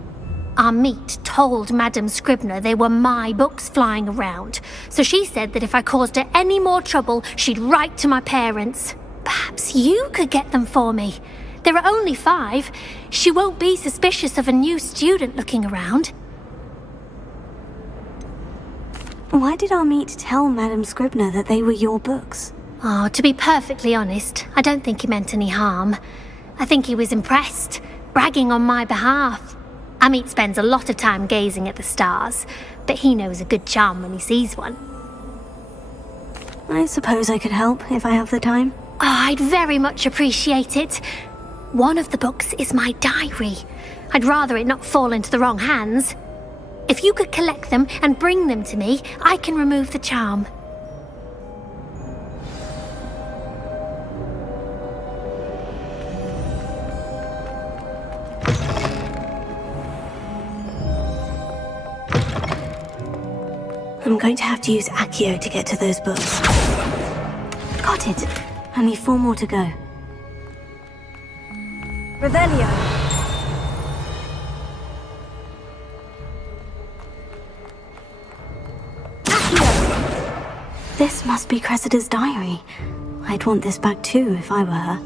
Our meet told Madame Scribner they were my books flying around, so she said that if I caused her any more trouble, she'd write to my parents. Perhaps you could get them for me. There are only 5. She won't be suspicious of a new student looking around. Why did our meet tell Madame Scribner that they were your books? Oh, to be perfectly honest, I don't think he meant any harm. I think he was impressed, bragging on my behalf. Amit spends a lot of time gazing at the stars, but he knows a good charm when he sees one. I suppose I could help if I have the time. Oh, I'd very much appreciate it. One of the books is my diary. I'd rather it not fall into the wrong hands. If you could collect them and bring them to me, I can remove the charm. I'm going to have to use Accio to get to those books. Got it. Only 4 more to go. Revelio. Accio. This must be Cressida's diary. I'd want this back too if I were her.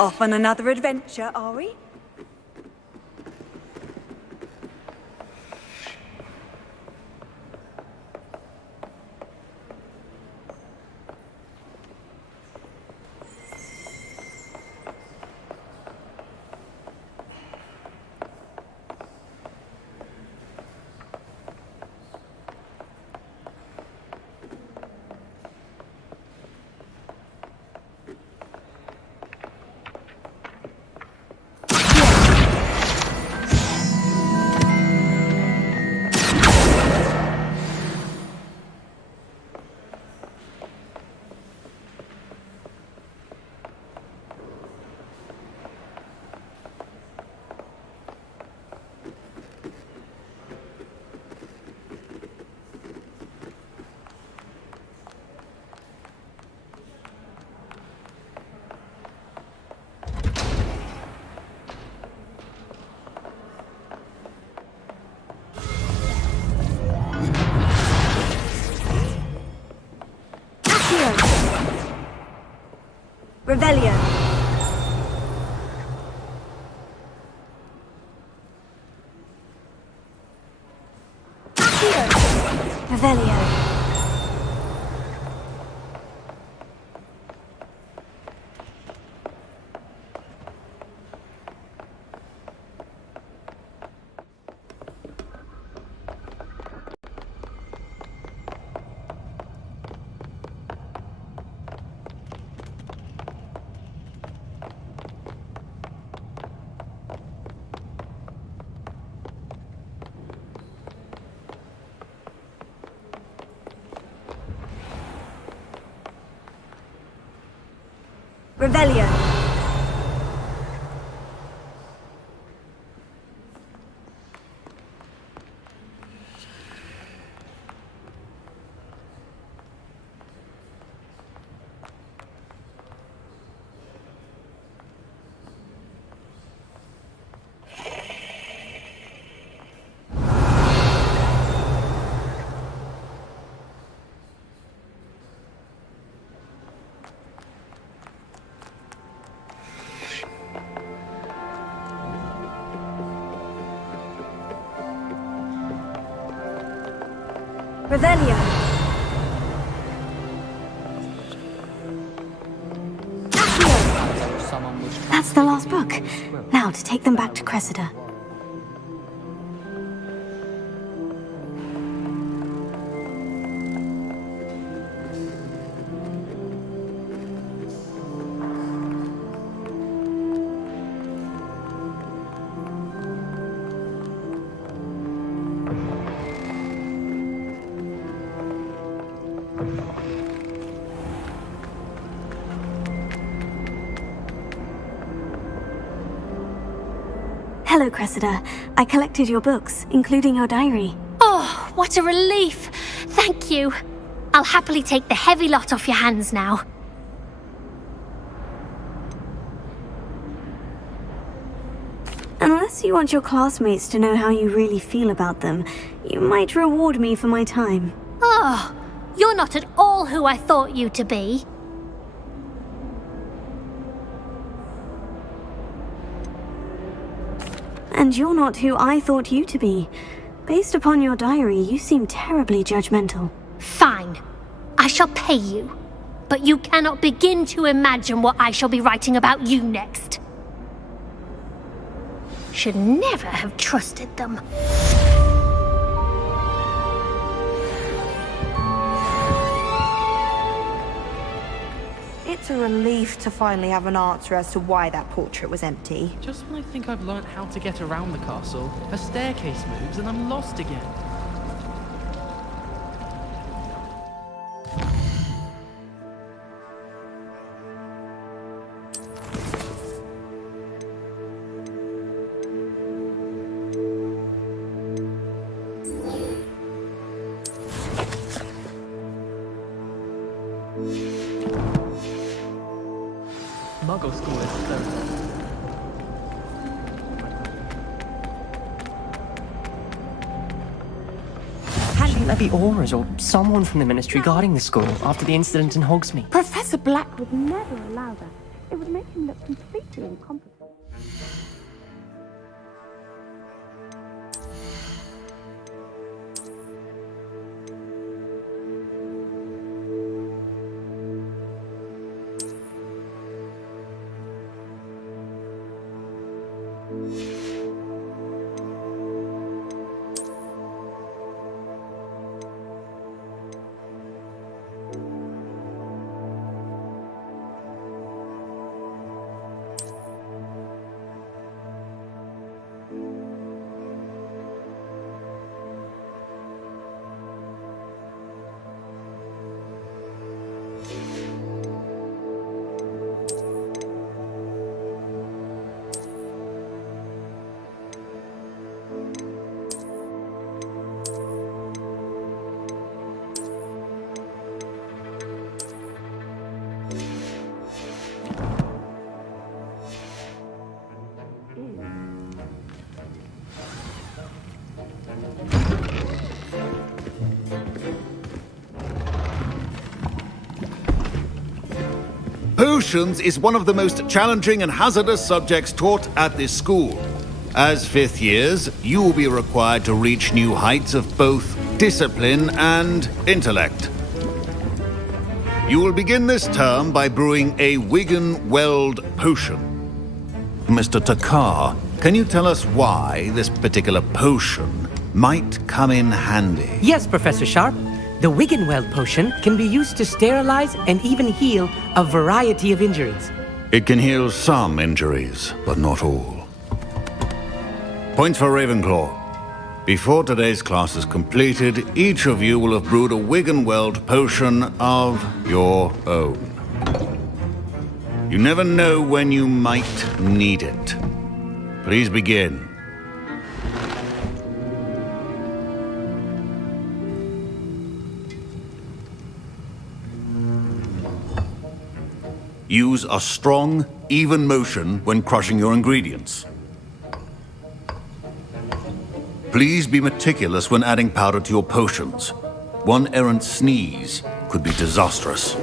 Off on another adventure, are we? Revelio. Revelio. Revelio. Revelio. That's the last book. Now to take them back to Cressida. Hello, Cressida. I collected your books, including your diary. Oh, what a relief! Thank you. I'll happily take the heavy lot off your hands now. Unless you want your classmates to know how you really feel about them, you might reward me for my time. Oh, you're not at all who I thought you to be. And you're not who I thought you to be. Based upon your diary, you seem terribly judgmental. Fine. I shall pay you. But you cannot begin to imagine what I shall be writing about you next. Should never have trusted them. It's a relief to finally have an answer as to why that portrait was empty. Just when I think I've learnt how to get around the castle, a staircase moves and I'm lost again. Muggle school is closed. Shouldn't there be Aurors or someone from the Ministry guarding the school after the incident in Hogsmeade? Professor Black would never allow that. It would make him look completely incompetent. Potions is one of the most challenging and hazardous subjects taught at this school. As fifth years, you will be required to reach new heights of both discipline and intellect. You will begin this term by brewing a Wigan-Weld potion. Mr. Takar, can you tell us why this particular potion might come in handy? Yes, Professor Sharp. The Wigan-Weld potion can be used to sterilize and even heal a variety of injuries. It can heal some injuries, but not all. Point for Ravenclaw. Before today's class is completed, each of you will have brewed a Wigan-Weld potion of your own. You never know when you might need it. Please begin. Use a strong, even motion when crushing your ingredients. Please be meticulous when adding powder to your potions. One errant sneeze could be disastrous.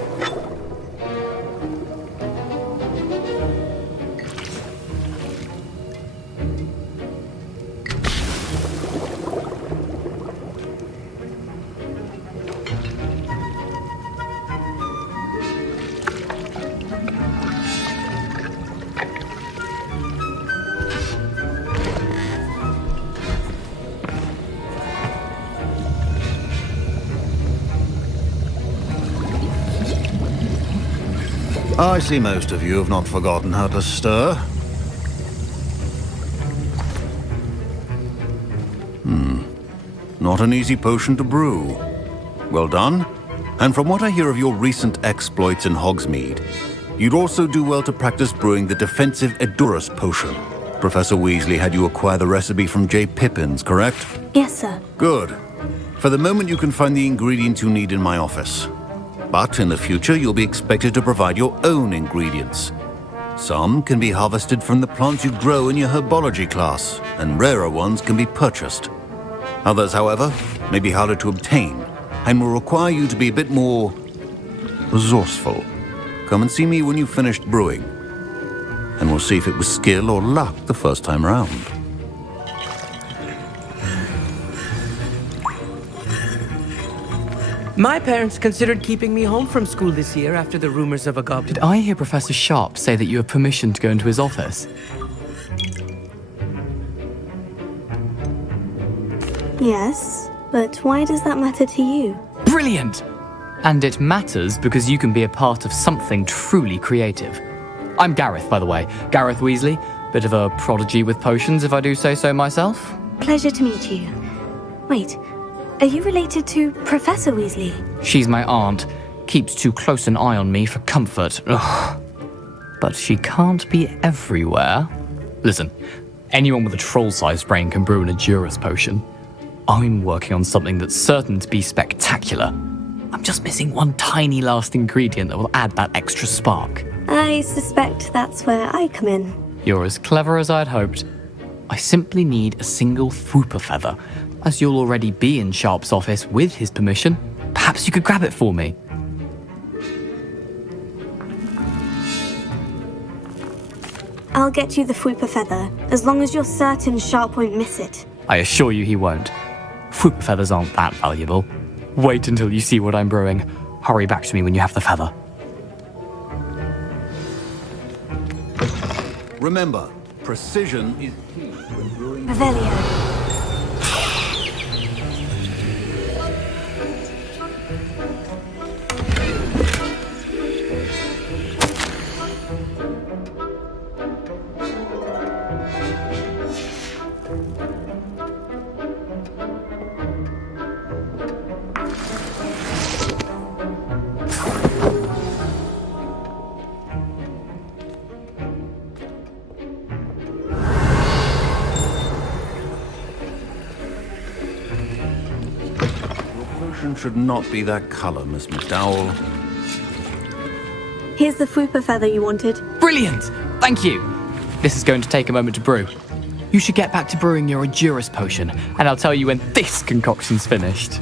I see most of you have not forgotten how to stir. Not an easy potion to brew. Well done. And from what I hear of your recent exploits in Hogsmeade, you'd also do well to practice brewing the defensive Edurus potion. Professor Weasley had you acquire the recipe from J. Pippins, correct? Yes, sir. Good. For the moment, you can find the ingredients you need in my office. But in the future, you'll be expected to provide your own ingredients. Some can be harvested from the plants you grow in your herbology class, and rarer ones can be purchased. Others, however, may be harder to obtain, and will require you to be a bit more resourceful. Come and see me when you've finished brewing, and we'll see if it was skill or luck the first time round. My parents considered keeping me home from school this year after the rumors of a goblin. Did I hear Professor Sharp say that you have permission to go into his office? Yes, but why does that matter to you? Brilliant! And it matters because you can be a part of something truly creative. I'm Gareth, by the way. Gareth Weasley. Bit of a prodigy with potions, if I do say so myself. Pleasure to meet you. Wait, are you related to Professor Weasley? She's my aunt. Keeps too close an eye on me for comfort. Ugh. But she can't be everywhere. Listen, anyone with a troll-sized brain can brew an Edurus potion. I'm working on something that's certain to be spectacular. I'm just missing one tiny last ingredient that will add that extra spark. I suspect that's where I come in. You're as clever as I'd hoped. I simply need a single Fwooper feather. As you'll already be in Sharp's office with his permission, perhaps you could grab it for me. I'll get you the Fwooper feather, as long as you're certain Sharp won't miss it. I assure you he won't. Fwooper feathers aren't that valuable. Wait until you see what I'm brewing. Hurry back to me when you have the feather. Remember, precision is key when brewing. Revelio. Should not be that color, Miss McDowell. Here's the Fwooper feather you wanted. Brilliant! Thank you! This is going to take a moment to brew. You should get back to brewing your Edurus potion, and I'll tell you when this concoction's finished.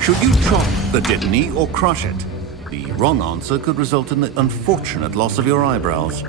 Should you chop the diddany or crush it? The wrong answer could result in the unfortunate loss of your eyebrows.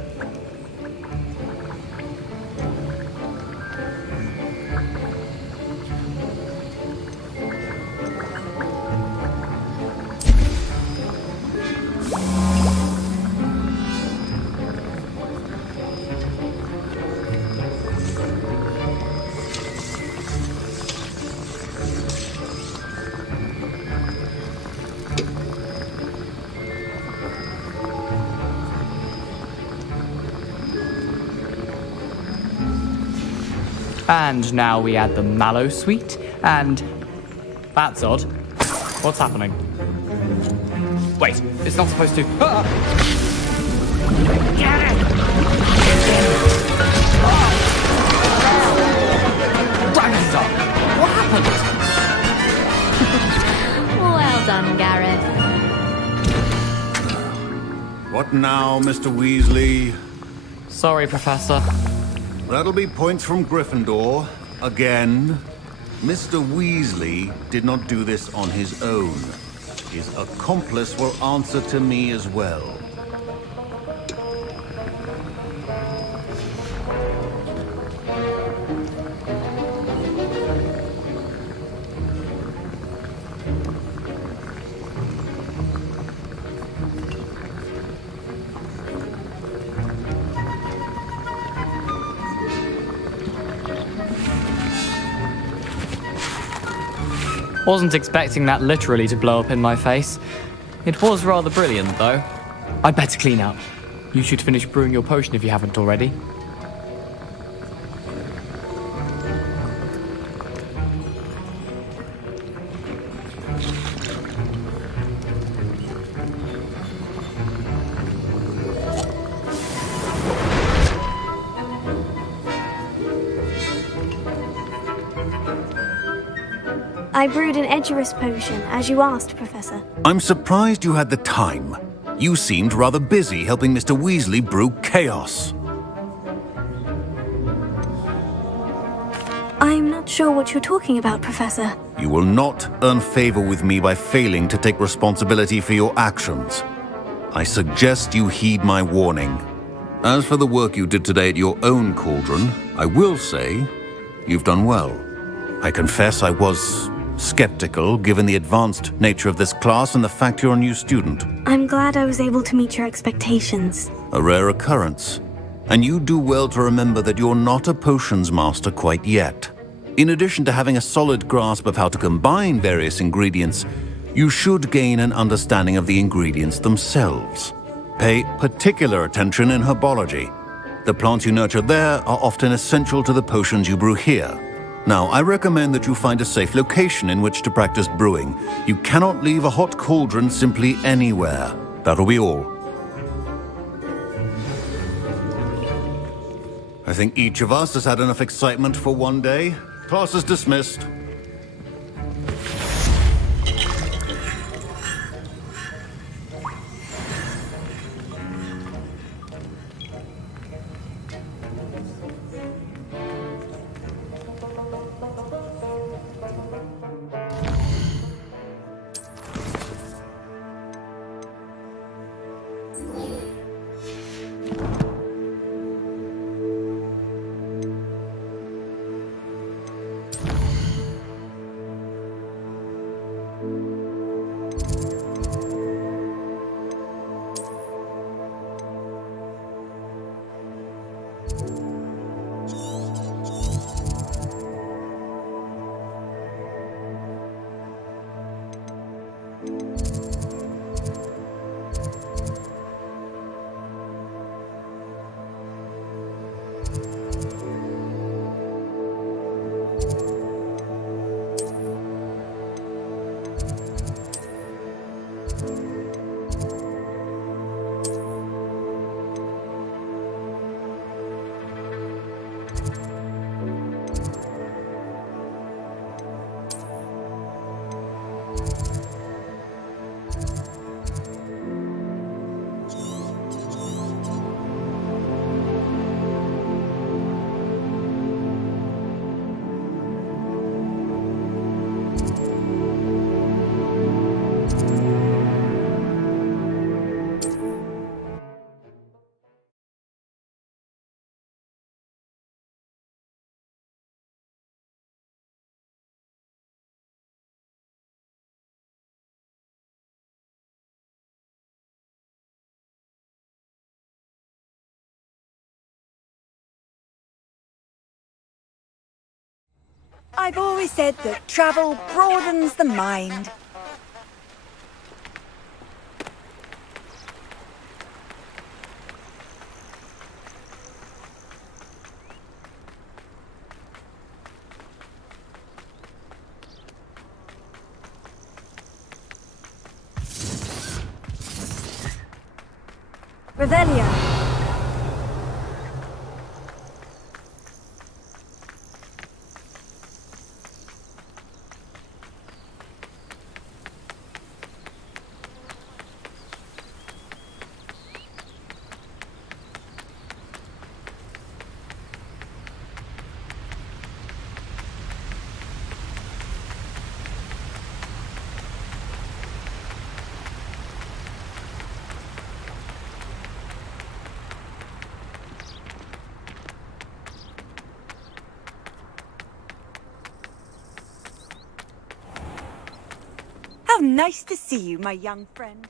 And now we add the mallow sweet, and... That's odd. What's happening? Wait, it's not supposed to... Ah! Dragons up! What happened? Well done, Gareth. What now, Mr. Weasley? Sorry, Professor. That'll be points from Gryffindor. Again. Mr. Weasley did not do this on his own. His accomplice will answer to me as well. Wasn't expecting that literally to blow up in my face. It was rather brilliant, though. I'd better clean up. You should finish brewing your potion if you haven't already. I brewed an Edgerus potion, as you asked, Professor. I'm surprised you had the time. You seemed rather busy helping Mr. Weasley brew chaos. I'm not sure what you're talking about, Professor. You will not earn favor with me by failing to take responsibility for your actions. I suggest you heed my warning. As for the work you did today at your own cauldron, I will say you've done well. I confess I was skeptical given the advanced nature of this class and the fact you're a new student. I'm glad I was able to meet your expectations. A rare occurrence. And you do well to remember that you're not a potions master quite yet. In addition to having a solid grasp of how to combine various ingredients, you should gain an understanding of the ingredients themselves. Pay particular attention in herbology. The plants you nurture there are often essential to the potions you brew here. Now, I recommend that you find a safe location in which to practice brewing. You cannot leave a hot cauldron simply anywhere. That'll be all. I think each of us has had enough excitement for one day. Class is dismissed. I've always said that travel broadens the mind. Revelio. How nice to see you, my young friend.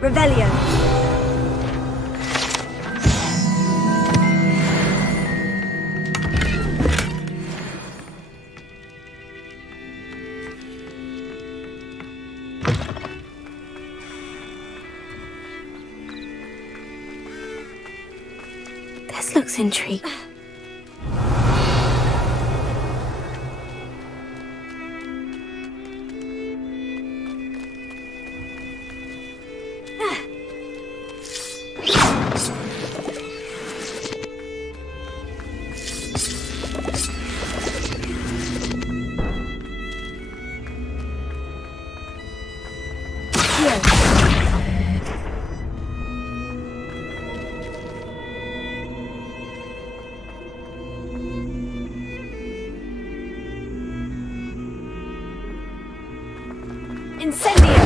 Revelio. This looks intriguing. Incendio!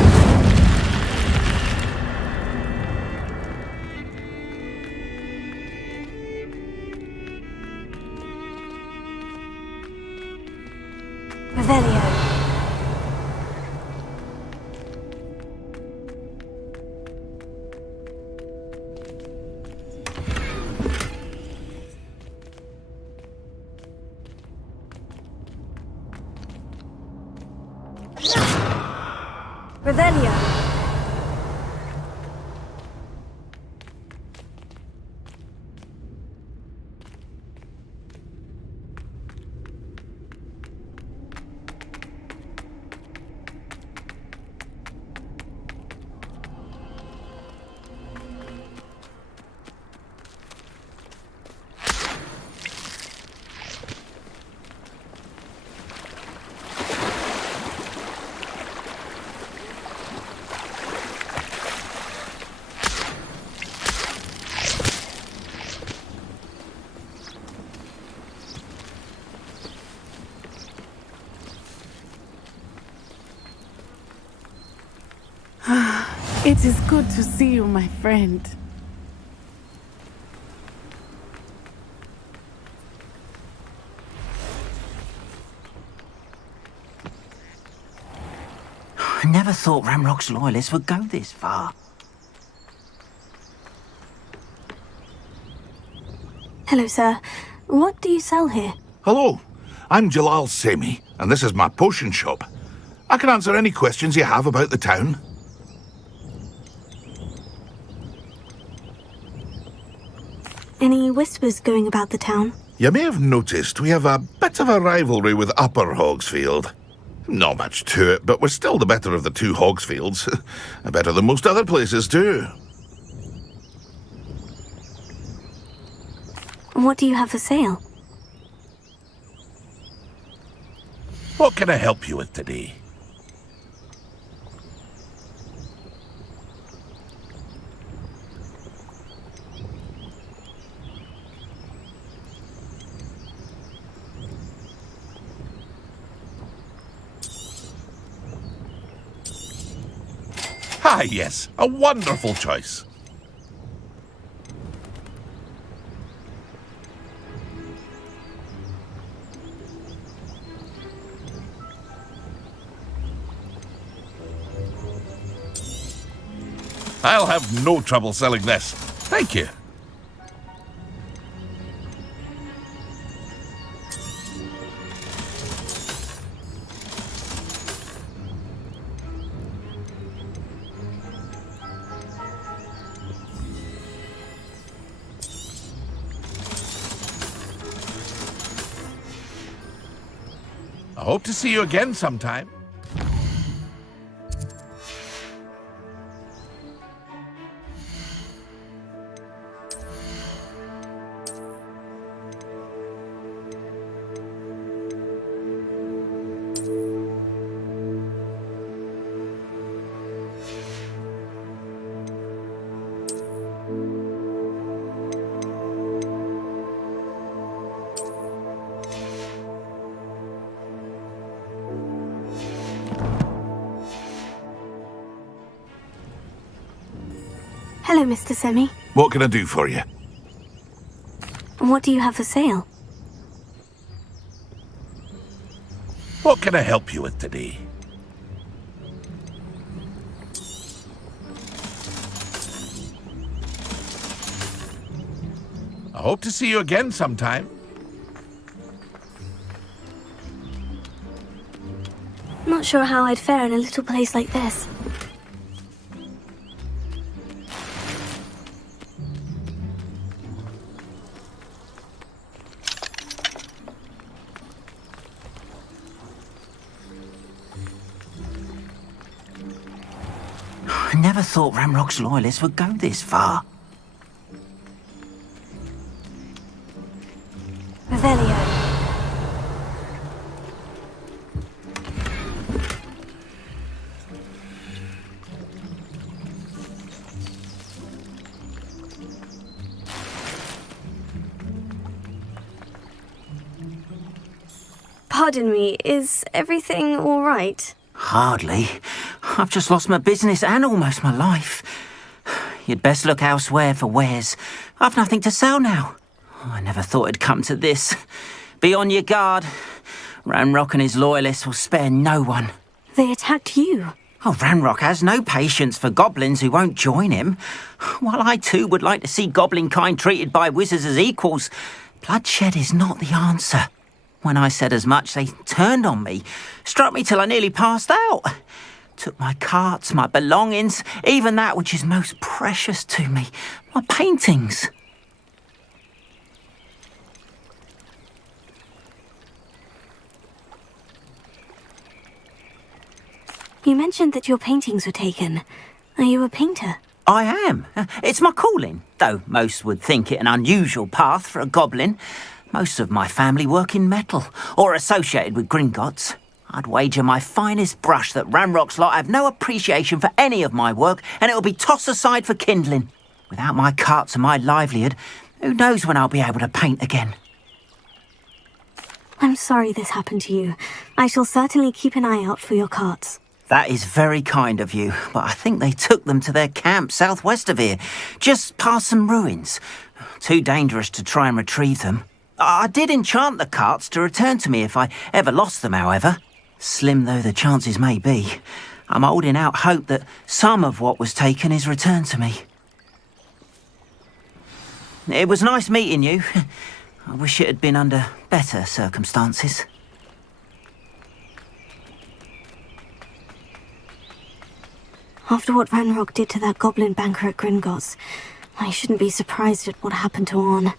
Revelio. Revelio. It is good to see you, my friend. I never thought Ramrock's loyalists would go this far. Hello, sir. What do you sell here? Hello, I'm Jalal Semi, and this is my potion shop. I can answer any questions you have about the town. Any whispers going about the town? You may have noticed we have a bit of a rivalry with Upper Hogsfield. Not much to it, but we're still the better of the two Hogsfields. Better than most other places, too. What do you have for sale? What can I help you with today? Ah, yes, a wonderful choice. I'll have no trouble selling this. Thank you. I hope to see you again sometime. Hello, Mr. Semi. What can I do for you? What do you have for sale? What can I help you with today? I hope to see you again sometime. Not sure how I'd fare in a little place like this. I never thought Ramrock's loyalists would go this far. Revelio. Pardon me, is everything all right? Hardly. I've just lost my business and almost my life. You'd best look elsewhere for wares. I've nothing to sell now. I never thought it'd come to this. Be on your guard. Ranrock and his loyalists will spare no one. They attacked you. Oh, Ranrock has no patience for goblins who won't join him. While I too would like to see goblin kind treated by wizards as equals, bloodshed is not the answer. When I said as much, they turned on me, struck me till I nearly passed out. Took my carts, my belongings, even that which is most precious to me, my paintings. You mentioned that your paintings were taken. Are you a painter? I am. It's my calling, though most would think it an unusual path for a goblin. Most of my family work in metal, or associated with Gringotts. I'd wager my finest brush that Ranrock's lot have no appreciation for any of my work, and it'll be tossed aside for kindling. Without my carts and my livelihood, who knows when I'll be able to paint again. I'm sorry this happened to you. I shall certainly keep an eye out for your carts. That is very kind of you, but I think they took them to their camp southwest of here, just past some ruins. Too dangerous to try and retrieve them. I did enchant the carts to return to me if I ever lost them, however. Slim though the chances may be, I'm holding out hope that some of what was taken is returned to me. It was nice meeting you. I wish it had been under better circumstances. After what Ranrock did to that goblin banker at Gringotts, I shouldn't be surprised at what happened to Orn.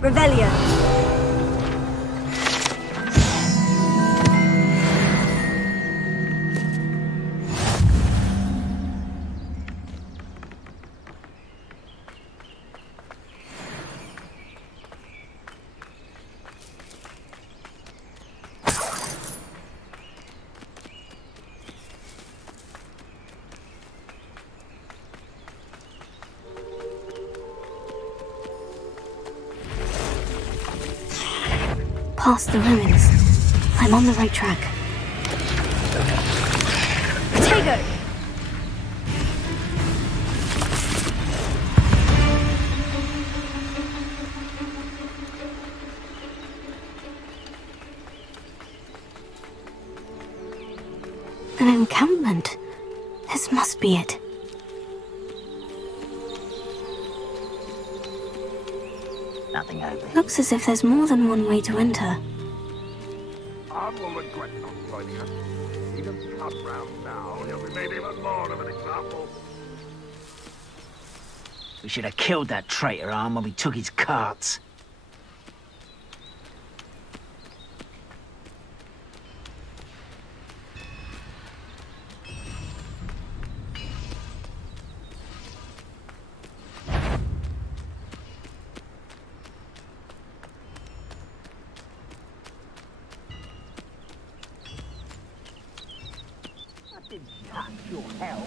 Revelio. Past the ruins. I'm on the right track. Potato! An encampment. This must be it. nothing over here. Looks as if there's more than one way to enter. I will regret not joining us. He doesn't come round now, he'll be made even more of an example. We should have killed that traitor arm when we took his carts. Your help.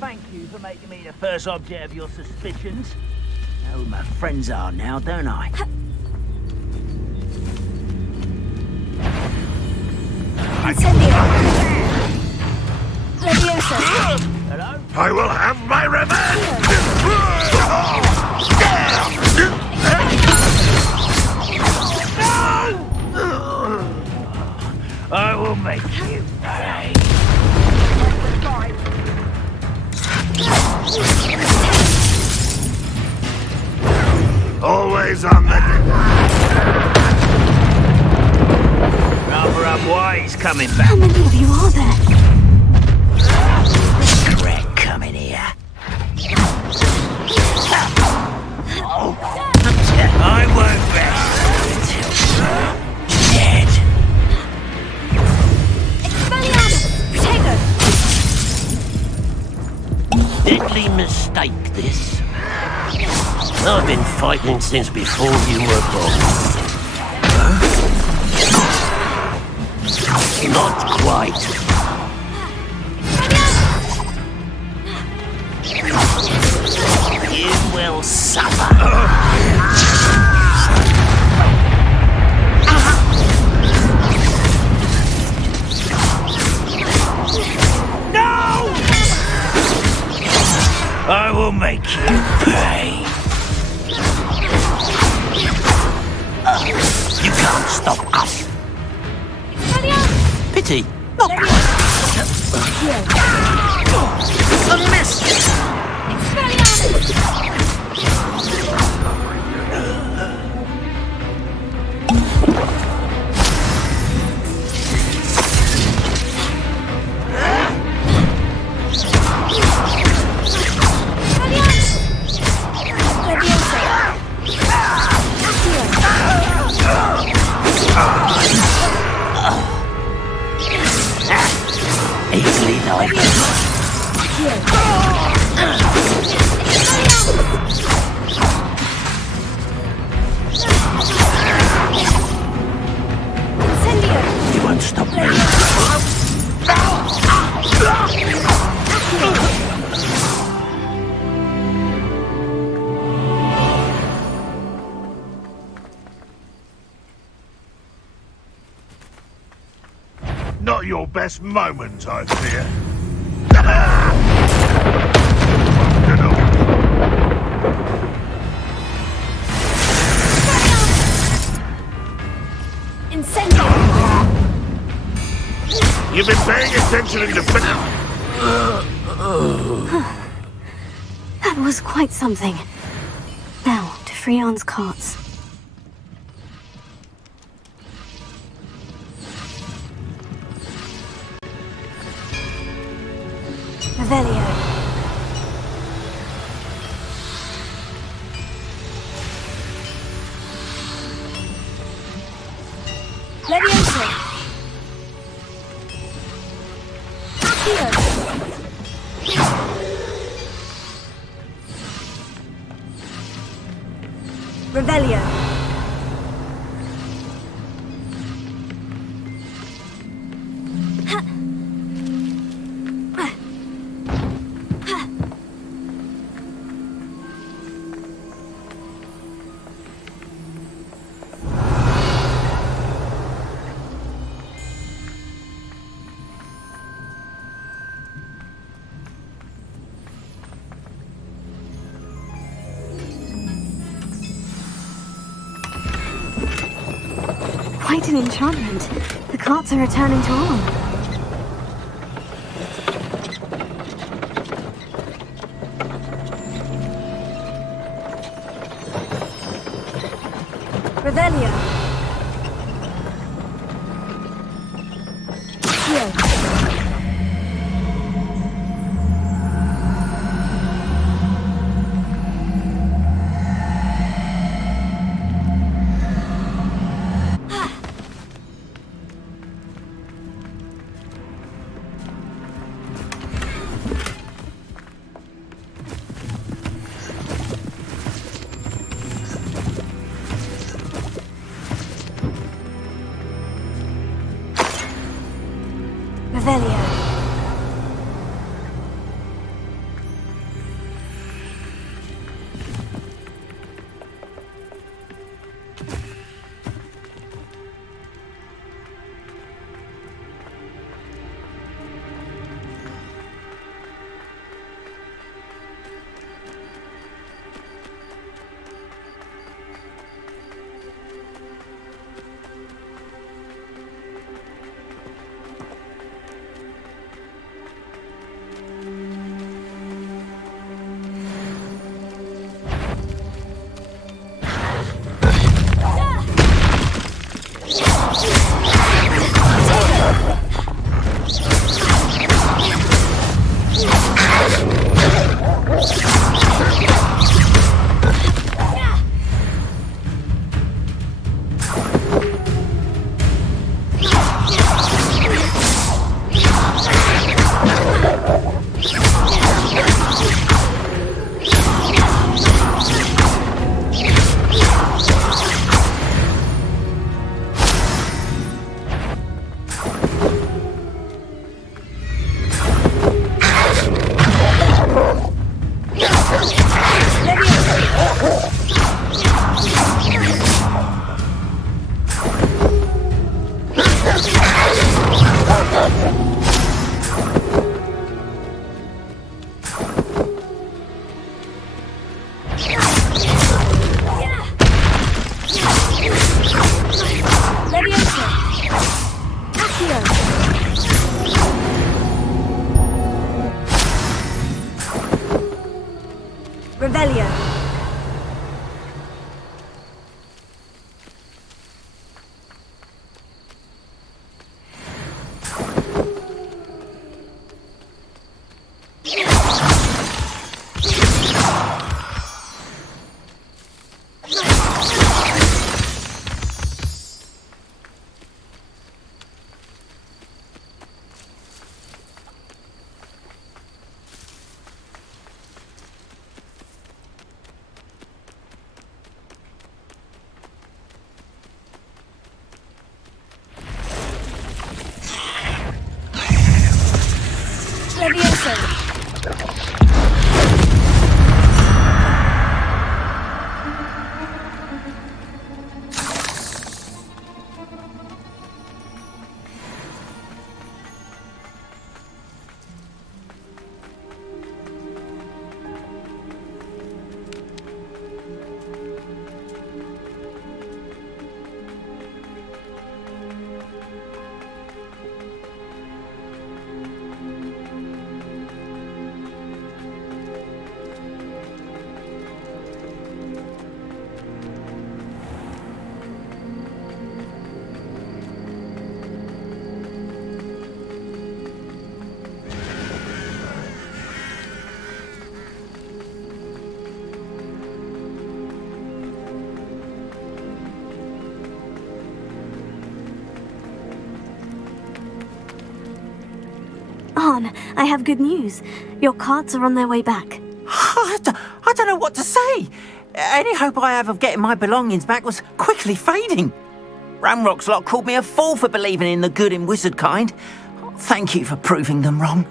Thank you for making me the first object of your suspicions. I know who my friends are now, don't I? Hello? I will have my revenge! I will make you pay. Always on the Rather unwise coming back. How many of you are there? Regret coming here. I won't rest until dead. Deadly mistake, this. I've been fighting since before you were born. Not quite. You will suffer. No! I will make you pay. You can't stop us. Pity. Not a miss. Easily done. You won't stop me. Not your best moment, I fear. Incendio! You've been paying attention in defense. That was quite something. Now, to Freon's carts. Revelio. Levioso. Accio. Revelio. Quite an enchantment. The carts are returning to arm. Revelio. Here. Revelio. Revelio. On, I have good news. Your cards are on their way back. I don't know what to say. Any hope I have of getting my belongings back was quickly fading. Ramrock's lot called me a fool for believing in the good in wizard kind. Thank you for proving them wrong.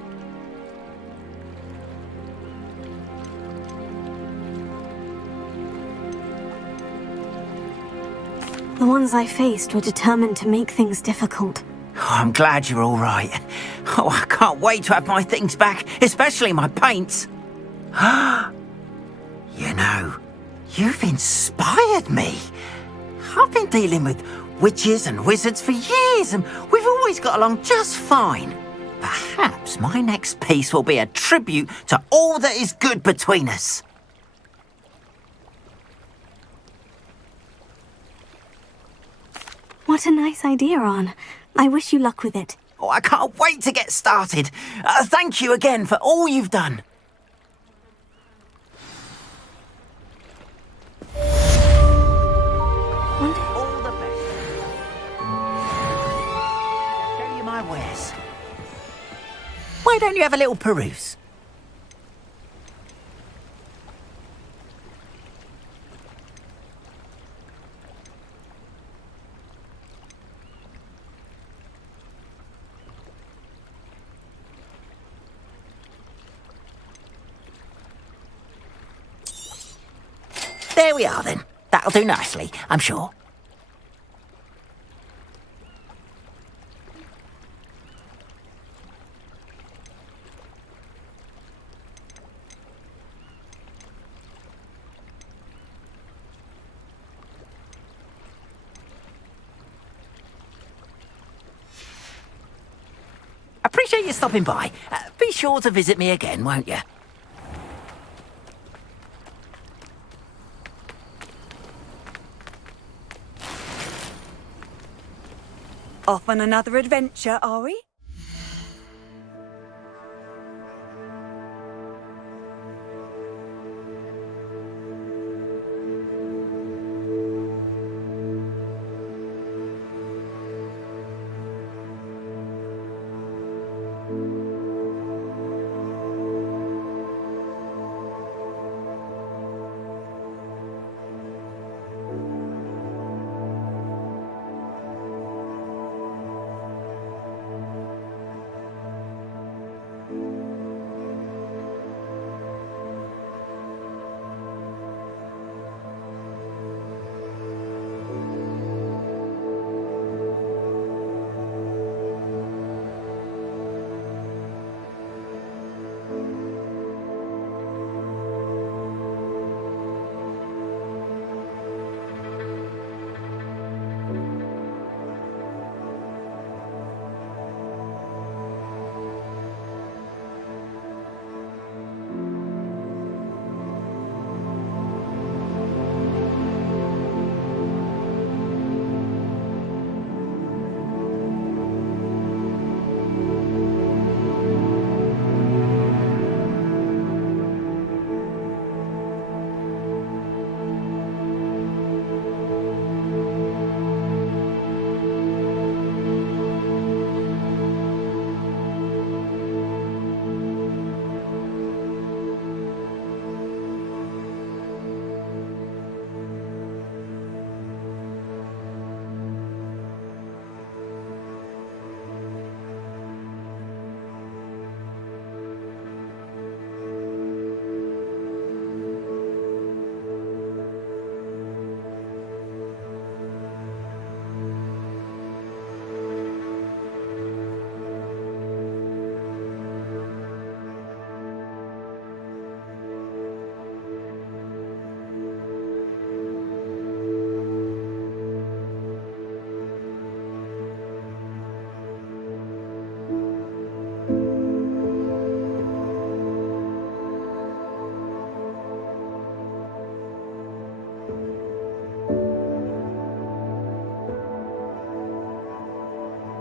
The ones I faced were determined to make things difficult. Oh, I'm glad you're all right. Oh, I can't wait to have my things back, especially my paints. You know, you've inspired me. I've been dealing with witches and wizards for years, and we've always got along just fine. Perhaps my next piece will be a tribute to all that is good between us. What a nice idea, Ron. I wish you luck with it. Oh, I can't wait to get started. Thank you again for all you've done. All the best. Show you my wares. Why don't you have a little peruse? There we are then. That'll do nicely, I'm sure. Appreciate you stopping by. Be sure to visit me again, won't you? Off on another adventure, are we?